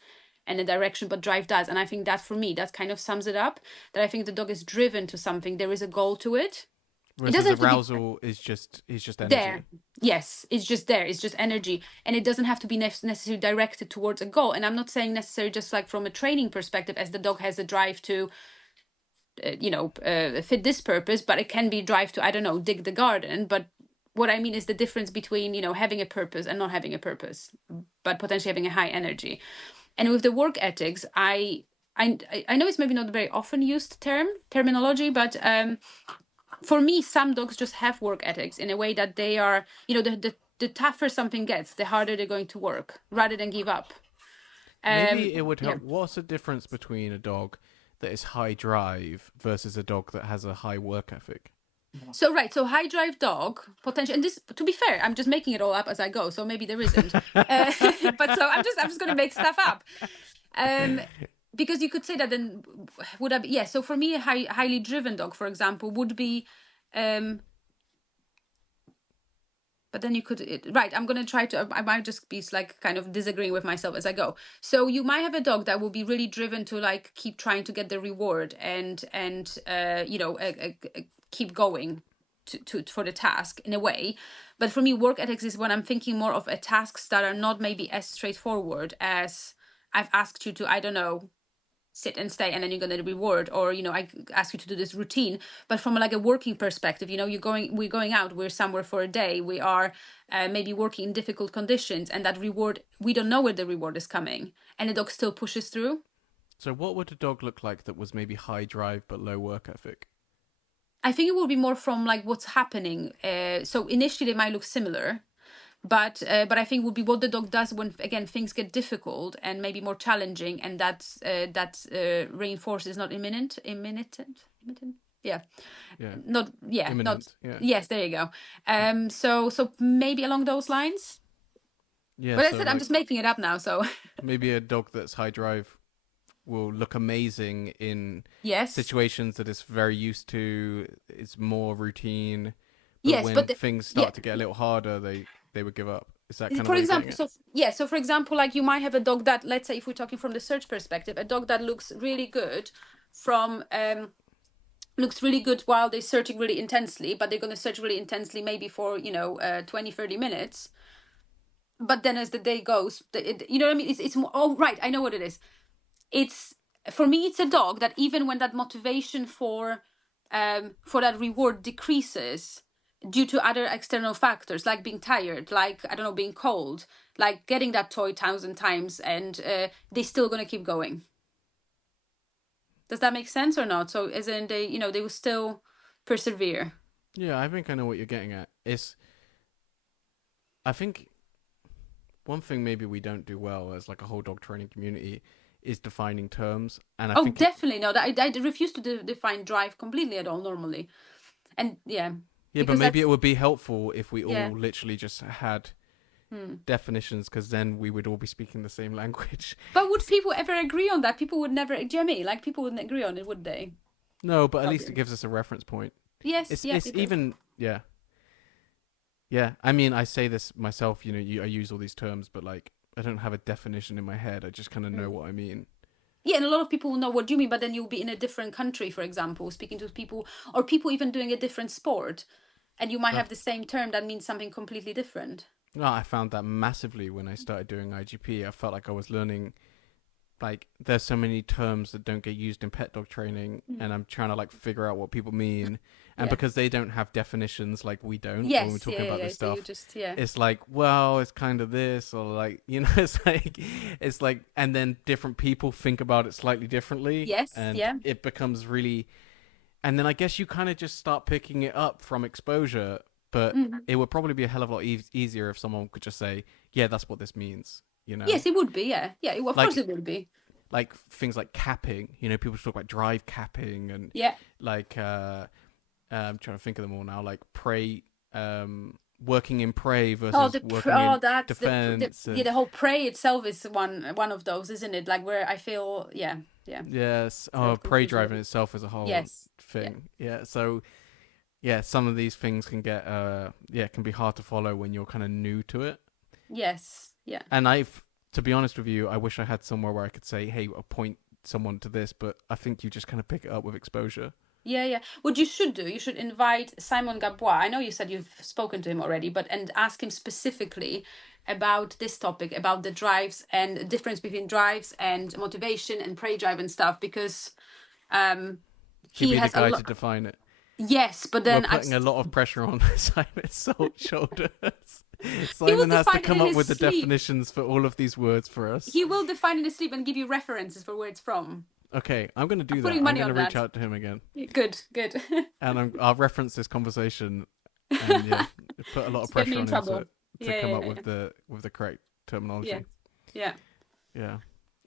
and a direction, but drive does. And I think that for me, that kind of sums it up. That I think the dog is driven to something. There is a goal to it. It doesn't versus have to be arousal is just there. energy. Yes, it's just there. It's just energy, and it doesn't have to be necessarily directed towards a goal. And I'm not saying necessarily just like from a training perspective, as the dog has a drive to fit this purpose, but it can be drive to, I don't know, dig the garden. But what I mean is the difference between having a purpose and not having a purpose, but potentially having a high energy. And with the work ethics, I know it's maybe not a very often used terminology, but for me, some dogs just have work ethics in a way that they are, the tougher something gets, the harder they're going to work rather than give up. Maybe it would Yeah. help. What's the difference between a dog that is high drive versus a dog that has a high work ethic? So right, so high drive dog potential, and this, to be fair, I'm just making it all up as I go, so maybe there isn't. But so I'm just going to make stuff up, um, because you could say that then would I be, yeah. So for me, a highly driven dog, for example, would be, but then you could right. I'm going to try to. I might just be like kind of disagreeing with myself as I go. So you might have a dog that will be really driven to like keep trying to get the reward and keep going to for the task in a way. But for me, work ethics is when I'm thinking more of a tasks that are not maybe as straightforward as I've asked you to, I don't know, sit and stay and then you're going to reward, or I ask you to do this routine. But from like a working perspective, we're going out, we're somewhere for a day, we are maybe working in difficult conditions, and that reward, we don't know where the reward is coming, and the dog still pushes through. So, what would a dog look like that was maybe high drive but low work ethic? I think it will be more from like what's happening. So initially they might look similar, but I think would be what the dog does when again things get difficult and maybe more challenging, and that reinforces not imminent. Yeah, Yeah, not yeah, not imminent. Yeah, yes. There you go. So maybe along those lines. yeah. But I So said I'm like just making it up now. So maybe a dog that's high drive will look amazing in yes, situations that it's very used to. It's more routine, but yes, when but things yeah. start to get a little harder, they would give up. Is that kind of For what you're getting example, at? so yeah, so for example, like you might have a dog that, let's say, if we're talking from the search perspective, a dog that looks really good from looks really good while they're searching really intensely, but they're going to search really intensely maybe for 20-30 minutes. But then as the day goes, you know what I mean, it's more, oh right, I know what it is. It's, for me, it's a dog that even when that motivation for that reward decreases due to other external factors, like being tired, like, I don't know, being cold, like getting that toy 1,000 times, and they're still going to keep going. Does that make sense or not? So as in they will still persevere. Yeah, I think I know what you're getting at. I think one thing maybe we don't do well as like a whole dog training community is defining terms, and I Oh, think it, definitely. No, I refuse to define drive completely at all normally. And yeah, yeah, but because maybe it that's, would be helpful if we yeah. all literally just had definitions, because then we would all be speaking the same language. But would people ever agree on that? People would never, do you know what I mean? Like, people wouldn't agree on it, would they? No, but at least it Probably. gives us a reference point. Yes, It's yeah, it's it does. even yeah. Yeah, I mean, I say this myself. I use all these terms, but like, I don't have a definition in my head. I just kind of know Mm. what I mean. Yeah, and a lot of people will know what you mean, but then you'll be in a different country, for example, speaking to people, or people even doing a different sport, and you might Uh, have the same term that means something completely different. no, I found that massively when I started doing IGP. I felt like I was learning. Like, there's so many terms that don't get used in pet dog training, Mm. and I'm trying to like figure out what people mean. And Yeah. because they don't have definitions like we don't when we're Yes, talking about yeah. this So you stuff, just, yeah. it's like, well, it's kind of this, or like, it's like, and then different people think about it slightly differently, Yes, and yeah. it becomes really, and then I guess you kind of just start picking it up from exposure. But Mhm. it would probably be a hell of a lot easier if someone could just say, yeah, that's what this means, Yes, it would be, yeah. Yeah, of course like it would be. things like capping. People talk about drive capping, and Yeah. like I'm trying to think of them all now. Like prey, working in prey Oh, versus working in that's defense, yeah, and the whole prey itself is one of those, isn't it? Like, where I feel, yeah. Yeah, Yes. so Oh, it prey confuses driving everything. itself is a whole Yes. Yeah. thing. Yeah. So yeah, some of these things can get yeah, it can be hard to follow when you're kind of new to it. Yes. Yeah. And to be honest with you, I wish I had somewhere where I could say, hey, I'll point someone to this, but I think you just kind of pick it up with exposure. Yeah, yeah. What you should do, you should invite Simon Gabois. I know you said you've spoken to him already, but and ask him specifically about this topic, about the drives and the difference between drives and motivation and prey drive and stuff, because um He'd he be the has a guy to lot. define it. Yes, but We're then putting a lot of pressure on Simon's shoulders. he will Simon has to define it come in up his with the sleep. definitions for all of these words for us. He will define in his sleep and give you references for where it's from. Okay, I'm going to I'm do putting that. I'm money going to on reach that. out to him again, Good, good. and I'll reference this conversation, and yeah, put a lot of Just get me pressure in on him trouble. to Yeah, come yeah, up yeah, with the correct yeah, terminology. yeah. Yeah.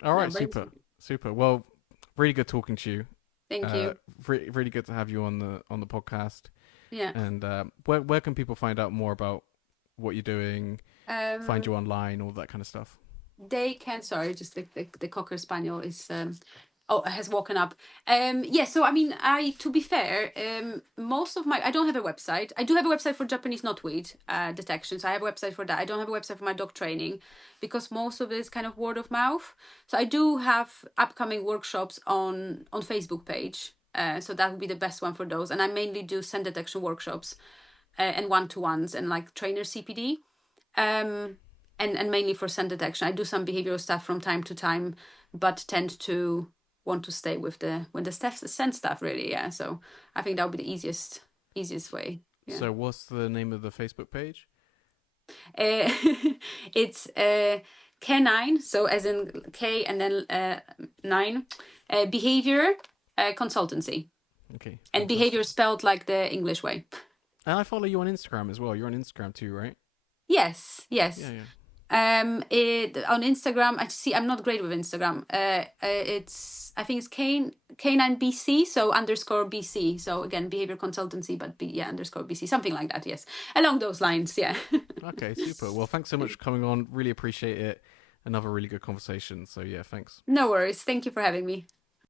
All No, right. but Super. Super. Well, really good talking to you. thank you. Really good to have you on the podcast. Yeah. And where can people find out more about what you're doing? Find Um, you online, all that kind of stuff. they can. Sorry, just the cocker spaniel is oh, has woken up. Yeah. So I mean, I to be fair, most of my I don't have a website. I do have a website for Japanese knotweed detection. So I have a website for that. I don't have a website for my dog training because most of it is kind of word of mouth. So I do have upcoming workshops on Facebook page. So that would be the best one for those. And I mainly do scent detection workshops and one-to-ones and like trainer CPD. Um, and mainly for scent detection. I do some behavioral stuff from time to time, but tend to want to stay with the scent stuff really. Yeah, so I think that would be the easiest way. Yeah, So, what's the name of the Facebook page? uh, it's Canine, so as in K and then nine, behavior consultancy, Okay, and fantastic. behavior spelled like the English way. And I follow you on Instagram as well. You're on Instagram too, right? Yes, Yeah, yes. yeah. It on Instagram. I see. I'm not great with Instagram. It's I think it's Canine BC. So underscore BC. So again, behavior consultancy, but yeah, underscore BC, something like that. Yes, along those lines. Yeah. Okay, super. Well, thanks so much for coming on. Really appreciate it. Another really good conversation. So yeah, thanks. No worries. Thank you for having me.